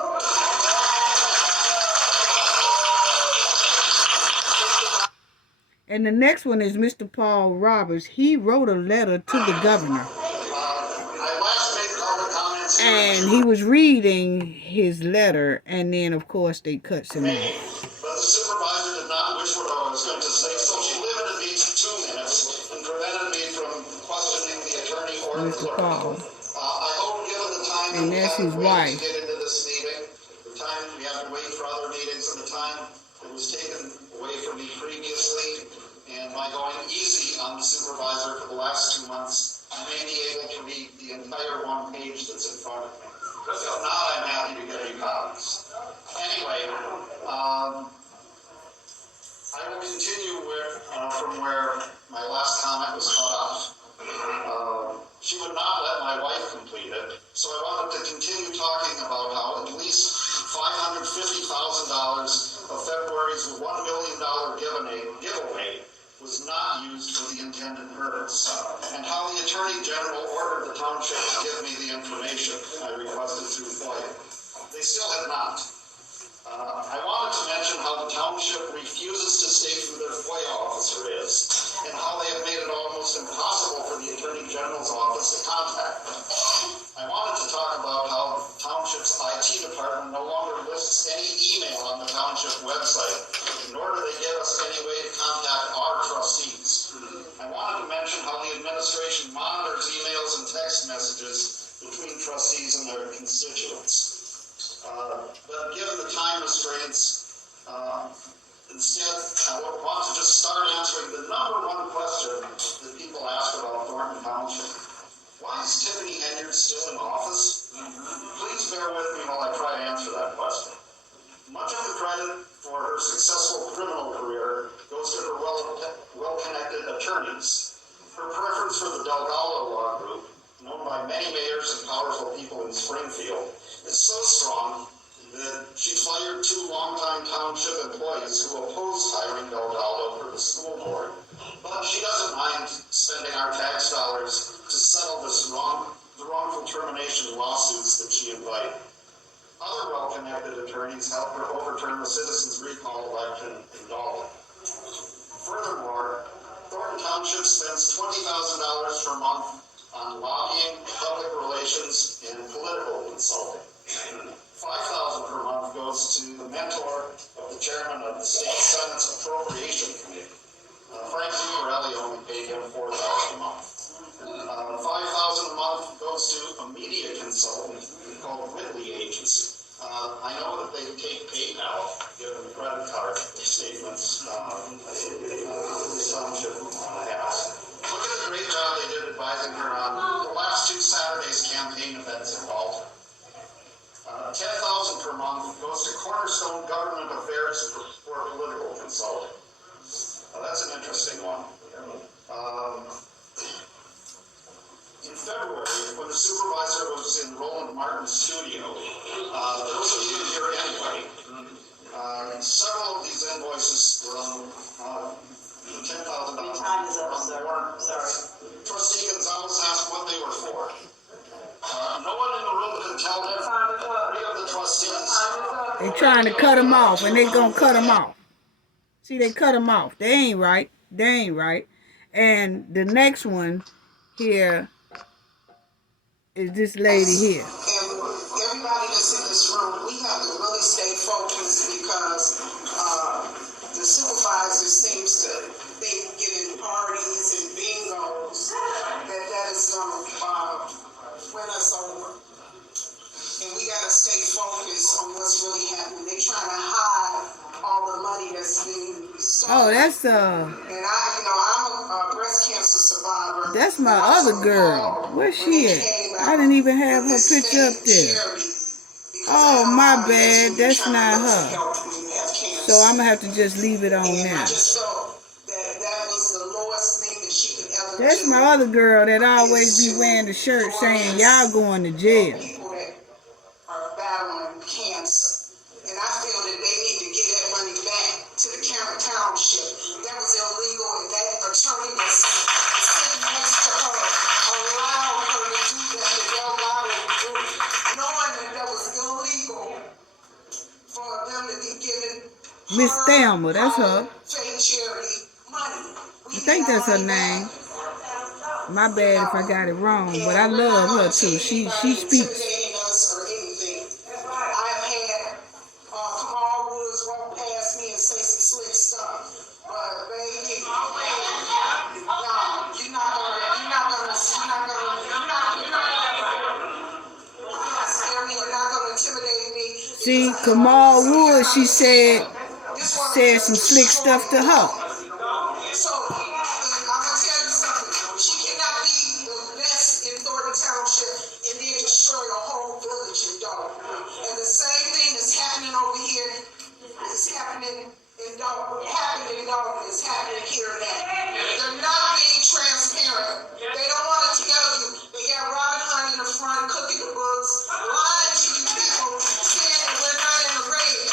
And the next one is Mr. Paul Roberts. He wrote a letter to the governor. I last made public comments here. And he was reading his letter, and then, of course, they cut him off. But the supervisor did not wish what I was going to say, so she limited me to 2 minutes and prevented me from questioning the attorney or the Mr. clerk. Paul. I hope, given the time And that we that's have his to wait wife. to get into this meeting, the time we have to wait for other meetings, and the time that was taken away from me previously, and my going easy on the supervisor for the last 2 months, I may be able to read the entire 1 page that's in front of me. If not, I'm happy to get you copies. Anyway, I will continue from where my last comment was cut off. She would not let my wife complete it, so I wanted to continue talking about how at least $550,000 of February's $1 million giveaway was not used for the intended purpose, and how the Attorney General ordered the township to give me the information I requested through FOIA. They still have not. I wanted to mention how the township refuses to state who their FOIA officer is, and how they have made it almost impossible for the Attorney General's office to contact them. I wanted to talk about how the township's IT department no longer lists any email on the township website, nor do they give us any way to contact our trustees. I wanted to mention how the administration monitors emails and text messages between trustees and their constituents. But given the time restraints, instead, I want to just start answering the number 1 question that people ask about Thornton Township. Why is Tiffany Henyard still in office? Please bear with me while I try to answer that question. Much of the credit for her successful criminal career goes to her well-connected attorneys. Her preference for the Delgado Law Group, known by many mayors and powerful people in Springfield, is so strong that she fired 2 longtime township employees who opposed hiring Delgado for the school board. But she doesn't mind spending our tax dollars to settle the wrongful termination lawsuits that she invited. Other well-connected attorneys helped her overturn the citizens' recall election in Dolton. Furthermore, Thornton Township spends $20,000 per month on lobbying, public relations, and political consulting. $5,000 per month goes to the mentor of the chairman of the state Senate's appropriation committee. Frank Zuccarelli only paid him $4,000 a month. $5,000 a month goes to a media consultant called Whitley Agency. I know that they take PayPal, give them credit card statements. This township has. Look at the great job they did advising her on the last 2 Saturdays campaign events in Dolton. $10,000 per month goes to Cornerstone Government Affairs for political consulting. That's an interesting one. In February, when the supervisor was in Roland Martin's studio, those of you here anyway, several of these invoices were on $10,000. Your time is up, sir. Sorry. Trustee Gonzalez asked what they were for. No one in the room could tell him. 3 of the trustees. They trying to cut him off, and they gonna cut him off. See, they cut him off. They ain't right. They ain't right. And the next one here is this lady here. And everybody that's in this room, we have to really stay focused because the supervisor seems to think giving parties and bingos that is going to win us over. And we got to stay focused on what's really happening. They're trying to hide all the money that's being stolen. Oh, that's And I'm a breast cancer survivor. that's my other girl. Where's she at? I didn't even have her picture up there. Oh, my bad. That's not her. So I'm gonna have to just leave it on And I now. just felt that was the lowest thing that she could ever That's do. my other girl that always be wearing the shirt saying y'all going to jail. People that are battling cancer. And I feel that they need to give that money back to the county township. That was illegal, and that attorney was sitting next to her, allowed her to do that, that they allowed her to do it, knowing that was illegal for them to be given Miss Thelma, that's her. fake charity money. I think that's her name. My bad if I got it wrong, but I love her too. She speaks. Intimidating us or anything. I've had Kamal walk past me and say some slick stuff, but baby, no, you're not gonna intimidate me. See, Kamal Wood, she said some slick stuff to her. So, I'm gonna tell you something. She cannot be the best in Thornton Township and then destroy a whole village in Dolton. And the same thing that's happening over here is happening in Dolton. Happening in Dolton is happening here now. They're not being transparent. They don't want to tell you. They got Robin Hunt in the front cooking the books, lying to you people, saying that we're not in the red.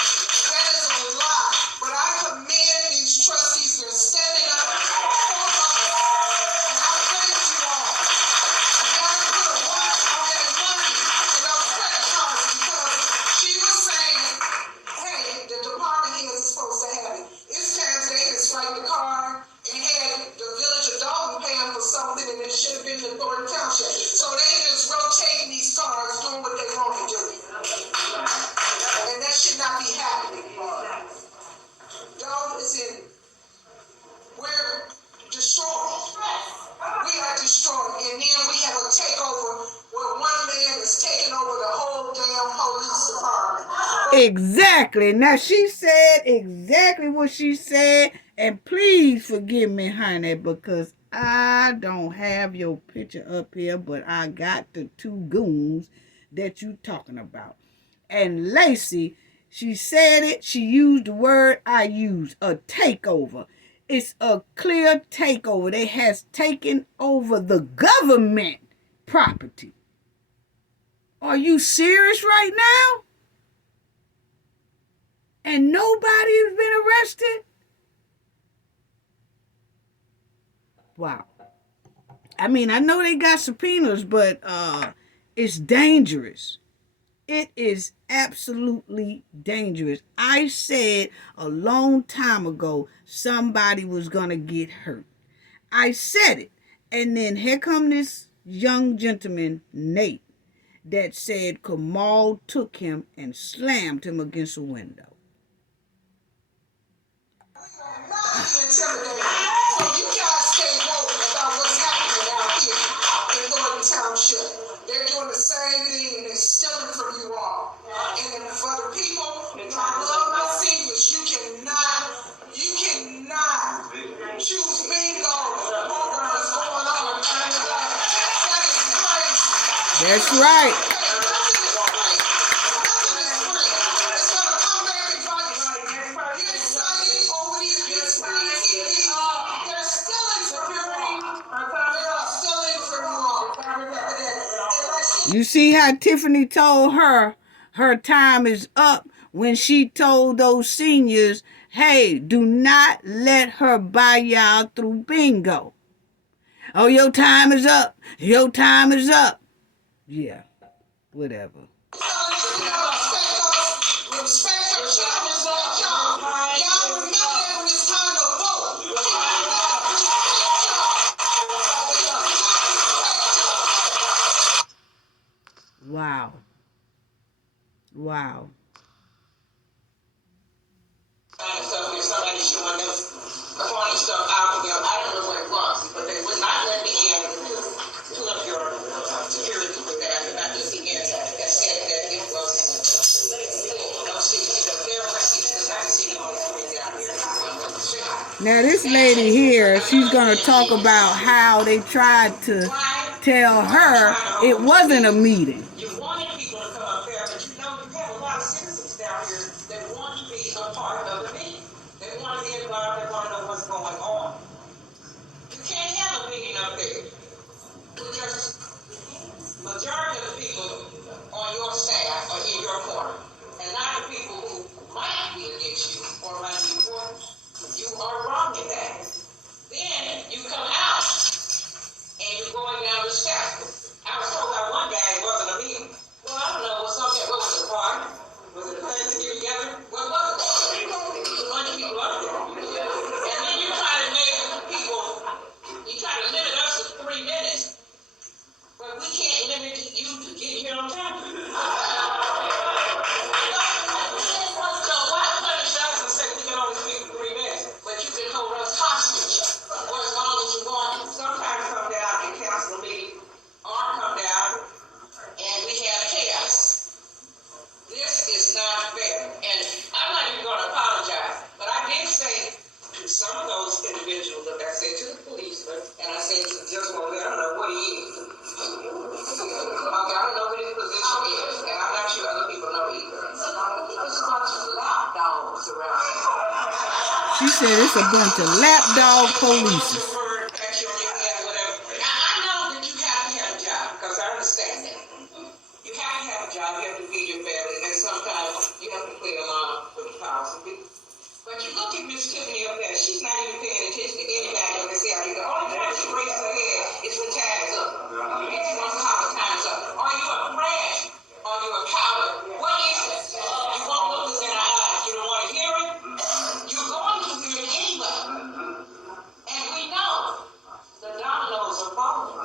That is a lie. But I commend these trustees for standing up for us. And I praise you all. You gotta put a watch on that money and those credit cards because she was saying, hey, the department head is supposed to have it. It's times they can swipe the card and had the village of Dolton paying for something and it should have been the Thornton Township. So they just rotating these cards, doing what they want to do. And that should not be happening. Dolton is in, we're destroyed. We are destroyed. And then we have a takeover where one man is taking over the whole damn police department. Exactly. Now she said exactly what she said, and please forgive me, honey, because I don't have your picture up here, but I got the 2 goons that you talking about. And Lacey, she said it, she used the word I used, a takeover. It's a clear takeover. They has taken over the government property. Are you serious right now? And nobody has been arrested? Wow. I mean, I know they got subpoenas, but it's dangerous. It is absolutely dangerous. I said a long time ago somebody was going to get hurt. I said it. And then here come this young gentleman, Nate, that said Kamal took him and slammed him against a window. Intimidated. So you guys stay woke about what's happening out here in Thornton Township. They're doing the same thing and they're stealing from you all. And for the people, I love my seniors. You cannot choose bingo over what's going on. That is crazy. That's right. You see how Tiffany told her time is up when she told those seniors, hey, do not let her buy y'all through bingo. Oh, your time is up. Your time is up. Yeah, whatever. Wow. Wow. Somebody showing them corny stuff out of them. I don't know what it was, but they would not let me in to up your security with that. And I just began to said that it was Now this lady here, she's going to talk about how they tried to tell her it wasn't a meeting. You wanted people to come up there, but you know you have a lot of citizens down here that want to be a part of the meeting. They want to be involved, they want to know what's going on. You can't have a meeting up there. Because majority of the people on your staff are in your corner. And not the people who might be against you or might be for you. You are wrong in that. Then you come out and you're going down the steps. I was told by one guy it wasn't a meeting. Well, I don't know, what was the party? Was it a plan to get together? What was it? A bunch of people up there. And then you try to make people, you try to limit us to 3 minutes, but we can't limit you to get here on time. So why punish us and say we can only speak for 3 minutes, but you can hold us hostage for as long as you want to. Sometimes come down and cancel a meeting, or come down and we have chaos. This is not fair. And I'm not even going to apologize, but I did say to some of those individuals that I said to the policeman, and I said to the gentleman, I don't know what he is. Okay, I don't know what his position is, and I'm not sure other people know either. There's a bunch of lapdogs around here. She said it's a bunch of lapdog police. I know that you have to have a job, because I understand that. You have to have a job, you have to feed your family, and sometimes you have to play along with the powers of people. But you look at Miss Tiffany up there, she's not even paying attention to anybody on this area. The only time she raises her head is when time is up. And she wants to holler, time's up. Are you a trash? Are you a coward? What is it? You won't look us in our eyes. You don't want to hear it? You're going to hear it anyway. And we know the dominoes are falling.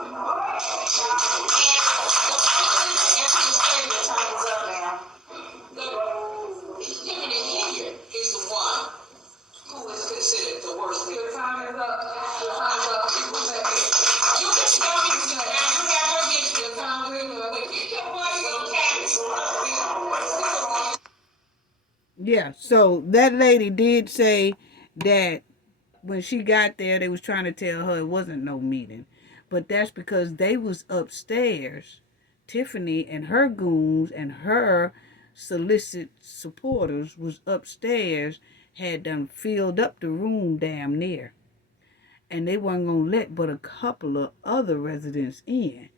And the time is up now. Tiffany Henyard is the one who is considered the worst. Your time is up. Your time is up. You can tell me you have your history. Your time is up. But get your money on tax. Yeah, so that lady did say that when she got there, they was trying to tell her it wasn't no meeting. But that's because they was upstairs. Tiffany and her goons and her solicit supporters was upstairs, had done filled up the room damn near. And they weren't going to let but a couple of other residents in.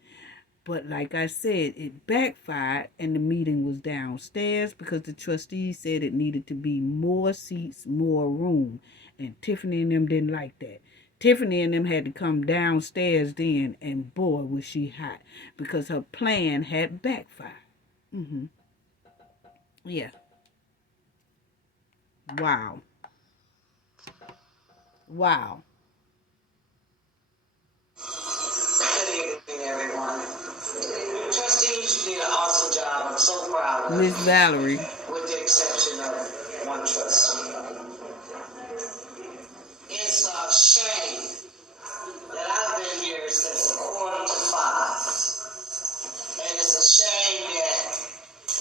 But like I said, it backfired and the meeting was downstairs because the trustees said it needed to be more seats, more room. And Tiffany and them didn't like that. Tiffany and them had to come downstairs then, and boy, was she hot because her plan had backfired. Yeah. Wow. Wow. Good evening, everyone. did an awesome job. I'm so proud of her. Miss Valerie. With the exception of one trustee. It's a shame that I've been here since 4:45. And it's a shame that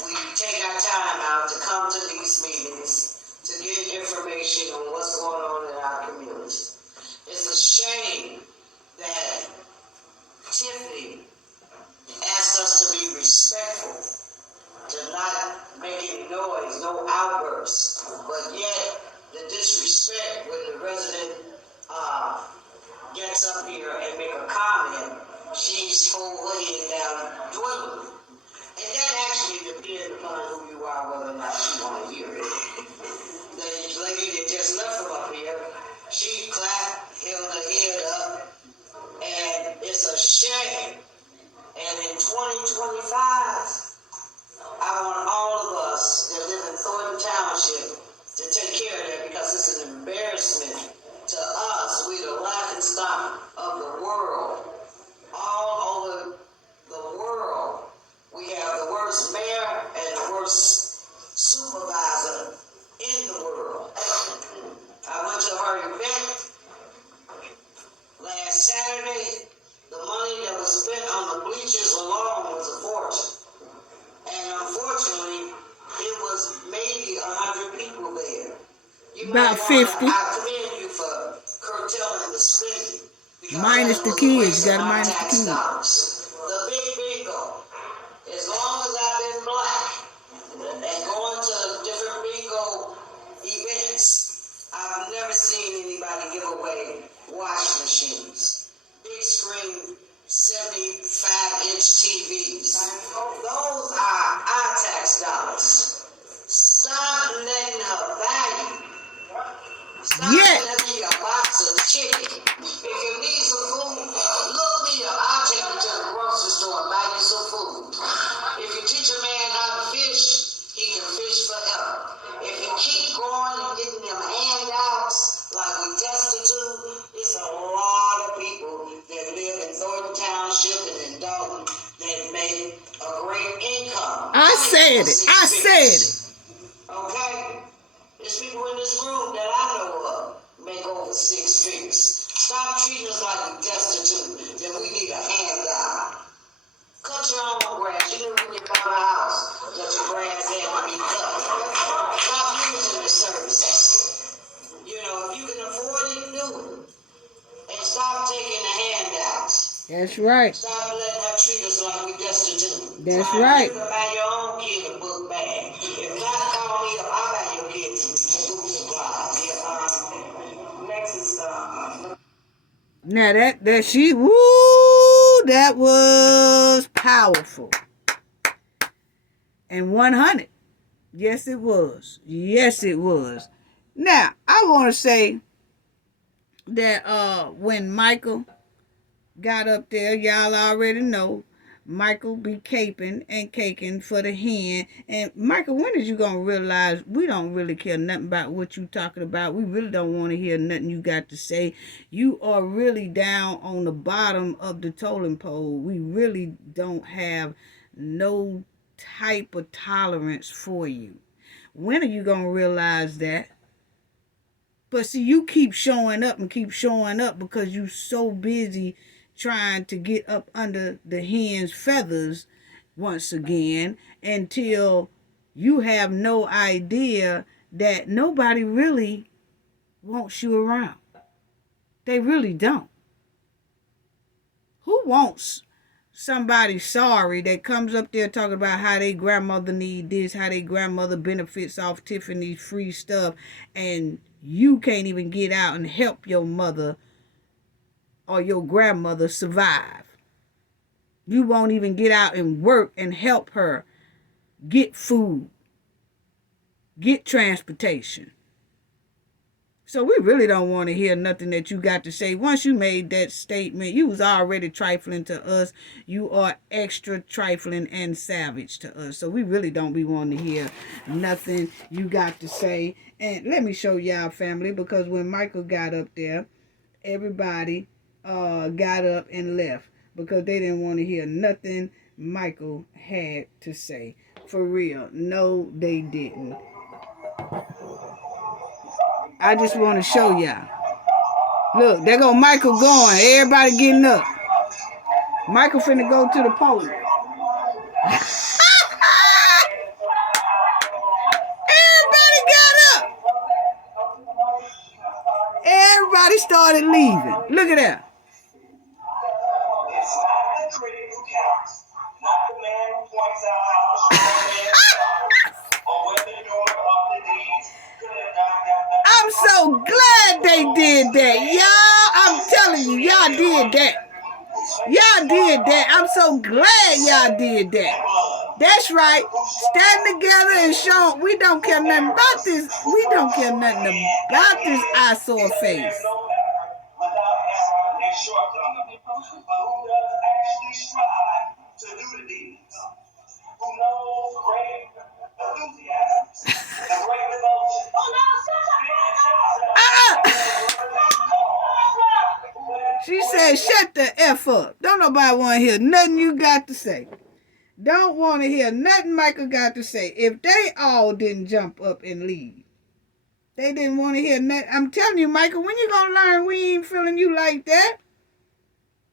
we take our time out to come to these meetings to get information on what's going on in our community. It's a shame that Tiffany asked us to be respectful, to not make any noise, no outbursts, but yet the disrespect when the resident gets up here and make a comment, she's whole head down dwindling. And that actually depends upon who you are, whether or not you want to hear it. The lady that just left from up here, she clapped, held her head up, and it's a shame. And in 2025, I want all of us that live in Thornton Township to take care of that, because it's an embarrassment to us. We're the laughing stock of the world. All over the world, we have the worst mayor and the worst supervisor in the world. I went to her event last Saturday. The money that was spent on the bleachers alone was a fortune. And unfortunately, it was maybe 100 people there. About 50. I commend you for curtailing the spending. Minus the kids. You got to minus the kids. The big bingo. As long as I've been black and going to different bingo events, I've never seen anybody give away wash machines, big screen 75-inch TVs. Those are our tax dollars. Stop letting her value. Stop letting me a box of chicken. If you need some food, look me up. I'll take you to the grocery store and buy you some food. If you teach a man how to fish, he can fish forever. If you keep going and getting them handouts like we destitute, it's a lot of people that live in Thornton Township and in Dolton that make a great income. I said it. Okay? There's people in this room that I know of make over 6 figures. Stop treating us like we're destitute, that we need a handout. Cut your own grass. You know when you bought a house that your grass had to be cut. Stop using the services. You know, if you can afford it, do it. And stop taking the handouts. That's right. Stop letting her treat us like we destitute. That's right. You can buy your own kid a book bag. If not, call me up. I'll buy your kid some school supplies. Next is Now that was powerful. And 100. Yes, it was. Yes, it was. Now, I want to say that when Michael got up there, y'all already know, Michael be caping and caking for the hen. And Michael, when is you going to realize we don't really care nothing about what you talking about? We really don't want to hear nothing you got to say. You are really down on the bottom of the totem pole. We really don't have no type of tolerance for you. When are you going to realize that? But see, you keep showing up because you so busy trying to get up under the hen's feathers once again, until you have no idea that nobody really wants you around. They really don't. Who wants somebody sorry that comes up there talking about how their grandmother need this, how their grandmother benefits off Tiffany's free stuff, and you can't even get out and help your mother or your grandmother survive? You won't even get out and work and help her get food, get transportation. So we really don't want to hear nothing that you got to say. Once you made that statement, you was already trifling to us. You are extra trifling and savage to us. So we really don't be wanting to hear nothing you got to say. And let me show y'all, family, because when Michael got up there, everybody got up and left because they didn't want to hear nothing Michael had to say. For real. No, they didn't. I just want to show y'all. Look, there go Michael going. Everybody getting up. Michael finna go to the podium. Everybody got up. Everybody started leaving. Look at that. It's not the critic who counts, not the man who points out how the strong man started, or whether you're of the deeds could have done that. I'm so glad they did that. Y'all, I'm telling you, y'all did that. Y'all did that. I'm so glad y'all did that. That's right. Stand together and show we don't care nothing about this. We don't care nothing about this eyesore face. She said, shut the F up. Don't nobody want to hear nothing you got to say. Don't want to hear nothing Michael got to say. If they all didn't jump up and leave, they didn't want to hear nothing. I'm telling you, Michael, when you going to learn we ain't feeling you like that?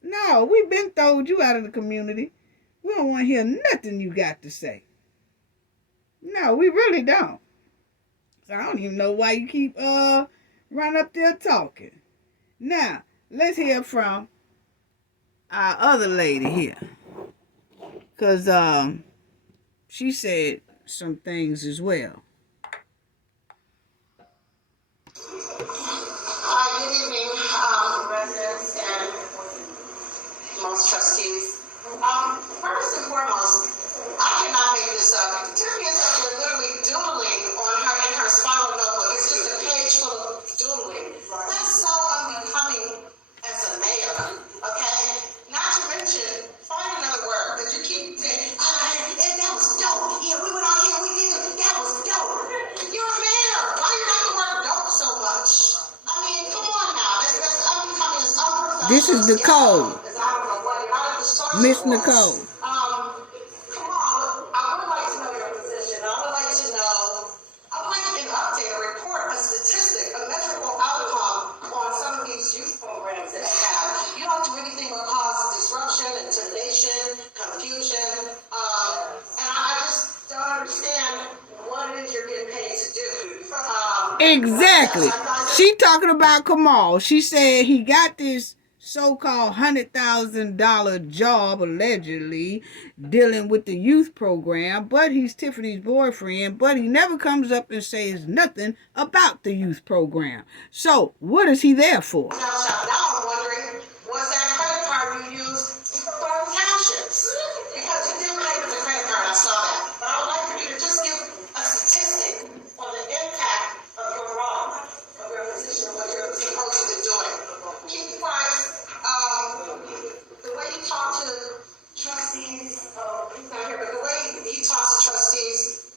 No, we been throwed you out of the community. We don't want to hear nothing you got to say. No, we really don't. So I don't even know why you keep running up there talking. Now, let's hear from our other lady here. Because she said some things as well. Hi, good evening, residents and most trustees. First and foremost, I cannot make this up. Tiffany is literally doodling in her spiral notebook. It's just a page full of doodling. That's so unbecoming as a mayor, okay? Not to mention, find another word, but you keep saying, and that was dope. Yeah, we went out here, we did it, that was dope. You're a mayor. Why you like the word dope so much? I mean, come on now. That's unbecoming, it's unprofessional. This is Nicole. Miss Nicole. Kamal, I would like to know your position. I would like an update, a report, a statistic, a measurable outcome on some of these youth programs that you have. You don't do anything but cause disruption, intimidation, confusion, and I just don't understand what it is you're getting paid to do. Exactly. She talking about Kamal. She said he got this so-called $100,000 job, allegedly, dealing with the youth program, but he's Tiffany's boyfriend, but he never comes up and says nothing about the youth program. So, what is he there for? Now I'm wondering, was that credit card you used for Thornton Townships? Because you didn't pay with the credit card, I saw that. But I would like for you to just give a statistic on the impact of your role, of your position, what you're supposed to be doing. Keep quiet. The way you talk to trustees, he's not here, but the way he talks to trustees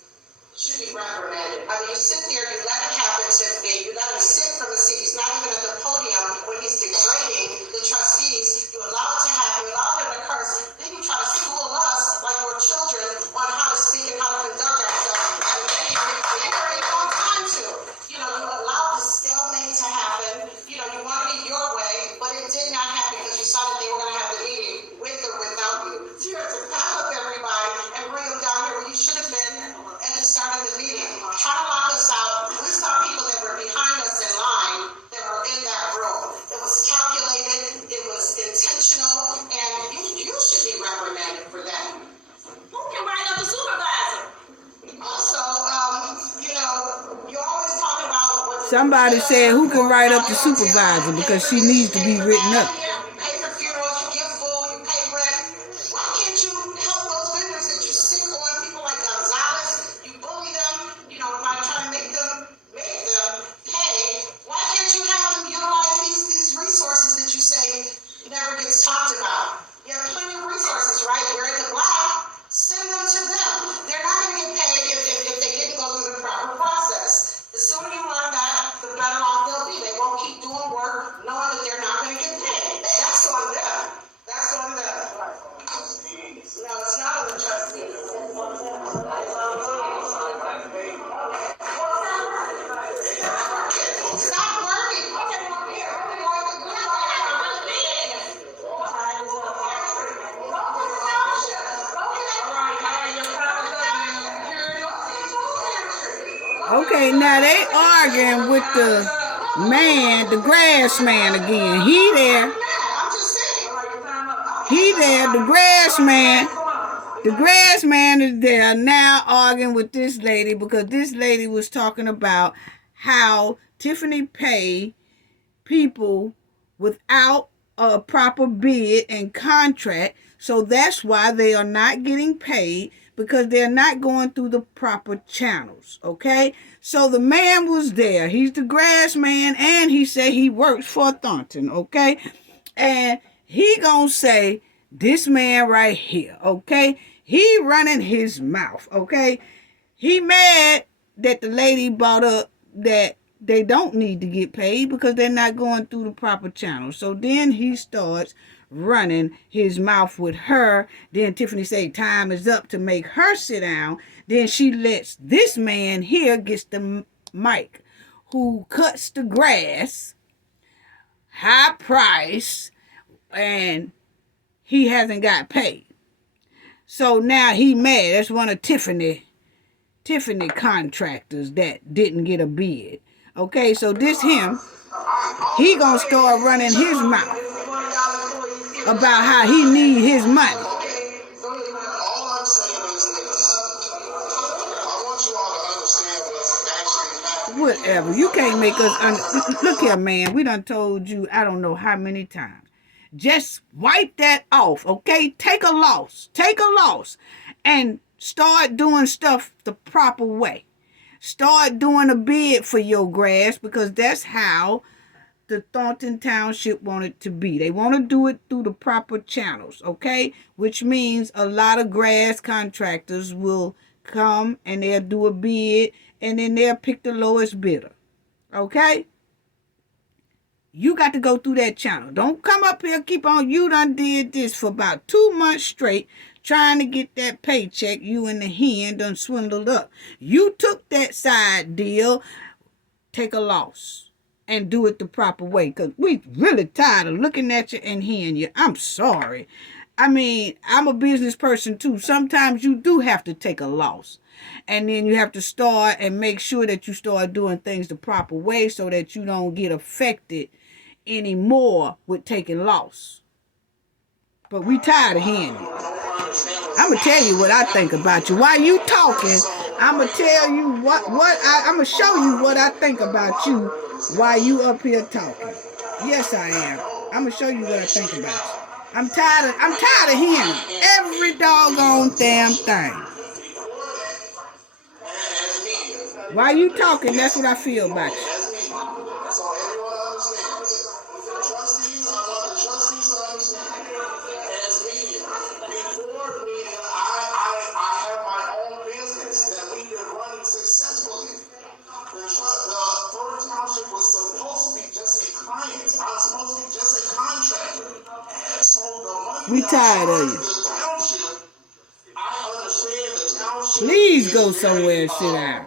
should be reprimanded. I mean, you sit there, you let it happen, Tiffany. You let him sit from the seat. He's not even at the podium when he's degrading the trustees. You allow it to happen. You allow him to curse. Then you try to school us like we're children on how to speak and how to conduct ourselves. And then you already don't have time to. You allowed the stalemate to happen. You wanted it your way, but it did not happen because you saw that they were going to have the meeting with or without you. So you have to pack up everybody and bring them down here where you should have been at the start of the meeting. Try to lock us out. We saw people that were behind us in line that were in that room. It was calculated. It was intentional. And you should be reprimanded for that. Who can write up the supervisor? Also, you're always talking about what Somebody said, who can write up the supervisor because she needs to be written up. You pay for funerals, you give food, you pay rent. Why can't you help those vendors that you sick on, people like Gonzalez? You bully them, by trying to make them pay. Why can't you have them utilize these resources that you say never gets talked about? You have plenty of resources, right? We're in the black. Send them to them. They're not going to get paid if they didn't go through the proper process. The sooner you learn that, the better off they'll be. They won't keep doing work knowing that they're not going to get paid. Okay, now they arguing with the man, the grass man again. He there. He there, the grass man. The grass man is there now arguing with this lady because this lady was talking about how Tiffany paid people without a proper bid and contract. So that's why they are not getting paid, because they're not going through the proper channels. Okay? So the man was there. He's the grass man, and he said he works for Thornton. Okay? And he gonna say, this man right here, okay? He running his mouth, okay? He mad that the lady brought up that they don't need to get paid because they're not going through the proper channel. So then he starts running his mouth with her. Then Tiffany say time is up to make her sit down. Then she lets this man here gets the mic, who cuts the grass, high price, and he hasn't got paid. So now he mad. That's one of Tiffany contractors that didn't get a bid. Okay, so this him, he gonna start running his mouth about how he need his money. All I'm saying is this. I want you all to understand what's actually happening. Whatever. You can't make us... Look here, man. We done told you I don't know how many times. Just wipe that off, okay? Take a loss. Take a loss. And start doing stuff the proper way. Start doing a bid for your grass, because that's how the Thornton Township want it to be. They want to do it through the proper channels, okay? Which means a lot of grass contractors will come and they'll do a bid and then they'll pick the lowest bidder, okay? You got to go through that channel. Don't come up here, keep on. You done did this for about 2 months straight, trying to get that paycheck. You and the hen done swindled up. You took that side deal. Take a loss and do it the proper way, because we really tired of looking at you and hearing you. I'm sorry. I mean, I'm a business person too. Sometimes you do have to take a loss. And then you have to start and make sure that you start doing things the proper way so that you don't get affected anymore with taking loss. But we tired of hearing it. I'm gonna tell you what I think about you. While you talking, I'm gonna tell you I'm gonna show you what I think about you while you up here talking. Yes, I am. I'm gonna show you what I think about you. I'm tired of hearing it. Every doggone damn thing. While you talking, that's what I feel about you. Thornton Township was supposed to be just a client. I was supposed to be just a contractor. So the money we tired of you. The township, I understand the township. Please go somewhere and sit down.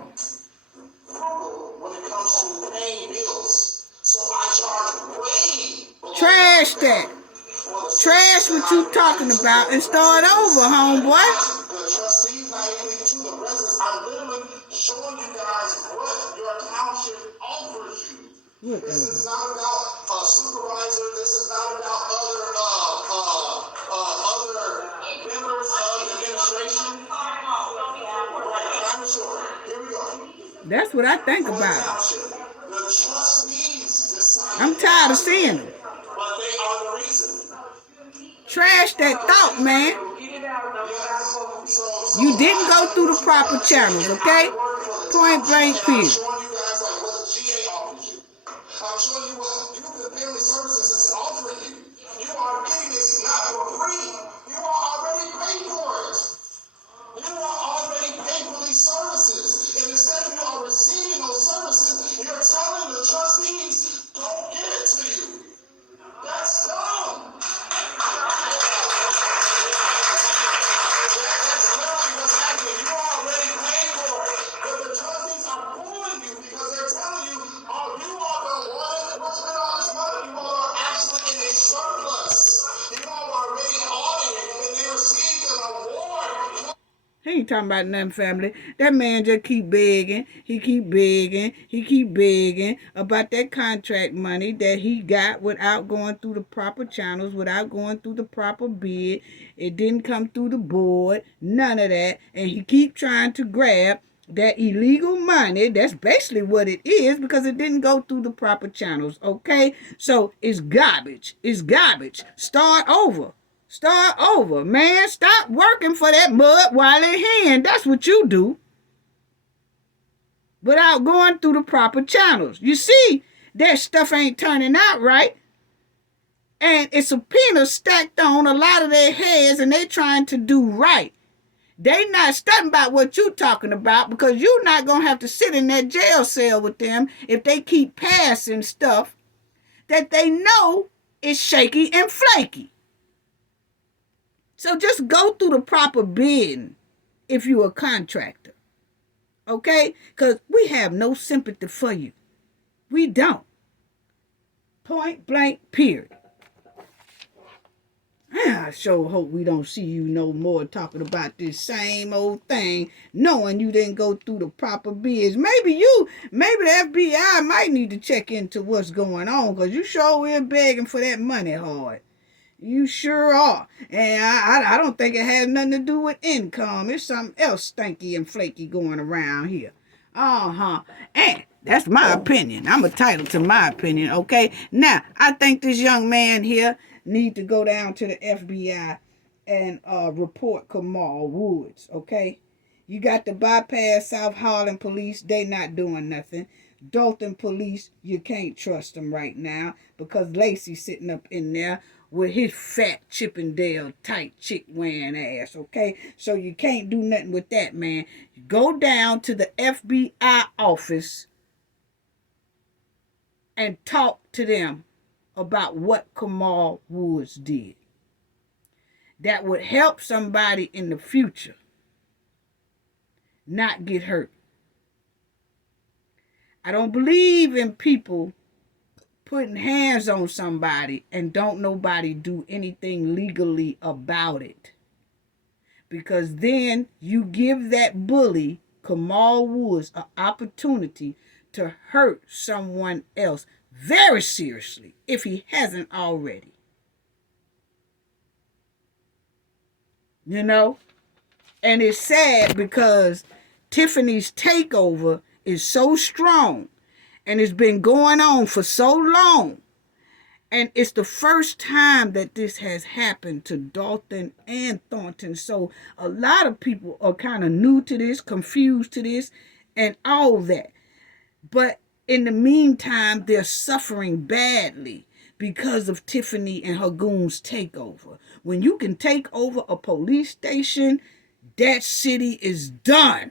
When it comes to paying bills, so I charge way. Trash that. Trash what you talking about and start over, homeboy. The trustees not even to the residents. I'm literally showing you guys what your township offers you. This is not about a supervisor. This is not about other members of the administration. Right, I'm sure. Here we go. That's what I think about it. The trustees decide. I'm tired of seeing them. But they are the reason. Trash that thought, man. You didn't go through the proper channels, okay? Point blank, period. I'm showing you guys like what the GA offers you. I'm showing you what youth and family services is offering you. You are getting this not for free. You are already paid for it. You are already paid for these services. And instead of you are receiving those services, you're telling the trustees, don't give it to you. That's dumb. That's literally what's happening. You already paid for it. But the trustees are pulling you because ain't talking about nothing, family. That man just keep begging. He keep begging. He keep begging about that contract money that he got without going through the proper channels, without going through the proper bid. It didn't come through the board. None of that. And he keep trying to grab that illegal money. That's basically what it is, because it didn't go through the proper channels. Okay? So it's garbage. It's garbage. Start over. Start over, man. Stop working for that mud while in hand. That's what you do. Without going through the proper channels. You see, that stuff ain't turning out right. And it's subpoenas stacked on a lot of their heads, and they trying to do right. They not studying about what you talking about, because you're not going to have to sit in that jail cell with them if they keep passing stuff that they know is shaky and flaky. So just go through the proper bidding if you're a contractor. Okay? Because we have no sympathy for you. We don't. Point blank, period. I sure hope we don't see you no more talking about this same old thing, knowing you didn't go through the proper bids. Maybe the FBI might need to check into what's going on, because you sure is begging for that money hard. You sure are. And I don't think it has nothing to do with income. It's something else stinky and flaky going around here. And that's my opinion. I'm entitled to my opinion, okay? Now, I think this young man here need to go down to the FBI and report Kamal Woods, okay? You got the bypass South Harlem police. They not doing nothing. Dolton police, you can't trust them right now, because Lacey's sitting up in there with his fat Chippendale tight chick wearing ass, okay? So you can't do nothing with that, man. Go down to the FBI office and talk to them about what Kamal Woods did. That would help somebody in the future not get hurt. I don't believe in people putting hands on somebody and don't nobody do anything legally about it. Because then you give that bully, Kamal Woods, an opportunity to hurt someone else very seriously, if he hasn't already. You know? And it's sad because Tiffany's takeover is so strong, and it's been going on for so long. And it's the first time that this has happened to Dolton and Thornton. So a lot of people are kind of new to this, confused to this, and all that. But in the meantime, they're suffering badly because of Tiffany and her goons' takeover. When you can take over a police station, that city is done.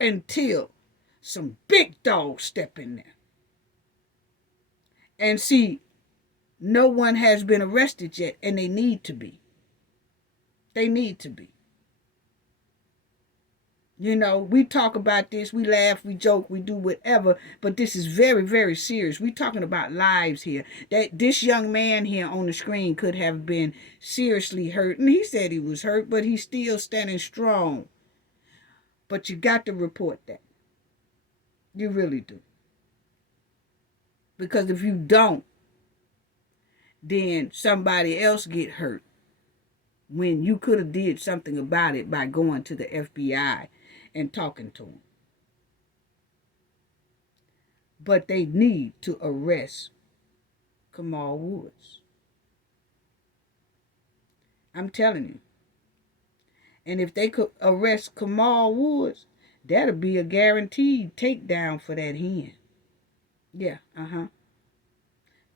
Until some big dogs step in there. And see, no one has been arrested yet, and they need to be. They need to be. You know, we talk about this, we laugh, we joke, we do whatever, but this is very, very serious. We're talking about lives here. That this young man here on the screen could have been seriously hurt, and he said he was hurt, but he's still standing strong. But you got to report that. You really do. Because if you don't, then somebody else get hurt when you could have did something about it by going to the FBI and talking to them. But they need to arrest Kamal Woods. I'm telling you. And if they could arrest Kamal Woods, that'll be a guaranteed takedown for that hen. Yeah,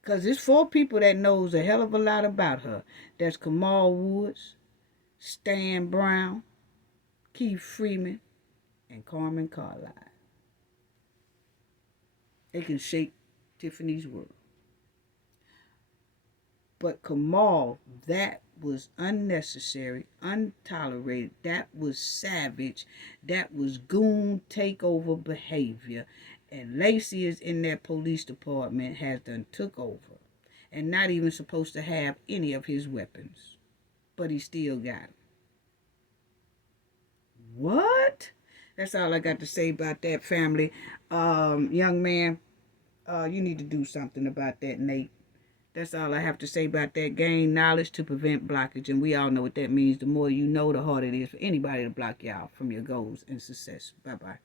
Because there's 4 people that knows a hell of a lot about her. That's Kamal Woods, Stan Brown, Keith Freeman, and Carmen Carlisle. They can shake Tiffany's world. But Kamal, that was unnecessary, untolerated. That was savage. That was goon takeover behavior. And Lacey is in that police department, has done took over. And not even supposed to have any of his weapons. But he still got them. What? That's all I got to say about that, family. Young man, you need to do something about that, Nate. That's all I have to say about that. Gain knowledge to prevent blockage. And we all know what that means. The more you know, the harder it is for anybody to block y'all from your goals and success. Bye-bye.